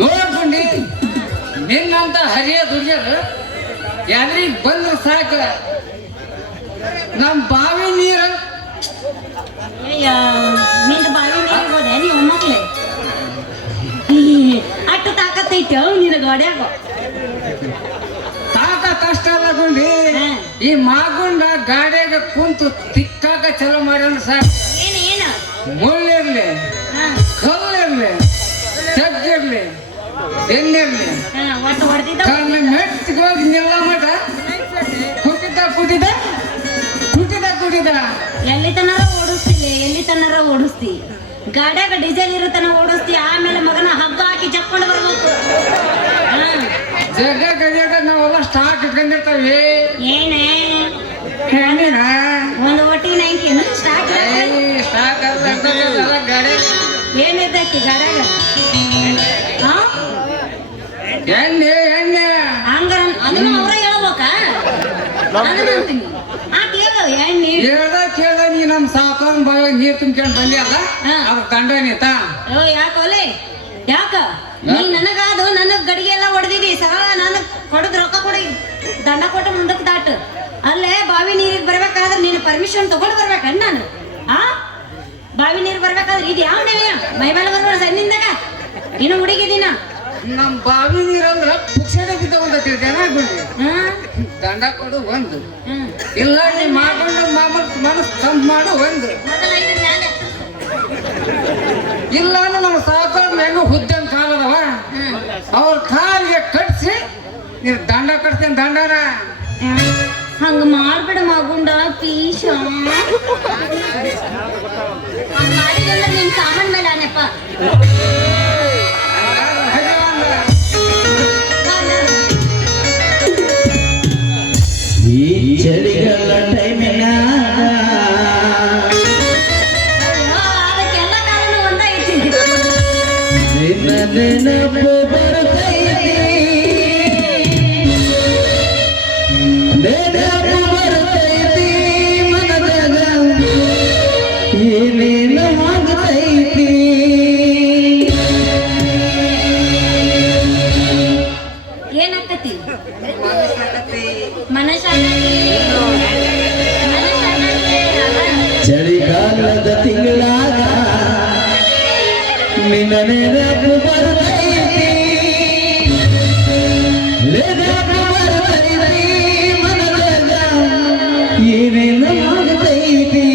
ನೋಡ್ಕೊಂಡಿ ನಿನ್ನಂತ ಹರಿಯ ದುರ್ಗ್ಯಾರ ಯಾದ್ರಿಗೆ ಬಂದ್ರ ಸಾಕ. ನಮ್ ಬಾವಿ ನೀರ ನಿಂದ ಬಾವಿ ನೀರಿಗೆ ಹೋದೆ ನೀವು ಮಕ್ಳೆ. ಅಟ್ಟು ತಾಕತ್ತೈತಿ ನಿನ್ನ ಗಾಡ್ಯಾಗ. ತಾಕ ಕಷ್ಟ ಅಲ್ಲ ಗುಂಡಿ, ಈ ಮಾಗುಂಡ ಗಾಡಿಯಾಗ ಕುಂತು ತಿಕ್ಕಾಕ ಚಲೋ ಮಾಡ್ಯಾನ ಸಾಕ. ಏನು ಮುಳ್ಳಿರ್ಲಿ, ಕಲ್ಲಿರ್ಲಿ, ತೆಗ್ಗಿರ್ಲಿ, ಎಣ್ಣಿರ್ಲಿ, ಒಟ್ಟು ಹೊಡೆದಿದ್ದ ಕಣ್ಣು ಮೆಟ್ಟಿಗೆ ಹೋಗಿ ನಿಲ್ಲ ಮಟ ಕುಟಿದ ಕುಟಿದ ಕುಟಿದ ಕುಟಿದ. ಎಲ್ಲಿ ತನರ ಓಡಿಸ್ತಿಲ್ಲ, ಎಲ್ಲಿ ತನರ ಓಡಿಸ್ತಿ. ಗಾಡ್ಯಾಗ ಡೀಸೆಲ್ ಇರುತ್ತನ ಓಡಿಸ್ತಿ, ಆಮೇಲೆ ಮಗನ ಹಗ್ಗ ಹಾಕಿ ಚಪ್ಕೊಂಡು ಬರ್ಬೇಕು. ಜಗ ಗಜಾಗ ನಾವೆಲ್ಲ ಸ್ಟಾಕ್ ಇಟ್ಕೊಂಡಿರ್ತಾವೆ. ಏನೇ ಹೆಣ್ಣಿನ ಒಂದು ಒಟ್ಟಿ 90 ಸ್ಟಾಕ್ ಸ್ಟಾಕ್ ಎಲ್ಲ ಗಾಡಿ ಏನಿದ್ದಕ್ಕೆ ಗಾಡ್ಯಾಗ ಎಣ್ಣೆ ಎಣ್ಣೆ ಹಂಗಾರ ಅದನ್ನು ಅವ್ರ ಹೇಳ್ಬೇಕ. ಅದನ್ನ ಅಂತೀನಿ ಆ ಕೇಳ ಎಣ್ಣೆ ಕೇಳ್ದ ನೀ ನಮ್ ಸಾಕಾರ ಬಾಯ ನೀರ್ ತುಂಬ್ಕೊಂಡ್ ಬಂದಿ ಅಲ್ಲ, ಅದ ದಂಡ ನೀತ. ಯಾಕೋಲೆ ಯಾಕ ನೀ ನನಗಾದು ನನ್ನ ಗಡಿಗೆ ಎಲ್ಲ ಹೊಡೆದಿದಿ ಸರಳ. ನಾನು ಕೊಡದ್ ರೊಕ್ಕ ಕೊಡಿ, ದಂಡ ಕೊಟ್ಟು ಮುಂದಕ್ಕೆ ದಾಟು. ಅಲ್ಲೇ ಬಾವಿ ನೀರಿಗೆ ಬರ್ಬೇಕಾದ್ರೆ ನೀನು ಪರ್ಮಿಷನ್ ತಗೊಂಡು ಬರ್ಬೇಕಣ್ಣ ನಾನು. ಆ ಬಾವಿ ನೀರು ಬರ್ಬೇಕಾದ್ರೆ ಇದು ಯಾವ ನೆಲೆ ಮೈ ಮೇಲೆ ಬರ್ಬಾರ ಸಣ್ಣಿಂದಾಗ ಇನ್ನು ಹುಡುಗಿದಿನ. ನಮ್ ಬಾವಿ ನೀರಂದ್ರ ಪುಕ್ಷಣೆ ಬಿದ್ದ ಒಂದು ದಂಡ ಕೊಡು ಒಂದು, ಇಲ್ಲ ನೀ ಮಾಡ್ಕೊಂಡು ಮನಸ್ ತಂಪ್ ಮಾಡು ಒಂದು, ಇಲ್ಲ ಅಂದ್ರೆ ನಮ್ಮ ಸಾಕಾರ ಹೆಂಗ ಹುದ್ದನ್ ಕಾಲದವ ಅವ್ರ ಕಾಲಿಗೆ ಕಟ್ಸಿ ನೀನು ದಂಡ ಕಟ್ತೀನಿ. ದಂಡನ ಹಂಗ ಮಾಡ್ಬೇಡ ಮಗುಂಡ ಪೀಶ. ಮಾಡಿದ್ರೆ ನಿನ್ ಸಾಮಾನ್ ಮೇಲೆ ಆನೆಪ್ಪ. ಈ ಚಳಿಗಾಲ ಟೈಮಿನ ಅದಕ್ಕೆಲ್ಲ ಕಾರಣ ಒಂದೈತಿ. ನಿನ್ನ ನೆನಪು ಬರ್ತೈತಿ, ನೆನಪು ಬರ್ತೈತಿ ಮನದಾಗ ಏನೇನು ಆಗ್ತೈತಿ. ಏನಾಕತಿ ಚಳಿ ಚಳಿಗಾಲದ ತಿಂಗಳಾಗ ನಿನ್ನ ನೆನಪು ಬರ್ತೈತಿ ನೆನಪು ಬರ್ತೈತಿ ಮನದಾಗ ಏನೇನು ಆಗತೈತಿ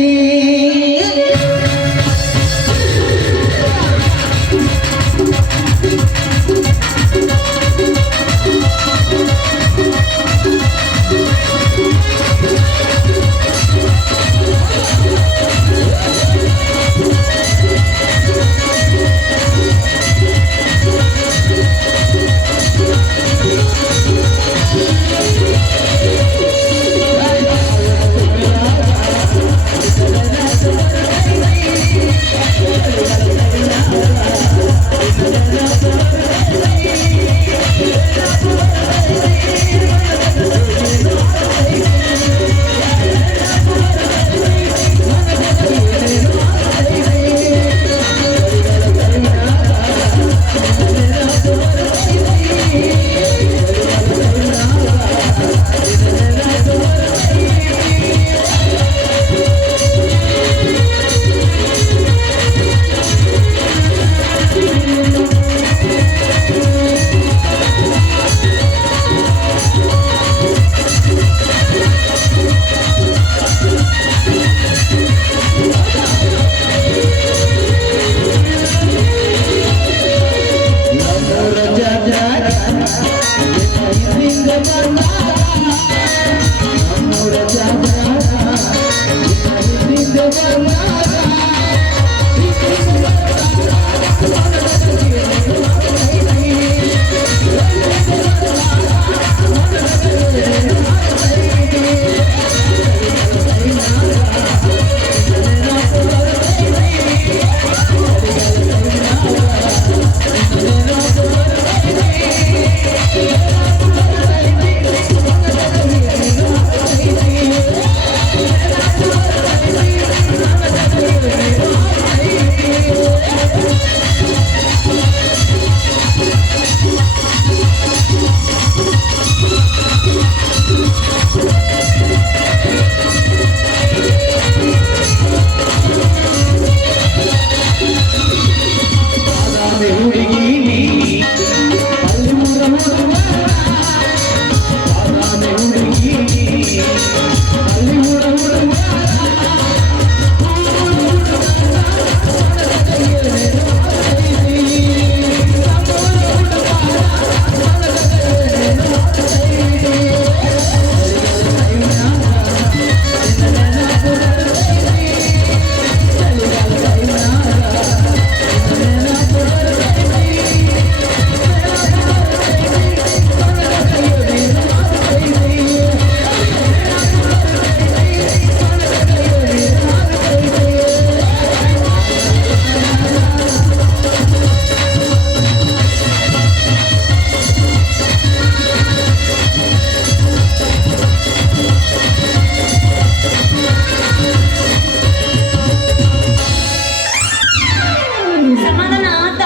ಸಮಾಧಾನ ಆತ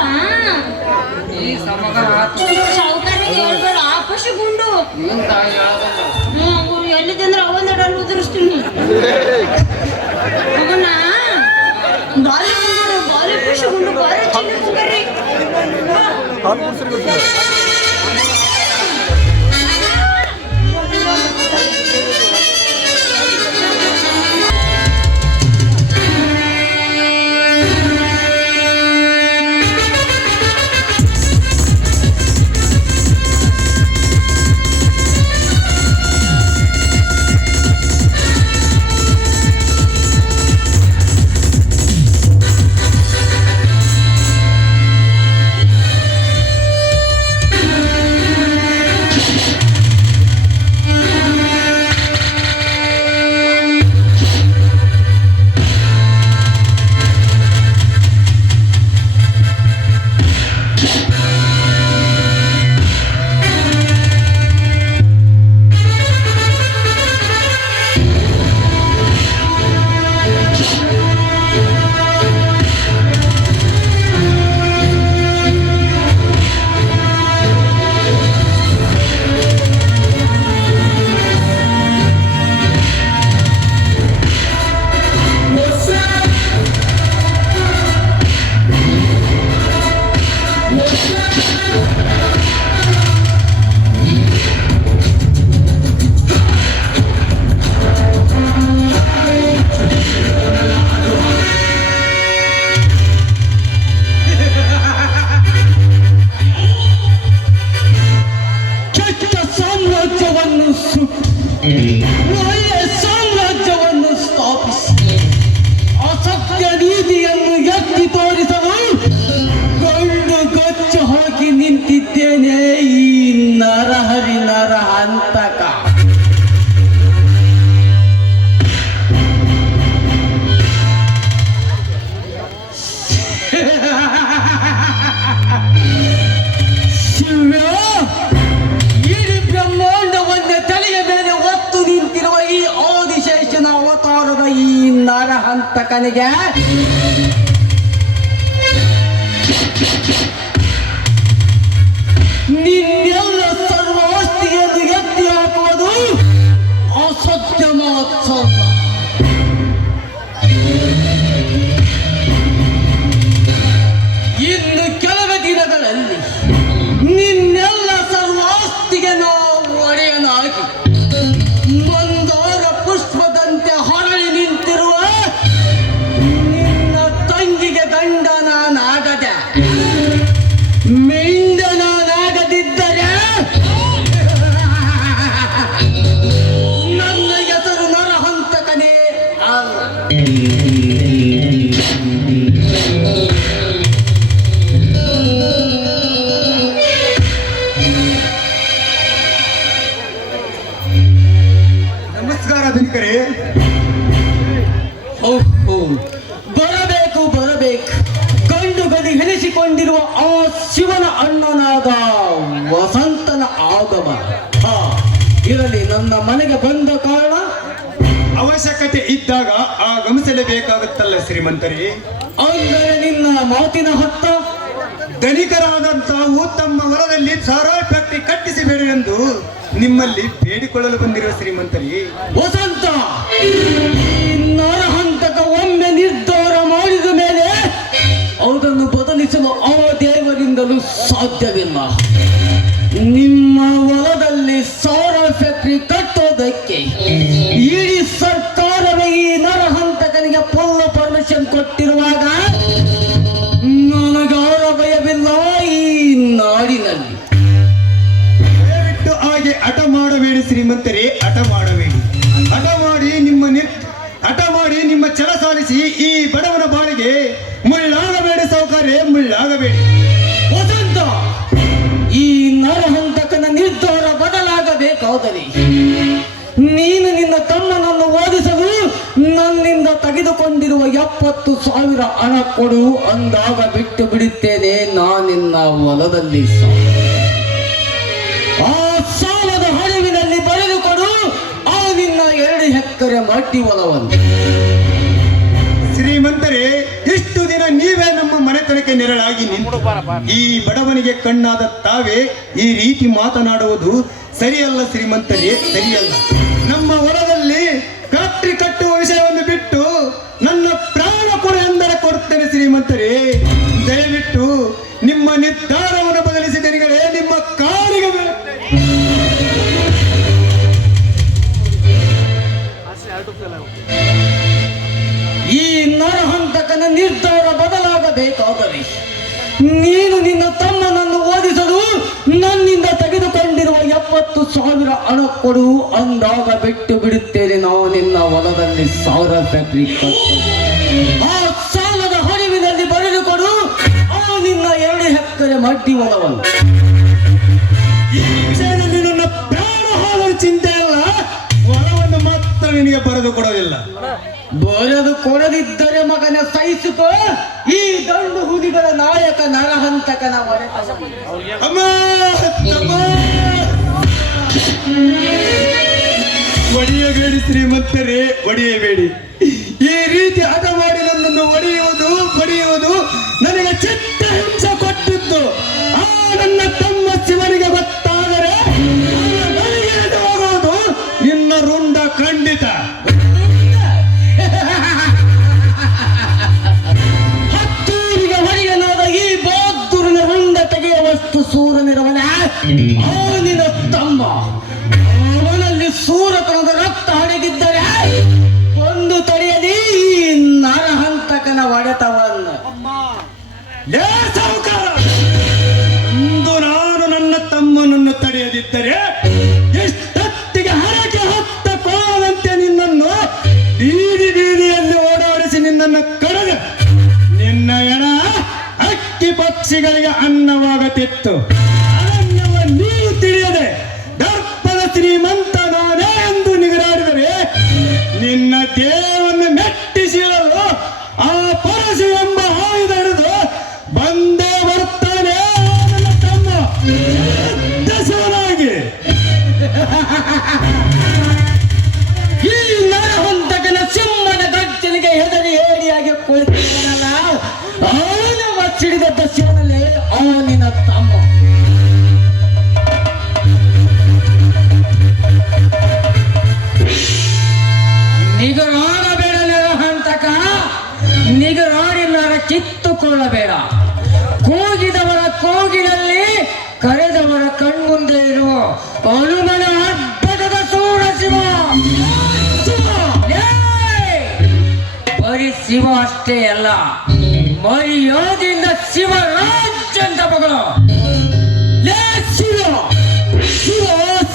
ಸಾವುಕಾರಿಗೆ ಹೇಳ್ಬೇಡ ಆಪಶಿ ಗುಂಡು ಎಲ್ಲಿದ್ದಂದ್ರೆ ಅವಂದೆರಡು ಉದುರಿಸ್ತೀನಿ ಮಗನ ಬಾಲಿ ಗುಂಡು ಬಾಲಿ ಪಶು ಗುಂಡು ಬಾರಿ ಒಳ್ಳೆ ಸಾಮ್ರಾಜ್ಯವನ್ನು ಸ್ಥಾಪಿಸಿ ಅಸತ್ಯ ನೀತಿಯನ್ನು ಎತ್ತಿ ತೋರಿಸಲು ಗಂಡು ಗಚ್ಚು ಹಾಕಿ ನಿಂತಿದ್ದೇನೆ ಈ ನರಹರಿ ನರಹಂತಕ. ಶಿವ, ಇಡೀ ಬ್ರಹ್ಮಾಂಡವನ್ನು ತಲೆಯ ಮೇಲೆ ಒತ್ತು ನಿಂತಿರುವ ಈ ಆದಿಶೇಷನ ಅವತಾರದ ಈ ನರಹಂತಕನಿಗೆ ನಿನ್ನೆಲ್ಲ ಸರ್ವಾಸ್ತಿಯನ್ನು ಎತ್ತಿ ಹಾಕುವುದು ಅಸತ್ಯ ಮಾತ್ರ. ಇನ್ನು ಕೆಲವೇ ದಿನಗಳಲ್ಲಿ ನಿನ್ನೆಲ್ಲ ಸರ್ವಾಸ್ತಿಗೆ ನಾವು ಒಡೆಯನಾಗಿ ಮಂದಾರ ಪುಷ್ಪದಂತೆ ಹೊರಳಿ ನಿಂತಿರುವ ನಿನ್ನ ತಂಗಿಗೆ ಗಂಡನಾಗದೆ ಮೆಂಡನಾಗದಿದ್ದರೆ ನನ್ನ ಹೆಸರು ನರಹಂತಕನೇ ಅಲ್ಲ. ನಮಸ್ಕಾರ ಧನಿಕರೇ. ಬರಬೇಕು ಬರಬೇಕು. ಗಂಡು ಗದಿ ಹೆಣಿಸಿಕೊಂಡಿರುವ ಆ ಶಿವನ ಅಣ್ಣನಾದ ವಸಂತನ ಆಗಮ. ಇರಲಿ, ನನ್ನ ಮನೆಗೆ ಬಂದ ಕಾರಣ ಅವಶ್ಯಕತೆ ಇದ್ದಾಗ ಆಗಮಿಸಲೇಬೇಕಾಗುತ್ತಲ್ಲ ಶ್ರೀಮಂತರೇ. ಅಂದರೆ ನಿನ್ನ ಮಾತಿನ ಹೊತ್ತ ಧನಿಕರಾದಂತಾವು ತಮ್ಮ ಹೊಲದಲ್ಲಿ ಸಾರಾಯಿ ಫ್ಯಾಕ್ಟರಿ ಕಟ್ಟಿಸಬೇಡಿ ಎಂದು ನಿಮ್ಮಲ್ಲಿ ಬೇಡಿಕೊಳ್ಳಲು ಬಂದಿರುವ ಶ್ರೀಮಂತರೇ. ವಸಂತ, ಈ ನರಹಂತಕ ಒಮ್ಮೆ ನಿರ್ಧಾರ ಮಾಡಿದ ಮೇಲೆ ಅದನ್ನು ಬದಲಿಸಲು ಆ ದೇವರಿಂದಲೂ ಸಾಧ್ಯವಿಲ್ಲ. ನಿಮ್ಮ ಹೊಲದಲ್ಲಿ ಸಾರಾಯಿ ಫ್ಯಾಕ್ಟರಿ ಕಟ್ಟೋದಕ್ಕೆ ಇಡೀ ಸರ್ಕಾರವೇ ಈ ನರಹಂತಕನಿಗೆ ಫುಲ್ ಪರ್ಮಿಷನ್ ಕೊಟ್ಟಿರುವಾಗ ನನಗಾರ ಭಯವಿಲ್ಲ ಈ ನಾಡಿನಲ್ಲಿ. ದಯವಿಟ್ಟು ಹಾಗೆ ಹಠ ಮಾಡಬೇಡಿ ಶ್ರೀಮಂತರೇ, ಹಠ ಮಾಡಬೇಡಿ. ಹಠ ಮಾಡಿ ನಿಮ್ಮ ಛಲ ಸಾಧಿಸಿ ಈ ಬಡವನ ಬಾಳಿಗೆ ಮುಳ್ಳಾಗಬೇಡಿ ಸೌಕರ್ಯ, ಮುಳ್ಳಾಗಬೇಡಿ. ವಸಂತ, ಈ ನರಹಂತಕನ ನಿರ್ಧಾರ ಬದಲಾಗಬೇಕಾದರೆ ನೀನು ನಿನ್ನ ತಮ್ಮನನ್ನು ಓದಿಸಲು ನನ್ನಿಂದ ತೆಗೆದುಕೊಂಡಿರುವ 70,000 ಹಣ ಕೊಡು ಅಂದಾಗ ಬಿಟ್ಟು ಬಿಡುತ್ತೇನೆ ನಾನಿನ್ನ ಹೊಲದಲ್ಲಿ. ಆ ಸಾಲದ ಹರಿವಿನಲ್ಲಿ ಬರೆದುಕೊಡು ಆ ನಿನ್ನ 2 ಎಕರೆ ಮಡ್ಡಿ ಹೊಲವನ್ನು. ಶ್ರೀಮಂತರೇ, ಇಷ್ಟು ದಿನ ನೀವೇ ನಮ್ಮ ಮನೆತನಕ್ಕೆ ನೆರಳಾಗಿ ನಿಂತು ಈ ಬಡವನಿಗೆ ಕಣ್ಣಾದ ತಾವೇ ಈ ರೀತಿ ಮಾತನಾಡುವುದು ಸರಿಯಲ್ಲ ಶ್ರೀಮಂತರೇ, ಸರಿಯಲ್ಲ. ನಮ್ಮ ಹೊಲದಲ್ಲಿ ಫ್ಯಾಕ್ಟರಿ ಕಟ್ಟುವ ವಿಷಯವನ್ನು ಬಿಟ್ಟು ನನ್ನ ಪ್ರಾಣ ಕೊಡು ಎಂದರೆ ಕೊಡ್ತೇನೆ ಶ್ರೀಮಂತರೇ. ದಯವಿಟ್ಟು ನಿಮ್ಮ ನಿರ್ಧಾರವನ್ನು ಬದಲಿಸಿ ಧನಿಗಳೇ, ನಿಮ್ಮ ಕಾಲಿಗೆ ಈ ನರಹಂತಕನ ನಿರ್ಧಾರ ಬದಲಾಗಬೇಕಾದರೆ ನೀನು ನಿನ್ನ ತಮ್ಮನನ್ನು ಓದಿಸಲು ನನ್ನಿಂದ ತೆಗೆದುಕೊಂಡಿರುವ 70,000 ಹಣ ಕೊಡು ಅಂದಾಗ ಬಿಟ್ಟು ಬಿಡುತ್ತೇನೆ ನಾವು ನಿನ್ನ ಹೊಲದಲ್ಲಿ ಸಾರಾಯಿ ಫ್ಯಾಕ್ಟರಿ ಕಟ್ಟು. ಆ ಸಾಲದ ಹರಿವಿನಲ್ಲಿ ಬರೆದುಕೊಡು ಆ ನಿನ್ನ 2 ಎಕರೆ ಮಡ್ಡಿ ಹೊಲವನ್ನು. ಈ ವಿಷಯದಲ್ಲಿ ನನ್ನ ಪ್ರಾಣ ಹೋದ ಚಿಂತೆ ಇಲ್ಲ, ಹೊಲವನ್ನು ಮಾತ್ರ ನಿನಗೆ ಬರೆದು ಕೊಡೋದಿಲ್ಲ. ಬರೆದು ಕೊಡದಿದ್ದರೆ ಮಗನ ಸಹಿಸಿಕೋ ಈ ದಂಡು ಹುಲಿಗಳ ನಾಯಕ ನರಹಂತಕನ ಅಮ್ಮ, ತಮ್ಮ, ಒಡೆಯಬೇಡಿ ಶ್ರೀಮಂತರೇ, ಒಡೆಯಬೇಡಿ. ಈ ರೀತಿ ಹಠ ಮಾಡಿ ನನ್ನನ್ನು ಒಡೆಯುವುದು ನನಗೆ ಚಿತ್ತ ಹಿಂಸೆ ಕೊಟ್ಟಿದ್ದು ಆ ನನ್ನ ತಮ್ಮ ಶಿವನಿಗೆ ಗೊತ್ತಾದರೆ ನನಗೆ ಹೋಗುವುದು ನಿನ್ನ ರುಂಡ ಖಂಡಿತ. ಹತ್ತೂರಿಗೆ ಹೊಡೆಯನಾದ ಈ ಬೌದ್ಧನ ರುಂಡ ತೆಗೆಯುವಷ್ಟು ಸೂರನಿರುವನ ಅವನಿನ ತಮ್ಮ. ಅವನಲ್ಲಿ ಸೂರತನದ ರಕ್ತ ಹಣಗಿದ್ದರೆ ಒಂದು ತಡೆಯಲಿ ಈ ನರಹಂತಕನ ಹೊಡೆತವನ್ನು. ಲೇ ಸಾಹುಕಾರ, ಇಂದು ನಾನು ನನ್ನ ತಮ್ಮನನ್ನು ತಡೆಯದಿದ್ದರೆ ಎಷ್ಟೊತ್ತಿಗೆ ಹರಕೆ ಹೊತ್ತು ಪಕ್ಷಿಗಳಿಗೆ ಅನ್ನವಾಗತಿತ್ತು. ಅರಣ್ಯವ ನೀವು ತಿಳಿಯದೆ ದರ್ಪದ ಶ್ರೀಮಂತ ನಾನೇ ಎಂದು ನಿಗರಾಡಿದರೆ ನಿನ್ನ ದೇಹವನ್ನು ಮೆಟ್ಟಿಸಿರಲು ಆ ಪರಶು ಎಂಬ ಆಯುಧ ಹಿಡಿದು ಬಂದೇ ಬರ್ತಾನೆ ನನ್ನ ತಮ್ಮ ದಶವನಾಗಿ. ಈ ನರಹಂತಕನ ಸಿಂಹದ ಗರ್ಜನೆಗೆ ಹೆದರಿ ಏಡಿಯಾಗಿ ಕುಳಿತಿದ್ದಾನಲ್ಲ, ಅವನ ಮಚ್ಚಿಡಿದ ದಶವನಲ್ಲಿ ಅವನಿನ ತಮ್ಮ. ನಿಗರಾಡಬೇಡ ನರಹಂತಕ, ನಿಗರಾಡಿ ನರ ಕಿತ್ತುಕೊಳ್ಳಬೇಡ. ಕೂಗಿದವರ ಕೂಗಿನಲ್ಲಿ ಕರೆದವರ ಕಣ್ಮುಂದೆ ಇರುವ ಹನುಮನ ಅಡ್ಡದ ಸೂರ ಶಿವ. ಬರೀ ಶಿವ ಅಷ್ಟೇ ಅಲ್ಲ, ಮರ್ಯಾದೆಯಿಂದ ಶಿವರಾಜ್ ಅಂತ ಮಗಳು. ಶಿವ ಶಿವ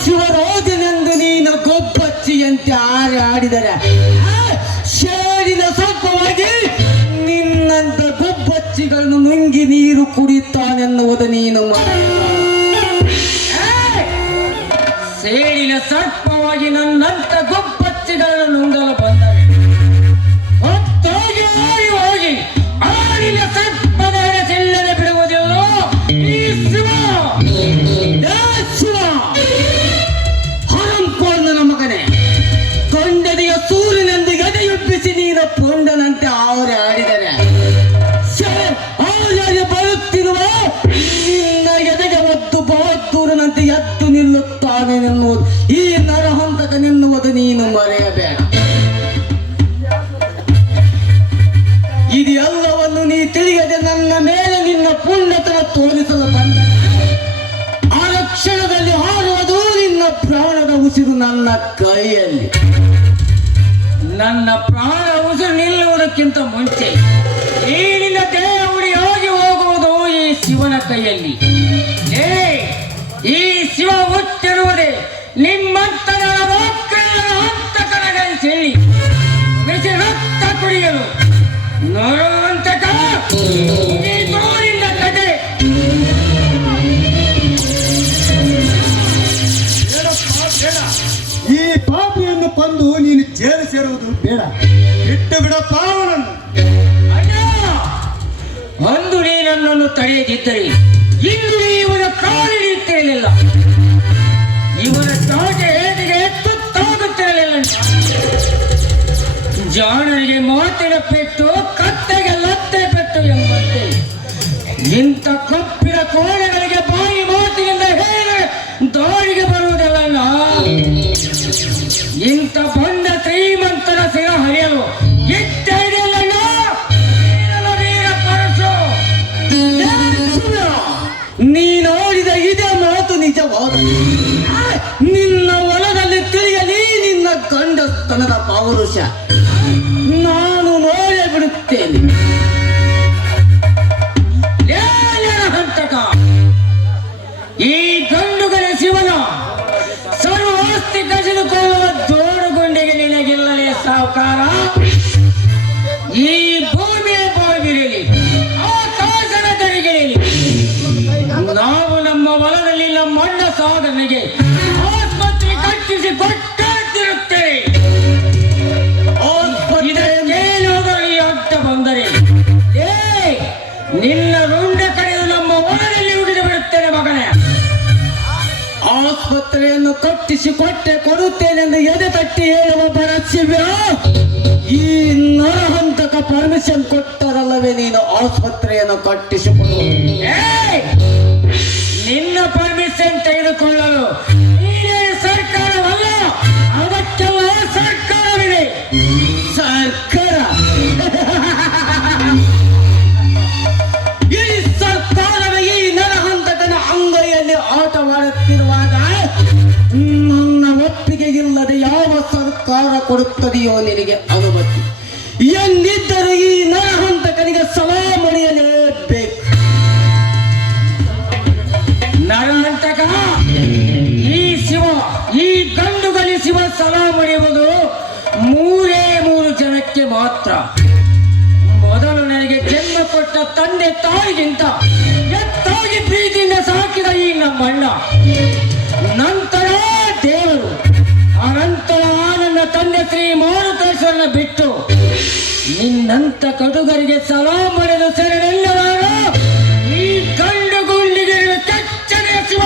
ಶಿವರಾಜನೆಂದು ನೀನು ಗೊಬ್ಬಚ್ಚಿಯಂತೆ ಆಡಿದರೆ ಶೇರಿನ ಸ್ವಲ್ಪವಾಗಿ ನಿನ್ನಂತ ಗೊಬ್ಬಚ್ಚಿಗಳನ್ನು ನುಂಗಿ ನೀರು ಕುಡಿಯುತ್ತಾನೆನ್ನುವುದು ನೀನು ಸೇಡಿನ ಸರ್ಪವಾಗಿ ನನ್ನಂತ ಗೊಬ್ಬಚ್ಚಿಗಳನ್ನು ನುಂಗಲು ಬಂದರೆ ಹೊತ್ತೋಗಿ ಓಡಿ ಹೋಗಿ ಆಡಿನ ಸರ್ಪದ ಸೆಲ್ಲದೆ ಬಿಡುವುದಿಲ್ಲ ಈ ಶಿವ. ಶಿವ ಹರಂಕೋರ್ನ ಮಗನೇ, ಕೊಂಡದೆಯ ಸೂರ್ಯನೆಂದು ಎದೆಯುಬ್ಬಿಸಿ ನೀನು ಪೊಂಡನಂತೆ ಅವರೇ ಆಡಿದರೆ ಅವರಿಗೆ ಬರುತ್ತಿರುವ ನಿನ್ನ ಎದೆಗೆ ಒದ್ದು ಬಹದ್ದೂರನಂತೆ ಎದ್ದು ನಿಲ್ಲುತ್ತಾನೆ ಎನ್ನುವುದು ಈ ನರಹಂತಕ ನಿನ್ನುವುದು ನೀನು ಮರೆಯಬೇಡ. ಇದೆಲ್ಲವನ್ನು ನೀ ತಿಳಿಯದೆ ನನ್ನ ಮೇಲೆ ನಿನ್ನ ಪುಣ್ಯತನ ತೋರಿಸಲು ಬಂದ ಆ ಕ್ಷಣದಲ್ಲಿ ಹಾರುವುದು ನಿನ್ನ ಪ್ರಾಣದ ಉಸಿರು ನನ್ನ ಕೈಯಲ್ಲಿ. ನನ್ನ ಪ್ರಾಣ ಉಸಿರು ನಿಲ್ಲುವುದಕ್ಕಿಂತ ಮುಂಚೆ ಈ ನಿನ್ನ ದೇಹ ಉಳಿಯಾಗಿ ಹೋಗುವುದು ಈ ಶಿವನ ಕೈಯಲ್ಲಿ. ಈ ಶಿವ ಹುಟ್ಟಿರುವುದೇ ನಿಮ್ಮಂತರ ಹಂತಕರಗೈ ಸೇರಿ ಬಿಸಿ ರಕ್ತ ಕುಡಿಯಲು. ನರಹಂತಕ ಈ ದೂರಿನ ಕತೆ. ಈ ಪಾಪಿಯನ್ನು ಕೊಂದು ನೀನು ಜೇಲು ಸೇರುವುದು ಬೇಡ. ಬಿಟ್ಟು ಬಿಡಪ್ಪ ಅವನನ್ನು. ಅಂದು ನೀ ನನ್ನನ್ನು ತಡೆಯದಿದ್ದರೆ ಇಂದು ನೀ ಇವನ ಕಾಲಿಡಿಯುತ್ತಿರಲಿಲ್ಲ, ಇವನ ಚಾಟೆ ಏಟಿಗೆ ತುತ್ತಾಗುತ್ತಿರಲಿಲ್ಲ. ಜಾಣರಿಗೆ ಮಾತಿನ ಪೆಟ್ಟು, ಕತ್ತೆಗೆ ಲತ್ತೆ ಪೆಟ್ಟು ಎಂಬಂತೆ ಇಂಥ ಕಪ್ಪಿನ ಕೋಣೆಗಳಿಗೆ ಬಾಯಿ ಮಾತಿನಿಂದ ಹೇಗೆ ದಾಳಿಗೆ ಬರುವುದಿಲ್ಲ. ಇಂಥ ಬಂದ ಶ್ರೀಮಂತರ ಸಿರ ಹರಿಯಲು ಇಟ್ಟಿರಲಿಲ್ಲ ವೀರ ಪರಶು. ನೀ ನೋಡಿದ ಇದೇ ಮಾತು ನಿಜವಾದ ನಿನ್ನ ಹೊಲದಲ್ಲಿ ತಿಳಿಯಲಿ ನಿನ್ನ ಗಂಡಸ್ತನದ ಪೌರುಷ. ನಾನು ನೋಡೇ ಬಿಡುತ್ತೇನೆ. ಹಂತಕ ಈ ಗಂಡುಗರ ಶಿವನ ಸರ್ವಾಸ್ತಿ ಕಸಿದುಕೊಳ್ಳುವ ಜೋಡುಗುಂಡಿಗೆ ನಿನಗಿಲ್ಲಲೇ ಸಾಹುಕಾರ. ಈ ಭೂಮಿಯ ಬಾಗಿರಲಿ, ಆಕಾಶದ ದರಿಗಿರಲಿ, ನಾವು ನಮ್ಮ ಹೊಲದಲ್ಲಿ ನಮ್ಮ ಅಣ್ಣ ಸಾಧನೆಗೆ ಆಸ್ಪತ್ರೆ ಕಟ್ಟಿಸಿ ಕೊಟ್ಟಿರುತ್ತೇವೆ. ಇದಕ್ಕೇನಾದರೂ ಅಡ್ಡ ಬಂದರೆ ನಿನ್ನ ರುಂಡ ಕಡೆದು ನಮ್ಮ ಹೊಲದಲ್ಲಿ ಉಳಿದು ಬಿಡುತ್ತೇನೆ ಮಗನೇ. ಆಸ್ಪತ್ರೆಯನ್ನು ಕಟ್ಟಿಸಿ ಕೊಡುತ್ತೇನೆಂದು ಎದೆ ತಟ್ಟಿ ಹೇಳುವ ಪರಶಿವ ಈ ನರಹಂತಕ ಪರ್ಮಿಷನ್ ಕೊಟ್ಟರಲ್ಲವೇ ನೀನು ಆಸ್ಪತ್ರೆಯನ್ನು ಕಟ್ಟಿಸಿಕೊಳ್ಳು. ನಿನ್ನ ಪರ್ಮಿಷನ್ ತೆಗೆದುಕೊಳ್ಳಲು ನೀನೇ ಸರ್ಕಾರವಲ್ಲ, ಅದಕ್ಕೆಲ್ಲ ಸರ್ಕಾರವಿದೆ. ಸರ್ಕಾರ ಈ ಸರ್ಕಾರವೇ ಈ ನರಹಂತಕನ ಅಂಗೈಯಲ್ಲಿ ಆಟವಾಡುತ್ತಿರುವಾಗ ನನ್ನ ಒಪ್ಪಿಗೆ ಇಲ್ಲದೆ ಯಾವ ಸರ್ಕಾರ ಕೊಡುತ್ತದೆಯೋ ನಿನಗೆ ಅನುಮತಿ ಎಂದಿದ್ದರೂ ಈ ನರಹಂತಕನಿಗೆ ಸಲಾ ಮಣಿಯಲೇಬೇಕು. ನರಹಂತಕ ಈ ಶಿವ, ಈ ಗಂಡುಗಲಿ ಶಿವ ಸಲಾ ಮಣಿಯುವುದು 3 ಜನಕ್ಕೆ ಮಾತ್ರ. ಮೊದಲು ನನಗೆ ಜನ್ಮ ಕೊಟ್ಟ ತಂದೆ ತಾಯಿಗಿಂತ ಪ್ರೀತಿಯಿಂದ ಸಾಕಿದ ಈ ನಮ್ಮಣ್ಣ, ನಂತರ ದೇವರು, ಅನಂತರ ನನ್ನ ತಂದೆ ಶ್ರೀ ಮಾರುತೇಶ್ವರನ ಬಿಟ್ಟು ನಿನ್ನಂತ ಕಟುಗರಿಗೆ ಸಲಾ ಮಾಡಿದ ಸೆರೆನೆಲ್ಲವಾಗ ಈ ಗಂಡು ಗುಂಡಿಗೆ ಕೆಚ್ಚನೆಯ ಶಿವ.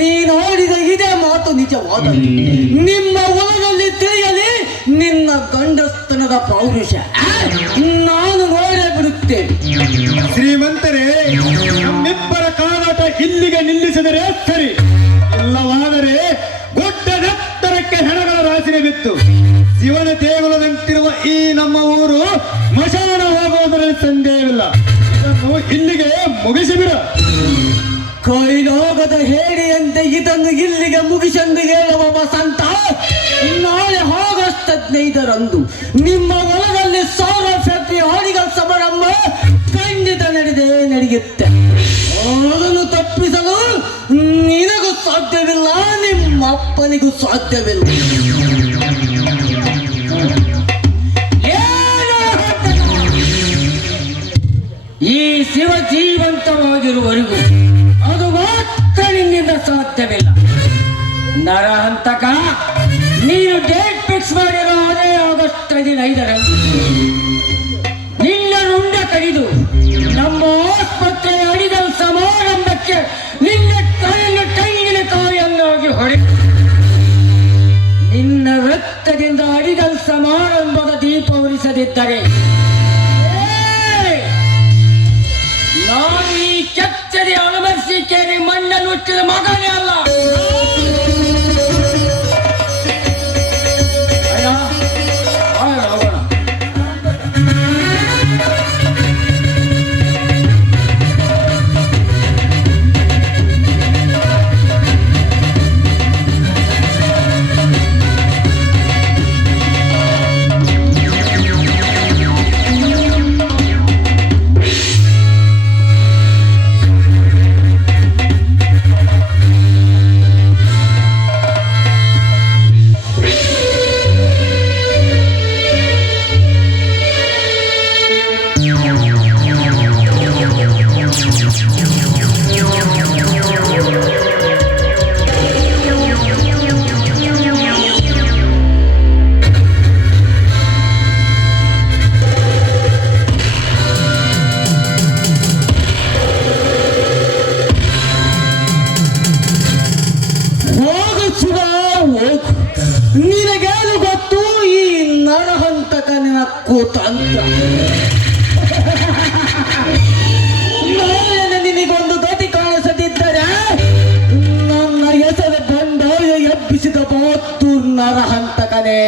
ನೀನು ಆಡಿದ ಇದೇ ಮಾತು ನಿಜವಾದ. ನಿಮ್ಮ ಹೊಲದಲ್ಲಿ ತಿಳಿಯಲಿ ನಿನ್ನ ಗಂಡಸ್ತನದ ಪೌರುಷ. ನಾನು ನೋಡೇ ಬಿಡುತ್ತೇನೆ. ಶ್ರೀಮಂತರೇ, ನಮ್ಮಿಬ್ಬರ ಕಾದಾಟ ಇಲ್ಲಿಗೆ ನಿಲ್ಲಿಸಿದರೆ ಸರಿ, ಇಲ್ಲವಾದರೆ ಗುಡ್ಡದೆತ್ತರಕ್ಕೆ ಹೆಣಗಳ ರಾಶಿನೇ ಬಿತ್ತು ಶಿವನ ದೇಗುಲದಂತಿರುವ ಈ ನಮ್ಮ ಊರು ಮಶಾನ ಹೋಗುವುದರಲ್ಲಿ ಸಂದೇಹವಿಲ್ಲ. ಇದನ್ನು ಇಲ್ಲಿಗೆ ಮುಗಿಸಿಬಿಡ. ಕೈಲೋಗದ ಹೇಡಿಯಂತೆ ಇದನ್ನು ಇಲ್ಲಿಗೆ ಮುಗಿಸೆಂದು ಹೇಳುವ ವಸಂತ, ನಾಳೆ ಆಗಸ್ಟ್ 15ರಂದು ನಿಮ್ಮ ಹೊಲದಲ್ಲಿ 1000 ಫ್ಯಾಕ್ಟರಿ ಹಾಡಿಗಳ ಸಮಾರಂಭ ಖಂಡಿತ ನಡೆಯುತ್ತೆ. ಅದನ್ನು ತಪ್ಪಿಸಲು ನಿನಗೂ ಸಾಧ್ಯವಿಲ್ಲ, ನಿಮ್ಮ ಅಪ್ಪನಿಗೂ ಸಾಧ್ಯವಿಲ್ಲ. ಈ ಶಿವ ಜೀವಂತವಾಗಿರುವವರೆಗೂ ಅದು ಮಾತ್ರ ನಿನ್ನಿಂದ ಸಾಧ್ಯವಿಲ್ಲ. ನರಹಂತಕ, ನೀನು ಡೇಟ್ ಫಿಕ್ಸ್ ಮಾಡಿರೋ ಅದೇ ಆಗಸ್ಟ್ 15ರಂದು ನಿನ್ನ ರುಂಡ ಕಡಿದು ನಮ್ಮ ಆಸ್ಪತ್ರೆ ಅಡಿದ ಸಮಾರಂಭಕ್ಕೆ ನಿನ್ನ ಕೈಯನ್ನು ತೆಂಗಿನಕಾಯಿಯನ್ನಾಗಿ ಹೊಡೆ ನಿನ್ನ ರಕ್ತದಿಂದ ಅಡಿದ ಸಮಾರಂಭದ ದೀಪ ಉರಿಸದಿದ್ದರೆ ನಾನು ಈ ಕೆಚ್ಚರಿ ಅನುಭವಿಸಿದ್ದೇನೆ. ಮಣ್ಣನ್ನು ಹುಟ್ಟಿದ ಮಗನೇ ಅಲ್ಲ. ನಿನಗೇನು ಗೊತ್ತು ಈ ನರಹಂತಕನ ಕೂತಂತ್ರ? ನಾಳೆ ನಿನಗೊಂದು ಗತಿ ಕಾಣಿಸದಿದ್ದರೆ ನನ್ನ ಹೆಸರು ಬಂಡಾಯ ಎಬ್ಬಿಸಿದ ಮಾತು ನರಹಂತಕನೇ.